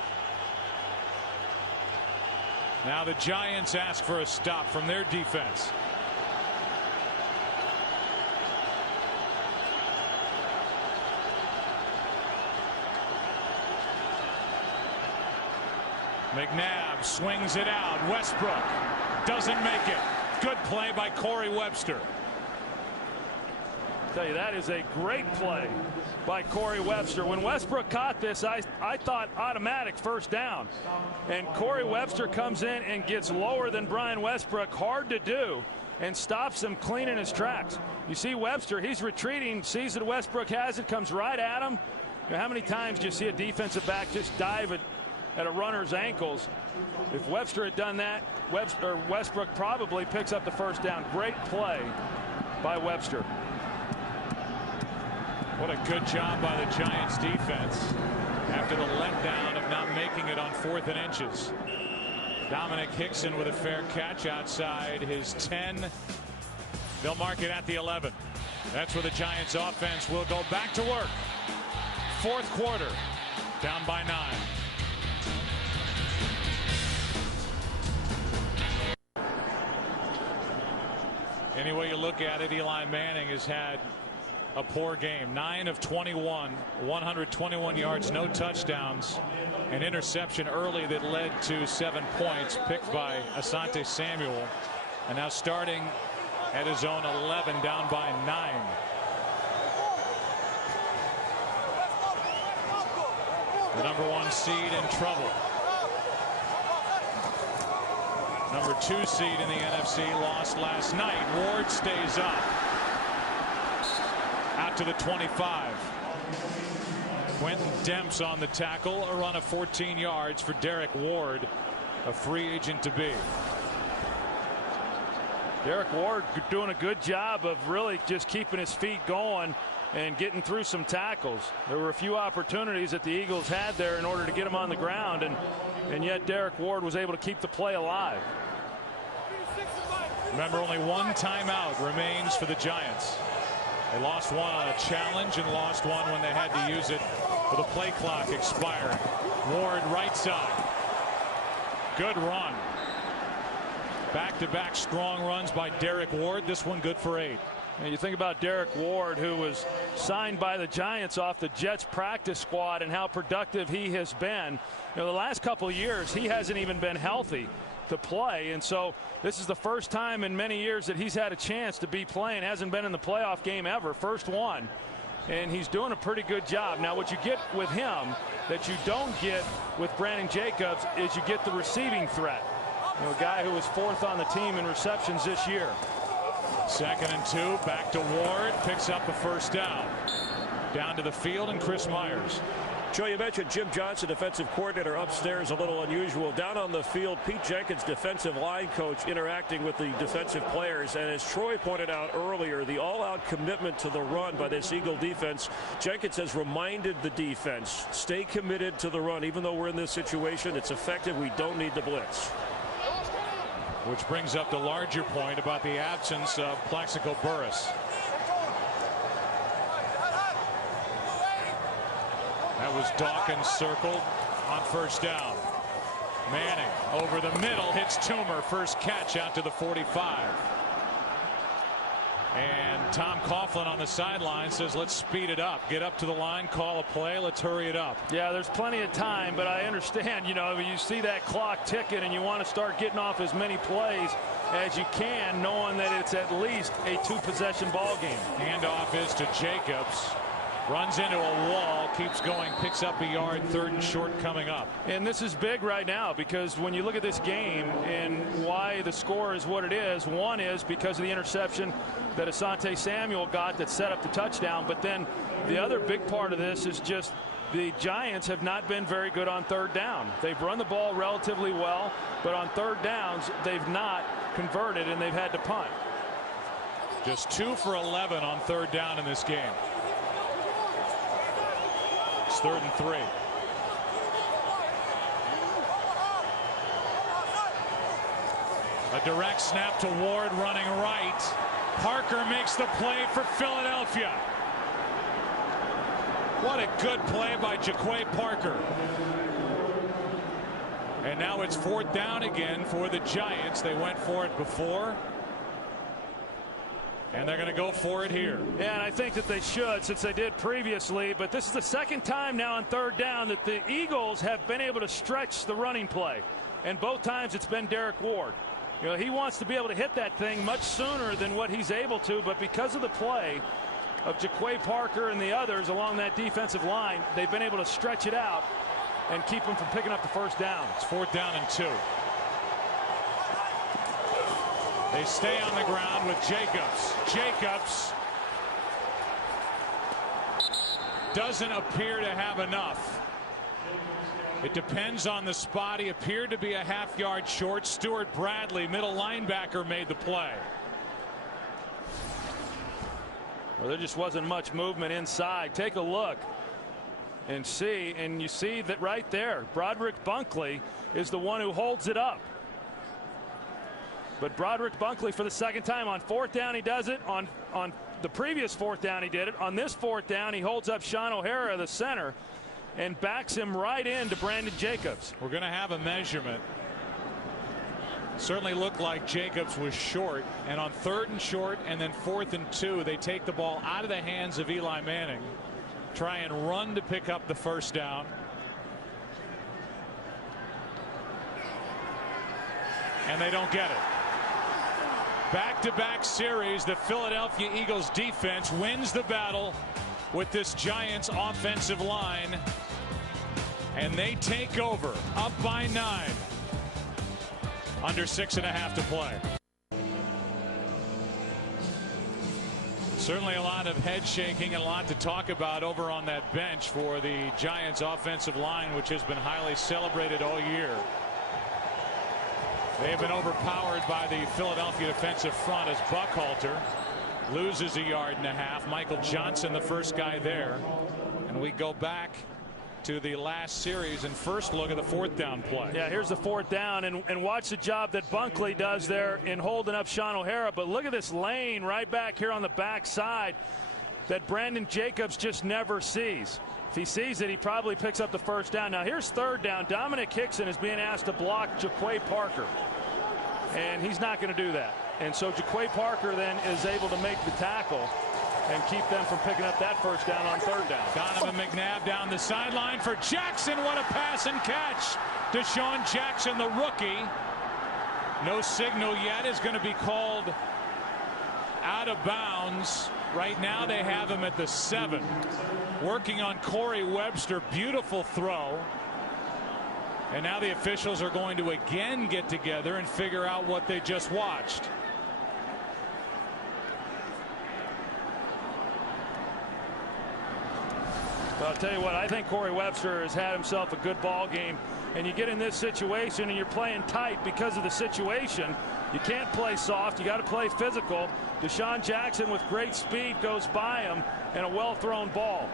Now the Giants ask for a stop from their defense. McNabb swings it out. Westbrook doesn't make it. Good play by Corey Webster. I tell you, that is a great play by Corey Webster. When Westbrook caught this, I thought automatic first down. And Corey Webster comes in and gets lower than Brian Westbrook, hard to do, and stops him clean in his tracks. You see Webster, he's retreating, sees that Westbrook has it, comes right at him. You know, how many times do you see a defensive back just dive at a runner's ankles? If Webster had done that, Westbrook probably picks up the first down. Great play by Webster. What a good job by the Giants defense after the letdown of not making it on 4th and inches. Dominic Hickson with a fair catch outside his 10. They'll mark it at the 11. That's where the Giants offense will go back to work. 4th quarter, down by 9. Any way you look at it, Eli Manning has had a poor game. 9 of 21, 121 yards, no touchdowns, an interception early that led to 7 points, picked by Asante Samuel, and now starting at his own 11, down by 9. The #1 seed in trouble. #2 seed in the NFC lost last night. Ward stays up. Out to the 25. Quentin Demps on the tackle. A run of 14 yards for Derek Ward, a free agent to be. Derek Ward doing a good job of really just keeping his feet going and getting through some tackles. There were a few opportunities that the Eagles had there in order to get him on the ground, and yet Derek Ward was able to keep the play alive. Remember, only 1 timeout remains for the Giants. They lost 1 on a challenge and lost 1 when they had to use it with the play clock expired. Ward right side. Good run. Back-to-back strong runs by Derek Ward. This one good for 8. And you think about Derek Ward, who was signed by the Giants off the Jets practice squad, and how productive he has been. You know, the last couple of years, he hasn't even been healthy to play, and so this is the first time in many years that he's had a chance to be playing. Hasn't been in the playoff game ever, first one, and he's doing a pretty good job. Now, what you get with him that you don't get with Brandon Jacobs is you get the receiving threat. You know, a guy who was 4th on the team in receptions this year. 2nd and 2, back to Ward, picks up a first down. Down to the field, and Chris Myers. Joe, you mentioned Jim Johnson, defensive coordinator, upstairs, a little unusual. Down on the field, Pete Jenkins, defensive line coach, interacting with the defensive players. And as Troy pointed out earlier, the all-out commitment to the run by this Eagle defense, Jenkins has reminded the defense, stay committed to the run. Even though we're in this situation, it's effective. We don't need the blitz. Which brings up the larger point about the absence of Plaxico Burress. That was Dawkins circled on first down. Manning over the middle, hits Toomer. First catch out to the 45. And Tom Coughlin on the sideline says, let's speed it up. Get up to the line, call a play, let's hurry it up. Yeah, there's plenty of time, but I understand, you know, you see that clock ticking and you want to start getting off as many plays as you can, knowing that it's at least a 2-possession ball game. Handoff is to Jacobs. Runs into a wall, keeps going, picks up a yard, 3rd and short coming up. And this is big right now because when you look at this game and why the score is what it is, one is because of the interception that Asante Samuel got that set up the touchdown. But then the other big part of this is just the Giants have not been very good on 3rd down. They've run the ball relatively well, but on 3rd downs, they've not converted and they've had to punt. Just 2 for 11 on 3rd down in this game. It's 3rd and 3. A direct snap to Ward running right. Parker makes the play for Philadelphia. What a good play by Jaquay Parker. And now it's 4th down again for the Giants. They went for it before. And they're going to go for it here. Yeah, and I think that they should, since they did previously. But this is the 2nd time now on 3rd down that the Eagles have been able to stretch the running play. And both times it's been Derek Ward. You know, he wants to be able to hit that thing much sooner than what he's able to. But because of the play of Jaquay Parker and the others along that defensive line, they've been able to stretch it out and keep them from picking up the 1st down. It's 4th down and 2. They stay on the ground with Jacobs. Jacobs doesn't appear to have enough. It depends on the spot. He appeared to be a half-yard short. Stuart Bradley, middle linebacker, made the play. Well, there just wasn't much movement inside. Take a look and see, and you see that right there, Broderick Bunkley is the one who holds it up. But Broderick Bunkley, for the 2nd time on 4th down, he does it. On the previous 4th down, he did it. On this 4th down, he holds up Sean O'Hara, the center, and backs him right into Brandon Jacobs. We're going to have a measurement. Certainly looked like Jacobs was short, and on 3rd and short and then 4th and 2, they take the ball out of the hands of Eli Manning, try and run to pick up the 1st down. And they don't get it. Back-to-back series, the Philadelphia Eagles defense wins the battle with this Giants offensive line, and they take over, up by 9, under 6.5 to play. Certainly a lot of head shaking and a lot to talk about over on that bench for the Giants offensive line, which has been highly celebrated all year. They have been overpowered by the Philadelphia defensive front as Buckhalter loses 1.5 yards. Michael Johnson, the first guy there. And we go back to the last series and first look at the 4th down play. Yeah, here's the 4th down, and watch the job that Bunkley does there in holding up Sean O'Hara. But look at this lane right back here on the backside that Brandon Jacobs just never sees. If he sees it, he probably picks up the 1st down. Now here's 3rd down. Dominic Hickson is being asked to block Jaquay Parker, and he's not going to do that. And so Jaquay Parker then is able to make the tackle and keep them from picking up that 1st down on 3rd down. Donovan McNabb down the sideline for Jackson. What a pass and catch. Deshaun Jackson, the rookie. No signal yet, is going to be called out of bounds. Right now they have him at the 7. Working on Corey Webster. Beautiful throw. And now the officials are going to again get together and figure out what they just watched. Well, I'll tell you what, I think Corey Webster has had himself a good ball game. And you get in this situation and you're playing tight because of the situation. You can't play soft. You got to play physical. Deshaun Jackson with great speed goes by him, and a well-thrown ball.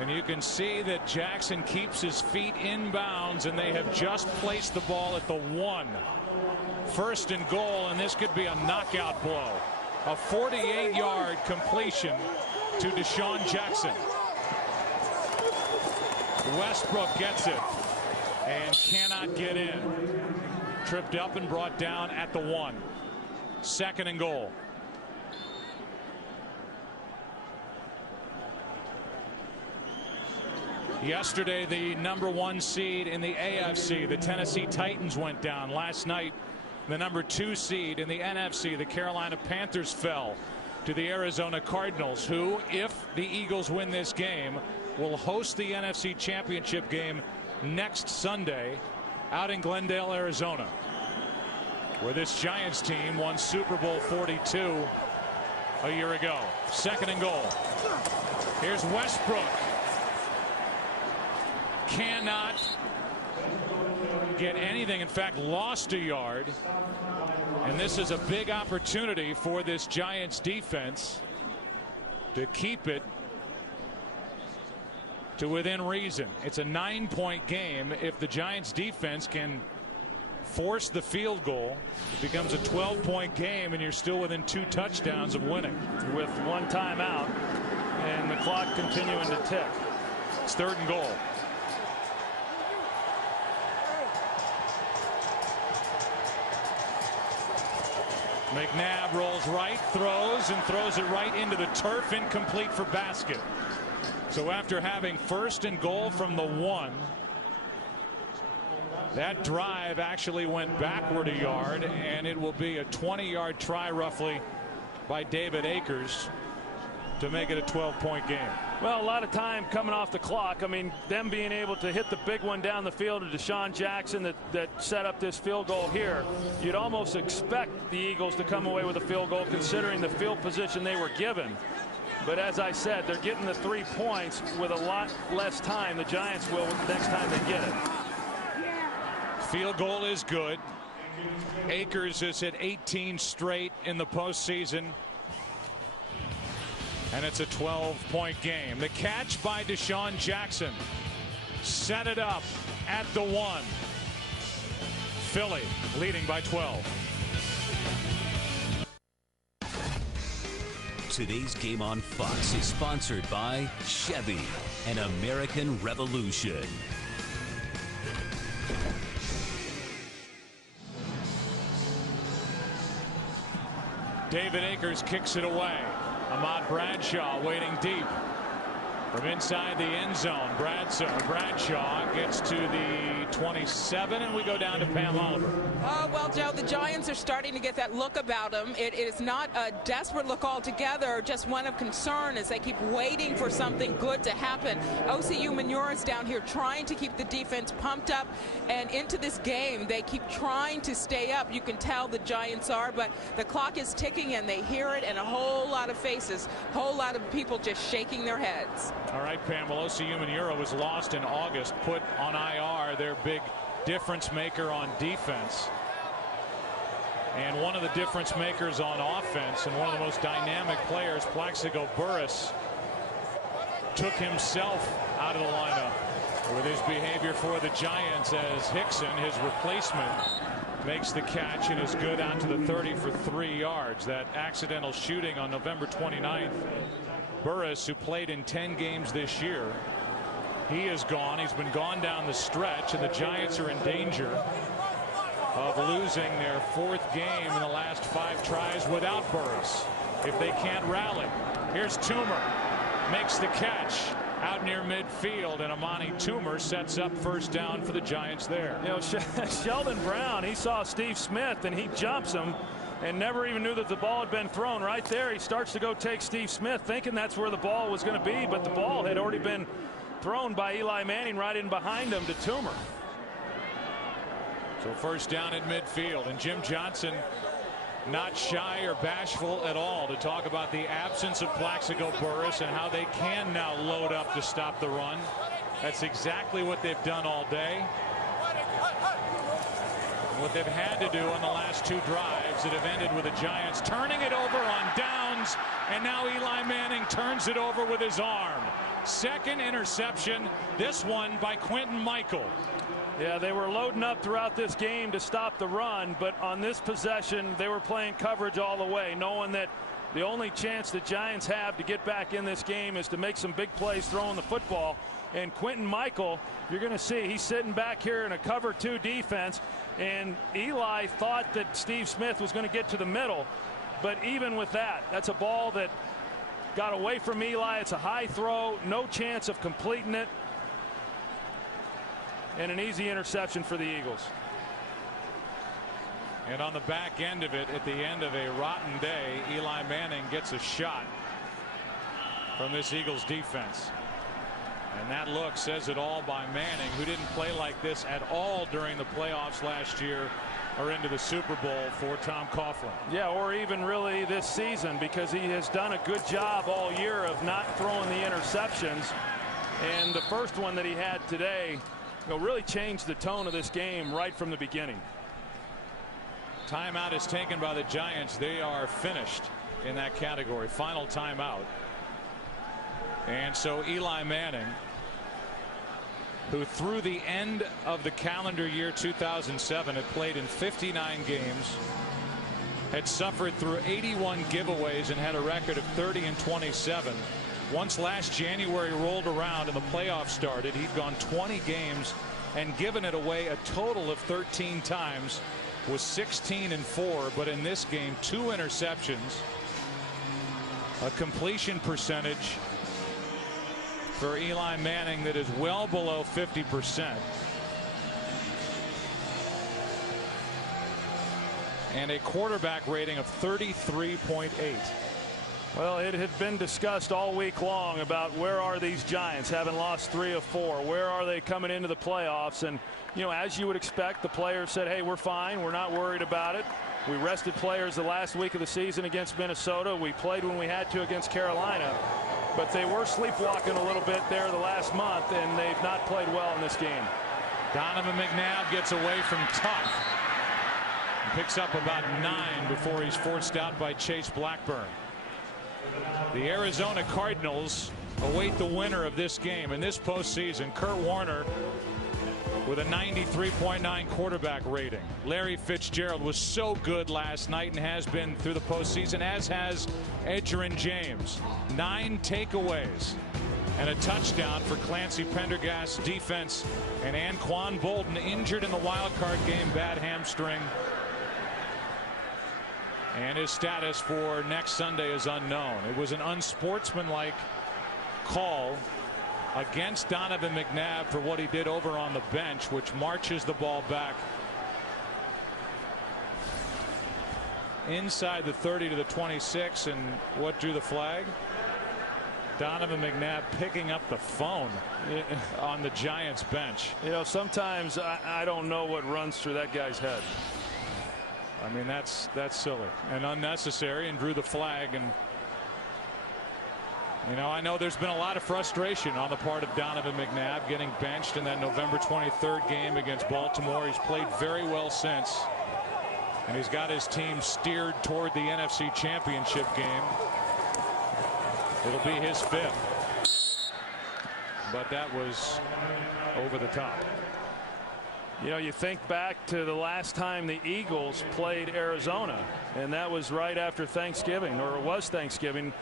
And you can see that Jackson keeps his feet in bounds, and they have just placed the ball at the 1. 1st and goal, and this could be a knockout blow. A 48-yard completion to Deshaun Jackson. Westbrook gets it and cannot get in. Tripped up and brought down at the 1. 2nd and goal. Yesterday, the #1 seed in the AFC, the Tennessee Titans, went down. Last night, the #2 seed in the NFC, the Carolina Panthers, fell to the Arizona Cardinals, who, if the Eagles win this game, will host the NFC Championship game next Sunday out in Glendale, Arizona, where this Giants team won Super Bowl 42 a year ago. 2nd and goal. Here's Westbrook. Cannot get anything. In fact, lost a yard. And this is a big opportunity for this Giants defense to keep it to within reason. It's a 9-point game. If the Giants defense can force the field goal, it becomes a 12-point game, and you're still within 2 touchdowns of winning. With 1 timeout and the clock continuing to tick. It's 3rd and goal. McNabb rolls right, throws it right into the turf, incomplete for basket. So after having 1st and goal from the 1, that drive actually went backward a yard, and it will be a 20-yard try roughly by David Akers to make it a 12-point game. Well, a lot of time coming off the clock. I mean, them being able to hit the big one down the field to Deshaun Jackson that set up this field goal here. You'd almost expect the Eagles to come away with a field goal considering the field position they were given. But as I said, they're getting the 3 points with a lot less time. The Giants will the next time they get it. Field goal is good. Akers has hit 18 straight in the postseason. And it's a 12-point game. The catch by Deshaun Jackson. Set it up at the 1. Philly leading by 12. Today's game on Fox is sponsored by Chevy, an American Revolution. David Akers kicks it away. Ahmad Bradshaw waiting deep from inside the end zone. Bradshaw gets to the 27, and we go down to Pam Oliver. Oh, well, Joe, the Giants are starting to get that look about them. It is not a desperate look altogether, just one of concern as they keep waiting for something good to happen. OCU Manuris down here trying to keep the defense pumped up, and into this game, they keep trying to stay up. You can tell the Giants are, but the clock is ticking, and they hear it, and a whole lot of faces, a whole lot of people just shaking their heads. All right, Pam. Well, OCU Manura was lost in August, put on IR, their big difference maker on defense. And one of the difference makers on offense and one of the most dynamic players, Plaxico Burress, took himself out of the lineup with his behavior for the Giants as Hickson, his replacement, makes the catch and is good out to the 30 for 3 yards. That accidental shooting on November 29th. Burress, who played in 10 games this year, he is gone. He's been gone down the stretch, and the Giants are in danger of losing their 4th game in the last 5 tries without Burress if they can't rally. Here's Toomer, makes the catch out near midfield, and Amani Toomer sets up 1st down for the Giants there. You know, Sheldon Brown, he saw Steve Smith and he jumps him and never even knew that the ball had been thrown. Right there, he starts to go take Steve Smith, thinking that's where the ball was going to be, but the ball had already been thrown by Eli Manning right in behind him to Toomer. So 1st down at midfield, and Jim Johnson not shy or bashful at all to talk about the absence of Plaxico Burress and how they can now load up to stop the run. That's exactly what they've done all day. What they've had to do on the last 2 drives that have ended with the Giants turning it over on downs, and now Eli Manning turns it over with his arm. 2nd interception, this one by Quentin Michael. Yeah, they were loading up throughout this game to stop the run, but on this possession, they were playing coverage all the way, knowing that the only chance the Giants have to get back in this game is to make some big plays throwing the football. And Quentin Michael, you're going to see he's sitting back here in a cover 2 defense. And Eli thought that Steve Smith was going to get to the middle. But even with that, that's a ball that got away from Eli. It's a high throw, no chance of completing it. And an easy interception for the Eagles. And on the back end of it, at the end of a rotten day, Eli Manning gets a shot from this Eagles defense. And that look says it all by Manning, who didn't play like this at all during the playoffs last year or into the Super Bowl for Tom Coughlin. Yeah, or even really this season, because he has done a good job all year of not throwing the interceptions. And the first one that he had today, really changed the tone of this game right from the beginning. Timeout is taken by the Giants. They are finished in that category. Final timeout. And so Eli Manning, who through the end of the calendar year 2007 had played in 59 games, had suffered through 81 giveaways and had a record of 30-27. Once last January rolled around and the playoffs started, he'd gone 20 games and given it away a total of 13 times, was 16-4, but in this game 2 interceptions, a completion percentage for Eli Manning that is well below 50%. And a quarterback rating of 33.8. Well, it had been discussed all week long about where are these Giants, having lost 3 of 4. Where are they coming into the playoffs? And, as you would expect, the players said, hey, we're fine. We're not worried about it. We rested players the last week of the season against Minnesota. We played when we had to against Carolina. But they were sleepwalking a little bit there the last month, and they've not played well in this game. Donovan McNabb gets away from Tuck. Picks up about 9 before he's forced out by Chase Blackburn. The Arizona Cardinals await the winner of this game in this postseason. Kurt Warner with a 93.9 quarterback rating. Larry Fitzgerald was so good last night and has been through the postseason, as has Edgerrin James. 9 takeaways and a touchdown for Clancy Pendergast's defense. And Anquan Bolden injured in the wild card game, bad hamstring. And his status for next Sunday is unknown. It was an unsportsmanlike call against Donovan McNabb for what he did over on the bench, which marches the ball back inside the 30 to the 26. And what drew the flag? Donovan McNabb picking up the phone on the Giants bench. Sometimes I don't know what runs through that guy's head. I mean, that's silly and unnecessary, and drew the flag. And I know there's been a lot of frustration on the part of Donovan McNabb getting benched in that November 23rd game against Baltimore. He's played very well since, and he's got his team steered toward the NFC Championship game. It'll be his 5th, but that was over the top. You think back to the last time the Eagles played Arizona, and that was right after Thanksgiving, or it was Thanksgiving,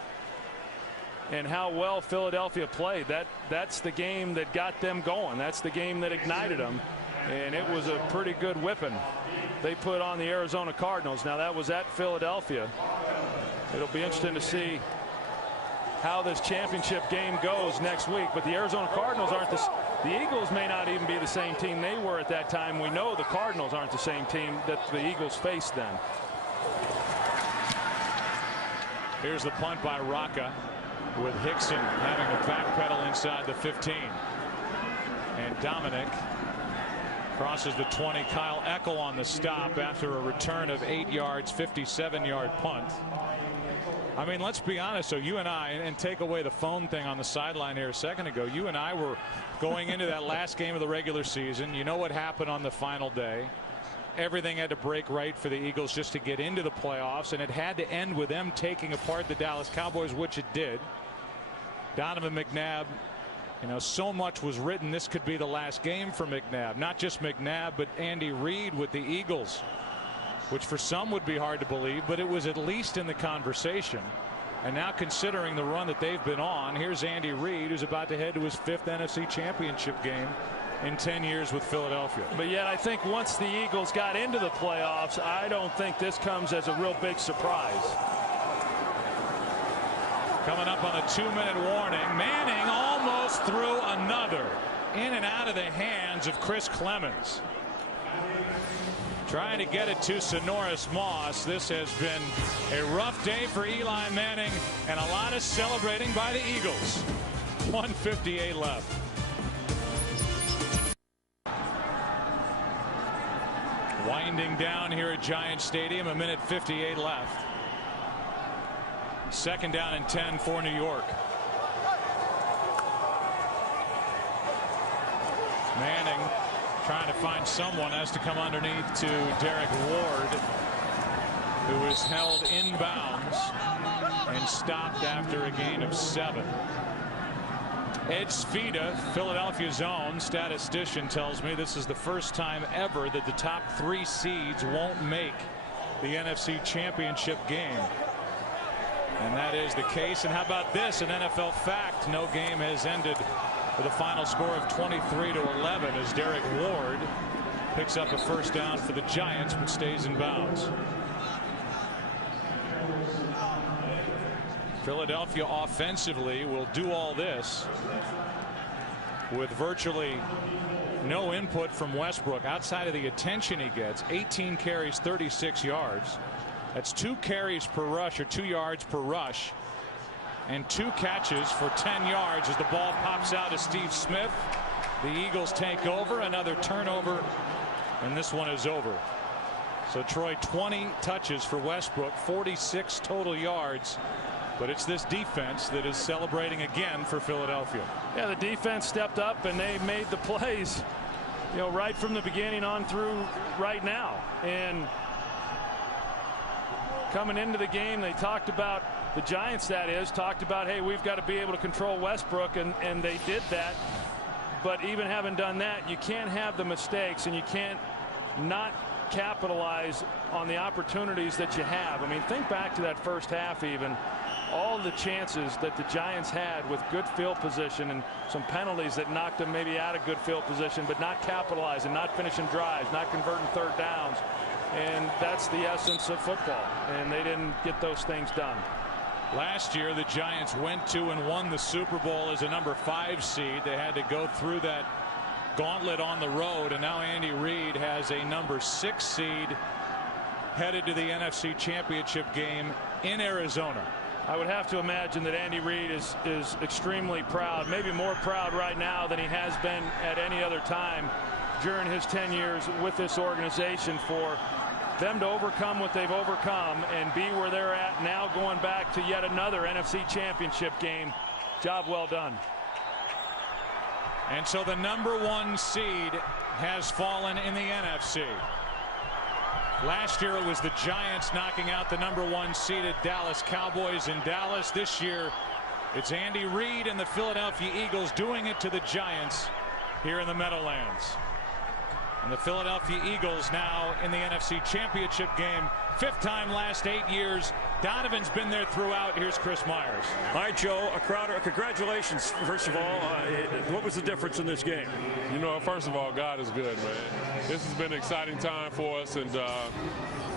and how well Philadelphia played. That's the game that got them going. That's the game that ignited them, and it was a pretty good whipping they put on the Arizona Cardinals. Now, that was at Philadelphia. It'll be interesting to see how this championship game goes next week, but the Arizona Cardinals aren't the Eagles may not even be the same team they were at that time. We know the Cardinals aren't the same team that the Eagles faced then. Here's the punt by Rocca, with Hickson having to backpedal inside the 15. And Dominic crosses the 20. Kyle Eckel on the stop after a return of 8 yards, 57-yard punt. I mean, let's be honest. So you and I, and take away the phone thing on the sideline here a second ago, you and I were going into that last game of the regular season. You know what happened on the final day. Everything had to break right for the Eagles just to get into the playoffs, and it had to end with them taking apart the Dallas Cowboys, which it did. Donovan McNabb, so much was written this could be the last game for McNabb. Not just McNabb, but Andy Reid with the Eagles, which for some would be hard to believe, but it was at least in the conversation. And now, considering the run that they've been on, here's Andy Reid, who's about to head to his 5th NFC Championship game in 10 years with Philadelphia. But yet I think once the Eagles got into the playoffs, I don't think this comes as a real big surprise. Coming up on a 2-minute warning, Manning almost threw another in and out of the hands of Chris Clemens. Trying to get it to Sonoris Moss. This has been a rough day for Eli Manning and a lot of celebrating by the Eagles. 1:58 left. Winding down here at Giant Stadium, 1:58 left. 2nd down and 10 for New York. Manning trying to find someone, has to come underneath to Derek Ward, who is held inbounds and stopped after a gain of 7. Ed Svita, Philadelphia's own statistician, tells me this is the first time ever that the top 3 seeds won't make the NFC Championship game. And that is the case. And how about this? An NFL fact: no game has ended with a final score of 23-11 as Derek Ward picks up a 1st down for the Giants but stays in bounds. Philadelphia offensively will do all this with virtually no input from Westbrook outside of the attention he gets. 18 carries, 36 yards. That's 2 carries per rush, or 2 yards per rush, and 2 catches for 10 yards as the ball pops out to Steve Smith. The Eagles take over. Another turnover, and this one is over. So Troy, 20 touches for Westbrook, 46 total yards. But it's this defense that is celebrating again for Philadelphia. Yeah, the defense stepped up and they made the plays, right from the beginning on through right now. And coming into the game, they talked about, the Giants that is, talked about, hey, we've got to be able to control Westbrook, and they did that. But even having done that, you can't have the mistakes, and you can't not capitalize on the opportunities that you have. I mean, think back to that first half even. All the chances that the Giants had with good field position and some penalties that knocked them maybe out of good field position, but not capitalizing, not finishing drives, not converting 3rd downs. And that's the essence of football, and they didn't get those things done. Last year, the Giants went to and won the Super Bowl as a number 5 seed. They had to go through that gauntlet on the road, and now Andy Reid has a number 6 seed headed to the NFC Championship game in Arizona. I would have to imagine that Andy Reid is extremely proud, maybe more proud right now than he has been at any other time during his 10 years with this organization, for them to overcome what they've overcome and be where they're at now, going back to yet another NFC Championship game. Job well done. And so the number 1 seed has fallen in the NFC. Last year it was the Giants knocking out the number 1 seeded Dallas Cowboys in Dallas. This year it's Andy Reid and the Philadelphia Eagles doing it to the Giants here in the Meadowlands. And the Philadelphia Eagles now in the NFC Championship game. 5th time last 8 years. Donovan's been there throughout. Here's Chris Myers. Hi, Joe. Crowder, congratulations, first of all. What was the difference in this game? First of all, God is good, man. This has been an exciting time for us, and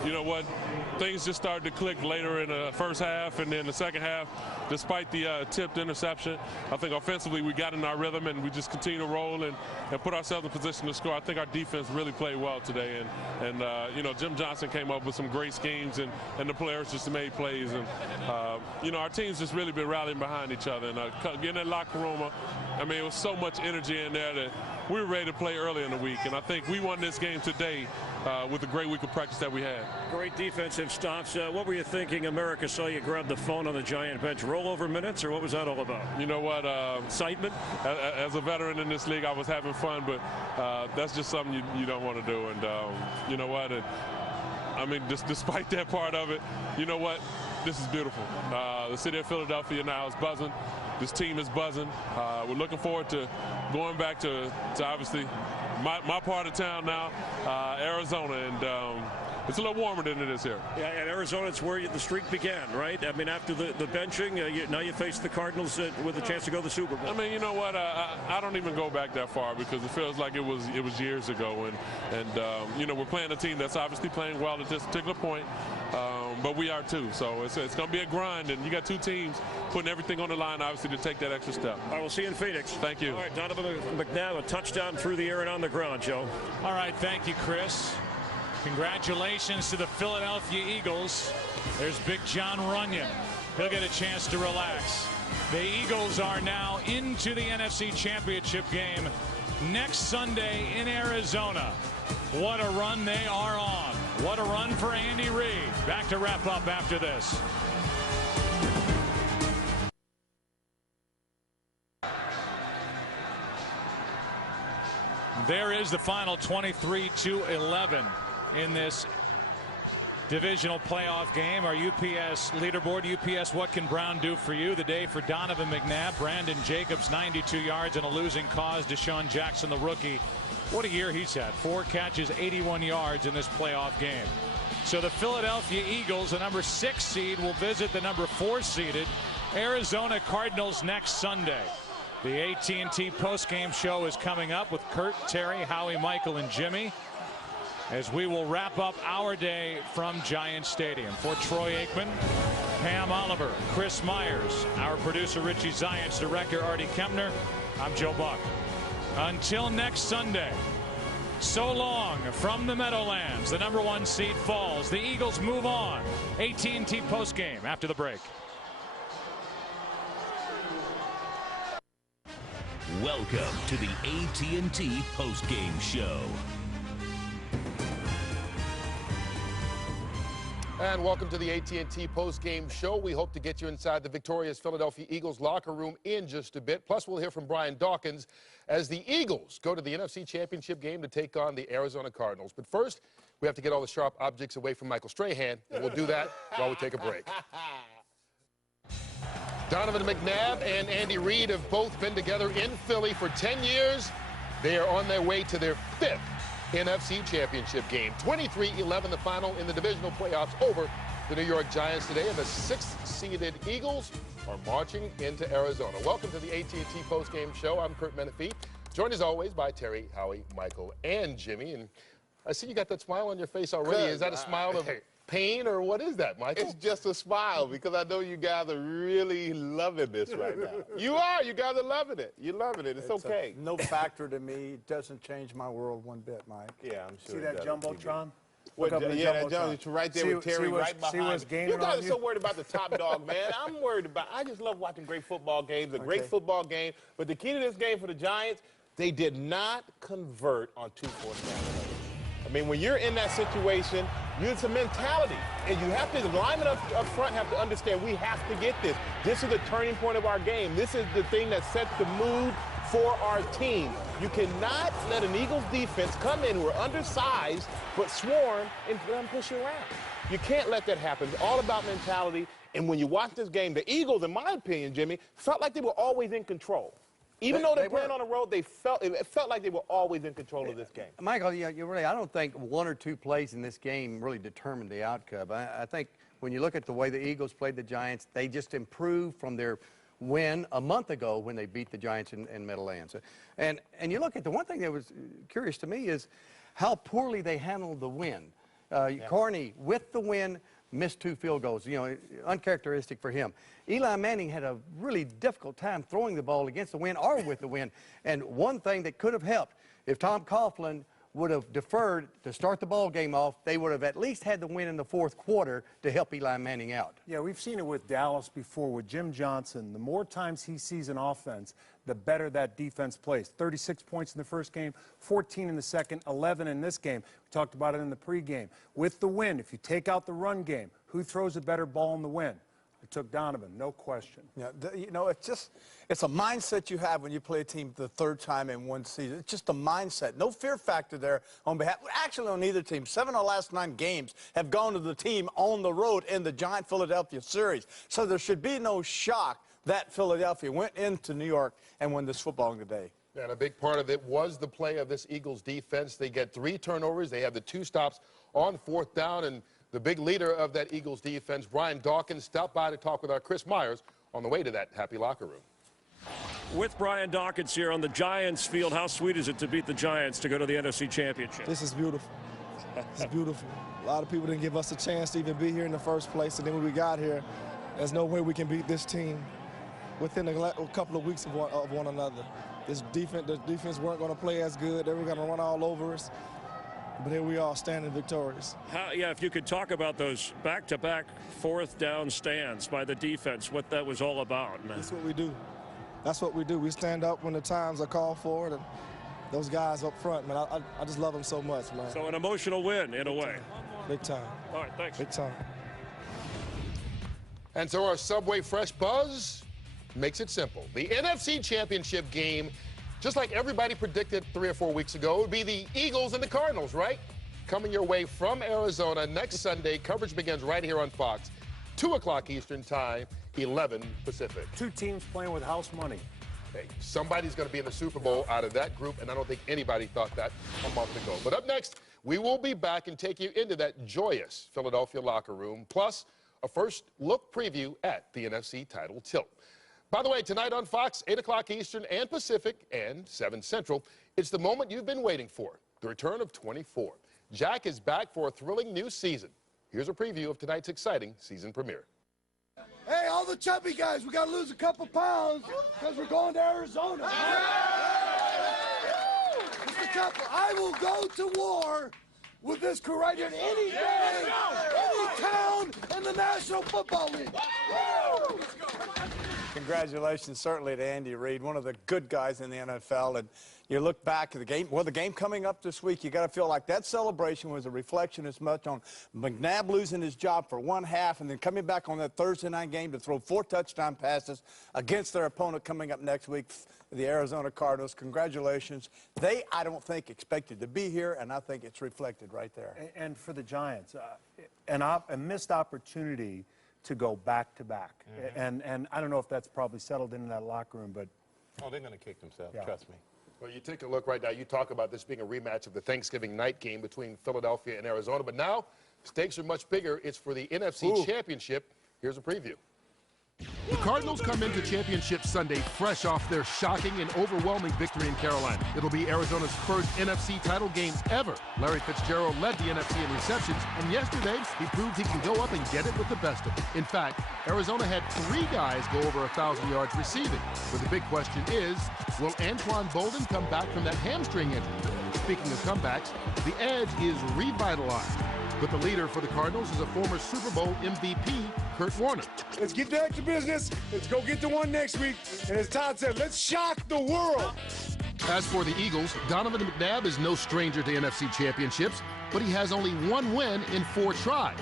you know what? Things just started to click later in the first half, and then the second half, despite the tipped interception, I think offensively we got in our rhythm, and we just continue to roll and put ourselves in position to score. I think our defense really played well today, and Jim Johnson came up with some great schemes, and the players just made plays, and our team's just really been rallying behind each other, and getting that locker room. I mean, it was so much energy in there that we were ready to play early in the week, and I think we won this game today with the great week of practice that we had. Great defensive stops. What were you thinking? America saw you grab the phone on the Giant bench. Rollover minutes, or what was that all about? You know what? Excitement? As a veteran in this league, I was having fun, but that's just something you don't want to do. And you know what? I mean, despite that part of it, you know what? This is beautiful. The city of Philadelphia now is buzzing. This team is buzzing. We're looking forward to going back to obviously my part of town now, Arizona, and it's a little warmer than it is here. Yeah, and Arizona, it's where the streak began, right? I mean, after the benching, now you face the Cardinals with a chance to go to the Super Bowl. I mean, you know what? I don't even go back that far because it feels like it was years ago, and you know, we're playing a team that's obviously playing well at this particular point, but we are too. So it's going to be a grind, and you got two teams putting everything on the line, obviously, to take that extra step. All right, we'll see you in Phoenix. Thank you. All right, Donovan McNabb, a touchdown through the air and on the ground, Joe. All right, thank you, Chris. Congratulations to the Philadelphia Eagles. There's Big John Runyon. He'll get a chance to relax. The Eagles are now into the NFC Championship game next Sunday in Arizona. What a run they are on. What a run for Andy Reid. Back to wrap up after this. There is the final 23-11 in this divisional playoff game. Our UPS leaderboard. UPS, what can Brown do for you? The day for Donovan McNabb, Brandon Jacobs, 92 yards and a losing cause. Deshaun Jackson, the rookie. What a year he's had. 4 catches, 81 yards in this playoff game. So the Philadelphia Eagles, the number 6 seed, will visit the number 4 seeded Arizona Cardinals next Sunday. The AT&T postgame show is coming up with Kurt, Terry, Howie, Michael, and Jimmy, as we will wrap up our day from Giant Stadium. For Troy Aikman, Pam Oliver, Chris Myers, our producer Richie Zients, director Artie Kempner, I'm Joe Buck. Until next Sunday, so long from the Meadowlands. The number 1 seed falls. The Eagles move on. AT&T postgame after the break. Welcome to the AT&T postgame show. And welcome to the AT&T postgame show. We hope to get you inside the victorious Philadelphia Eagles locker room in just a bit. Plus, we'll hear from Brian Dawkins as the Eagles go to the NFC Championship game to take on the Arizona Cardinals. But first, we have to get all the sharp objects away from Michael Strahan, and we'll do that while we take a break. Donovan McNabb and Andy Reid have both been together in Philly for 10 years. They are on their way to their 5th NFC Championship game. 23-11 the final in the divisional playoffs over the New York Giants today, and the 6th-seeded Eagles are marching into Arizona. Welcome to the AT&T postgame show. I'm Kurt Menefee, joined as always by Terry, Howie, Michael, and Jimmy. And I see you got that smile on your face already. Is that a smile of pain, or what is that, Michael? It's just a smile because I know you guys are really loving this right now. You are. You guys are loving it. You're loving it. It's okay. No factor to me. It doesn't change my world one bit, Mike. Yeah, I'm sure. See that Jumbotron? Yeah, that Jumbotron right there with Terry right behind me. You guys are so worried about the top dog, man. I'm worried about I just love watching great football games, a great football game. But the key to this game for the Giants, they did not convert on 2 4th downs. I mean, when you're in that situation, it's a mentality. And you have to, the linemen up front have to understand we have to get this. This is the turning point of our game. This is the thing that sets the mood for our team. You cannot let an Eagles defense come in who are undersized but swarm and push you around. You can't let that happen. It's all about mentality. And when you watch this game, the Eagles, in my opinion, Jimmy, felt like they were always in control. Even though they're playing on the road, it felt like they were always in control of this game. Michael, yeah, you're right. I don't think 1 or 2 plays in this game really determined the outcome. I think when you look at the way the Eagles played the Giants, they just improved from their win a month ago when they beat the Giants in Meadowlands. And you look at the one thing that was curious to me is how poorly they handled the win. Carney, with the win, missed 2 field goals, you know, uncharacteristic for him. Eli Manning had a really difficult time throwing the ball against the wind or with the wind. And one thing that could have helped, if Tom Coughlin would have deferred to start the ball game off, they would have at least had the win in the 4th quarter to help Eli Manning out. Yeah, we've seen it with Dallas before, with Jim Johnson. The more times he sees an offense, the better that defense plays. 36 points in the first game, 14 in the second, 11 in this game. We talked about it in the pregame. With the win, if you take out the run game, who throws a better ball in the win? It took Donovan, no question. Yeah, you know, it's a mindset you have when you play a team the 3rd time in one season. It's just a mindset. No fear factor there on behalf, actually on either team. 7 of the last 9 games have gone to the team on the road in the Giant Philadelphia series. So there should be no shock that Philadelphia went into New York and won this football game today. And a big part of it was the play of this Eagles defense. They get 3 turnovers. They have the 2 stops on 4th down, and the big leader of that Eagles defense, Brian Dawkins, stopped by to talk with our Chris Myers on the way to that happy locker room. With Brian Dawkins here on the Giants field, how sweet is it to beat the Giants to go to the NFC Championship? This is beautiful. It's beautiful. A lot of people didn't give us a chance to even be here in the first place, and then when we got here, there's no way we can beat this team within a couple of weeks of one another. The defense weren't going to play as good. They were going to run all over us. But here we are standing victorious. Yeah, if you could talk about those back-to-back 4th down stands by the defense, what that was all about. That's what we do. That's what we do. We stand up when the times are called for it, and those guys up front, man, I just love them so much, man. So an emotional win, in a way. Big time. All right, thanks. Big time. And so our Subway Fresh Buzz makes it simple. The NFC Championship game, just like everybody predicted 3 or 4 weeks ago, would be the Eagles and the Cardinals, right? Coming your way from Arizona next Sunday. Coverage begins right here on Fox, 2 o'clock Eastern Time, 11 Pacific. 2 teams playing with house money. Hey, somebody's going to be in the Super Bowl out of that group, and I don't think anybody thought that a month ago. But up next, we will be back and take you into that joyous Philadelphia locker room, plus a first look preview at the NFC title tilt. By the way, tonight on Fox, 8 o'clock Eastern and Pacific and 7 Central, it's the moment you've been waiting for, the return of 24. Jack is back for a thrilling new season. Here's a preview of tonight's exciting season premiere. Hey, all the chubby guys, we got to lose a couple pounds because we're going to Arizona. Mr. Chopper, I will go to war with this crew right here any day, any town in the National Football League. Congratulations, certainly, to Andy Reid, one of the good guys in the NFL. And you look back at the game, well, the game coming up this week, you got to feel like that celebration was a reflection as much on McNabb losing his job for 1 half and then coming back on that Thursday night game to throw 4 touchdown passes against their opponent coming up next week, the Arizona Cardinals. Congratulations. They, I don't think, expected to be here, and I think it's reflected right there. And for the Giants, a missed opportunity to go back-to-back. And I don't know if that's probably settled into that locker room, but... Oh, they're going to kick themselves, Yeah. trust me. Well, you take a look right now. You talk about this being a rematch of the Thanksgiving night game between Philadelphia and Arizona, but now stakes are much bigger. It's for the NFC Championship. Here's a preview. The Cardinals come into Championship Sunday fresh off their shocking and overwhelming victory in Carolina. It'll be Arizona's first NFC title game ever. Larry Fitzgerald led the NFC in receptions, and yesterday he proved he can go up and get it with the best of them. In fact, Arizona had 3 guys go over 1,000 yards receiving. But the big question is, will Anquan Bolden come back from that hamstring injury? Speaking of comebacks, the edge is revitalized. But the leader for the Cardinals is a former Super Bowl MVP, Kurt Warner. Let's get back to business. Let's go get the one next week. And as Todd said, let's shock the world. As for the Eagles, Donovan McNabb is no stranger to NFC championships, but he has only 1 win in 4 tries.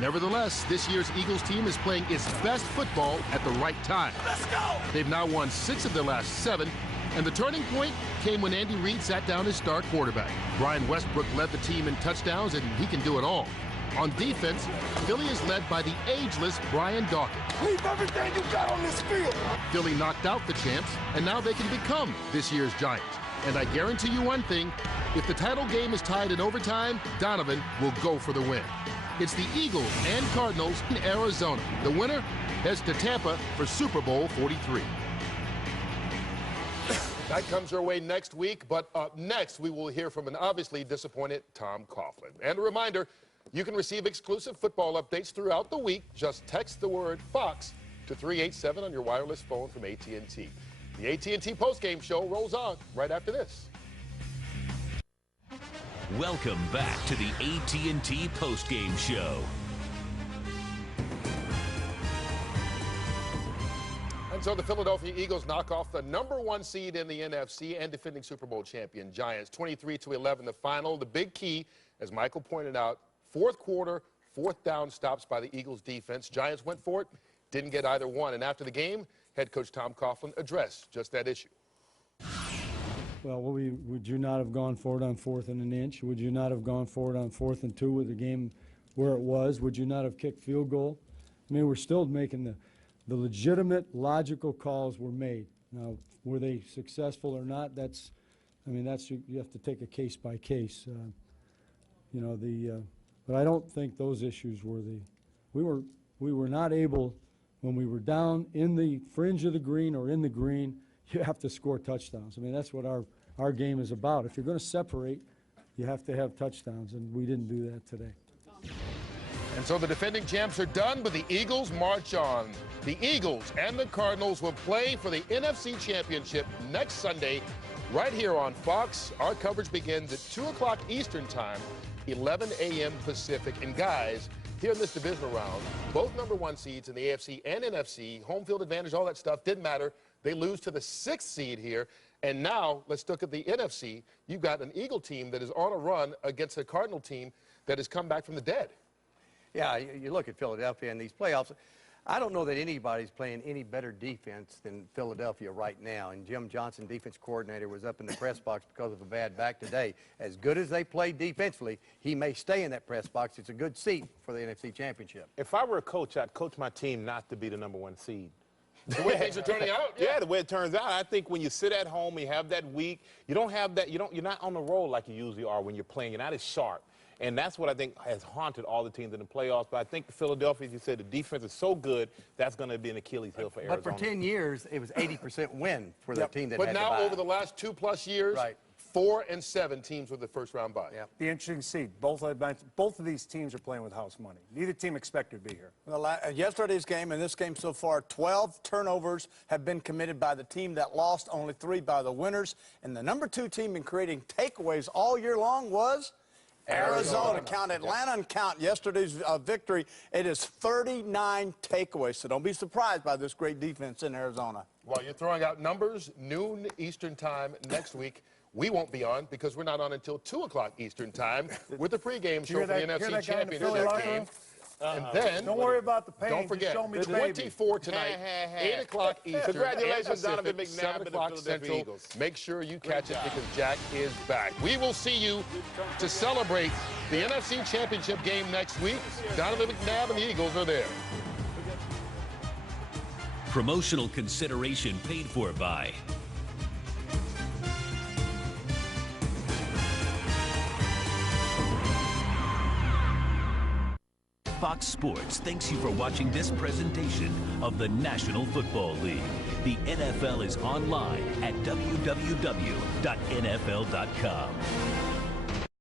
Nevertheless, this year's Eagles team is playing its best football at the right time. Let's go! They've now won 6 of their last 7, and the turning point came when Andy Reid sat down his star quarterback. Brian Westbrook led the team in touchdowns, and he can do it all. On defense, Philly is led by the ageless Brian Dawkins. Leave everything you got on this field. Philly knocked out the champs, and now they can become this year's Giants. And I guarantee you one thing, if the title game is tied in overtime, Donovan will go for the win. It's the Eagles and Cardinals in Arizona. The winner heads to Tampa for Super Bowl 43. That comes your way next week, but up next we will hear from an obviously disappointed Tom Coughlin. And a reminder, you can receive exclusive football updates throughout the week. Just text the word Fox to 387 on your wireless phone from AT&T. The AT&T postgame show rolls on right after this. Welcome back to the AT&T postgame show. And so the Philadelphia Eagles knock off the #1 seed in the NFC and defending Super Bowl champion Giants, 23-11 the final. The big key, as Michael pointed out, 4th quarter, 4th down stops by the Eagles defense. Giants went for it, didn't get either one. And after the game, head coach Tom Coughlin addressed just that issue. Well, would you not have gone for it on 4th and an inch? Would you not have gone for it on 4th and 2 with the game where it was? Would you not have kicked field goal? I mean, we're still making the legitimate, logical calls were made. Now, were they successful or not? You have to take a case by case. You know, But I don't think those issues were we were not able, when we were down in the fringe of the green or in the green, you have to score touchdowns. I mean, that's what our game is about. If you're going to separate, you have to have touchdowns, and we didn't do that today. And so the defending champs are done, but the Eagles march on. The Eagles and the Cardinals will play for the NFC Championship next Sunday right here on Fox. Our coverage begins at 2 o'clock Eastern Time, 11 a.m. Pacific. And guys, here in this divisional round, both #1 seeds in the AFC and NFC, home field advantage, all that stuff, didn't matter. They lose to the 6th seed here. And now let's look at the NFC. You've got an Eagle team that is on a run against a Cardinal team that has come back from the dead. Yeah, you look at Philadelphia in these playoffs. I don't know that anybody's playing any better defense than Philadelphia right now. And Jim Johnson, defense coordinator, was up in the press box because of a bad back today. As good as they played defensively, he may stay in that press box. It's a good seat for the NFC Championship. If I were a coach, I'd coach my team not to be the #1 seed. The way things are turning out? Yeah, the way it turns out. I think when you sit at home, you have that week, you don't have that, you're not on the road like you usually are when you're playing. You're not as sharp. And that's what I think has haunted all the teams in the playoffs. But I think Philadelphia, as you said, the defense is so good, that's going to be an Achilles heel for Arizona. But for 10 years, it was 80% win for the team that had But now, to buy. over the last 2+ years, 4 and 7 teams with the first-round bye. The interesting seed. Both of these teams are playing with house money. Neither team expected to be here. Well, yesterday's game and this game so far, 12 turnovers have been committed by the team that lost, only 3 by the winners. And the #2 team in creating takeaways all year long was Arizona. Count Atlanta and count yesterday's victory. It is 39 takeaways. So don't be surprised by this great defense in Arizona. While you're throwing out numbers, noon Eastern Time next week. We won't be on because we're not on until 2 o'clock Eastern Time with the pregame show for the NFC Championship game. And then, don't worry about the pain. Don't forget, show me the 24 tonight, 8 o'clock Eastern. Congratulations, Donovan McNabb 7 and the o'clock Philadelphia Central. Eagles. Make sure you catch it because Jack is back. We will see you to celebrate the NFC Championship game next week. Donovan McNabb and the Eagles are there. Promotional consideration paid for by Fox Sports thanks you for watching this presentation of the National Football League. The NFL is online at www.nfl.com.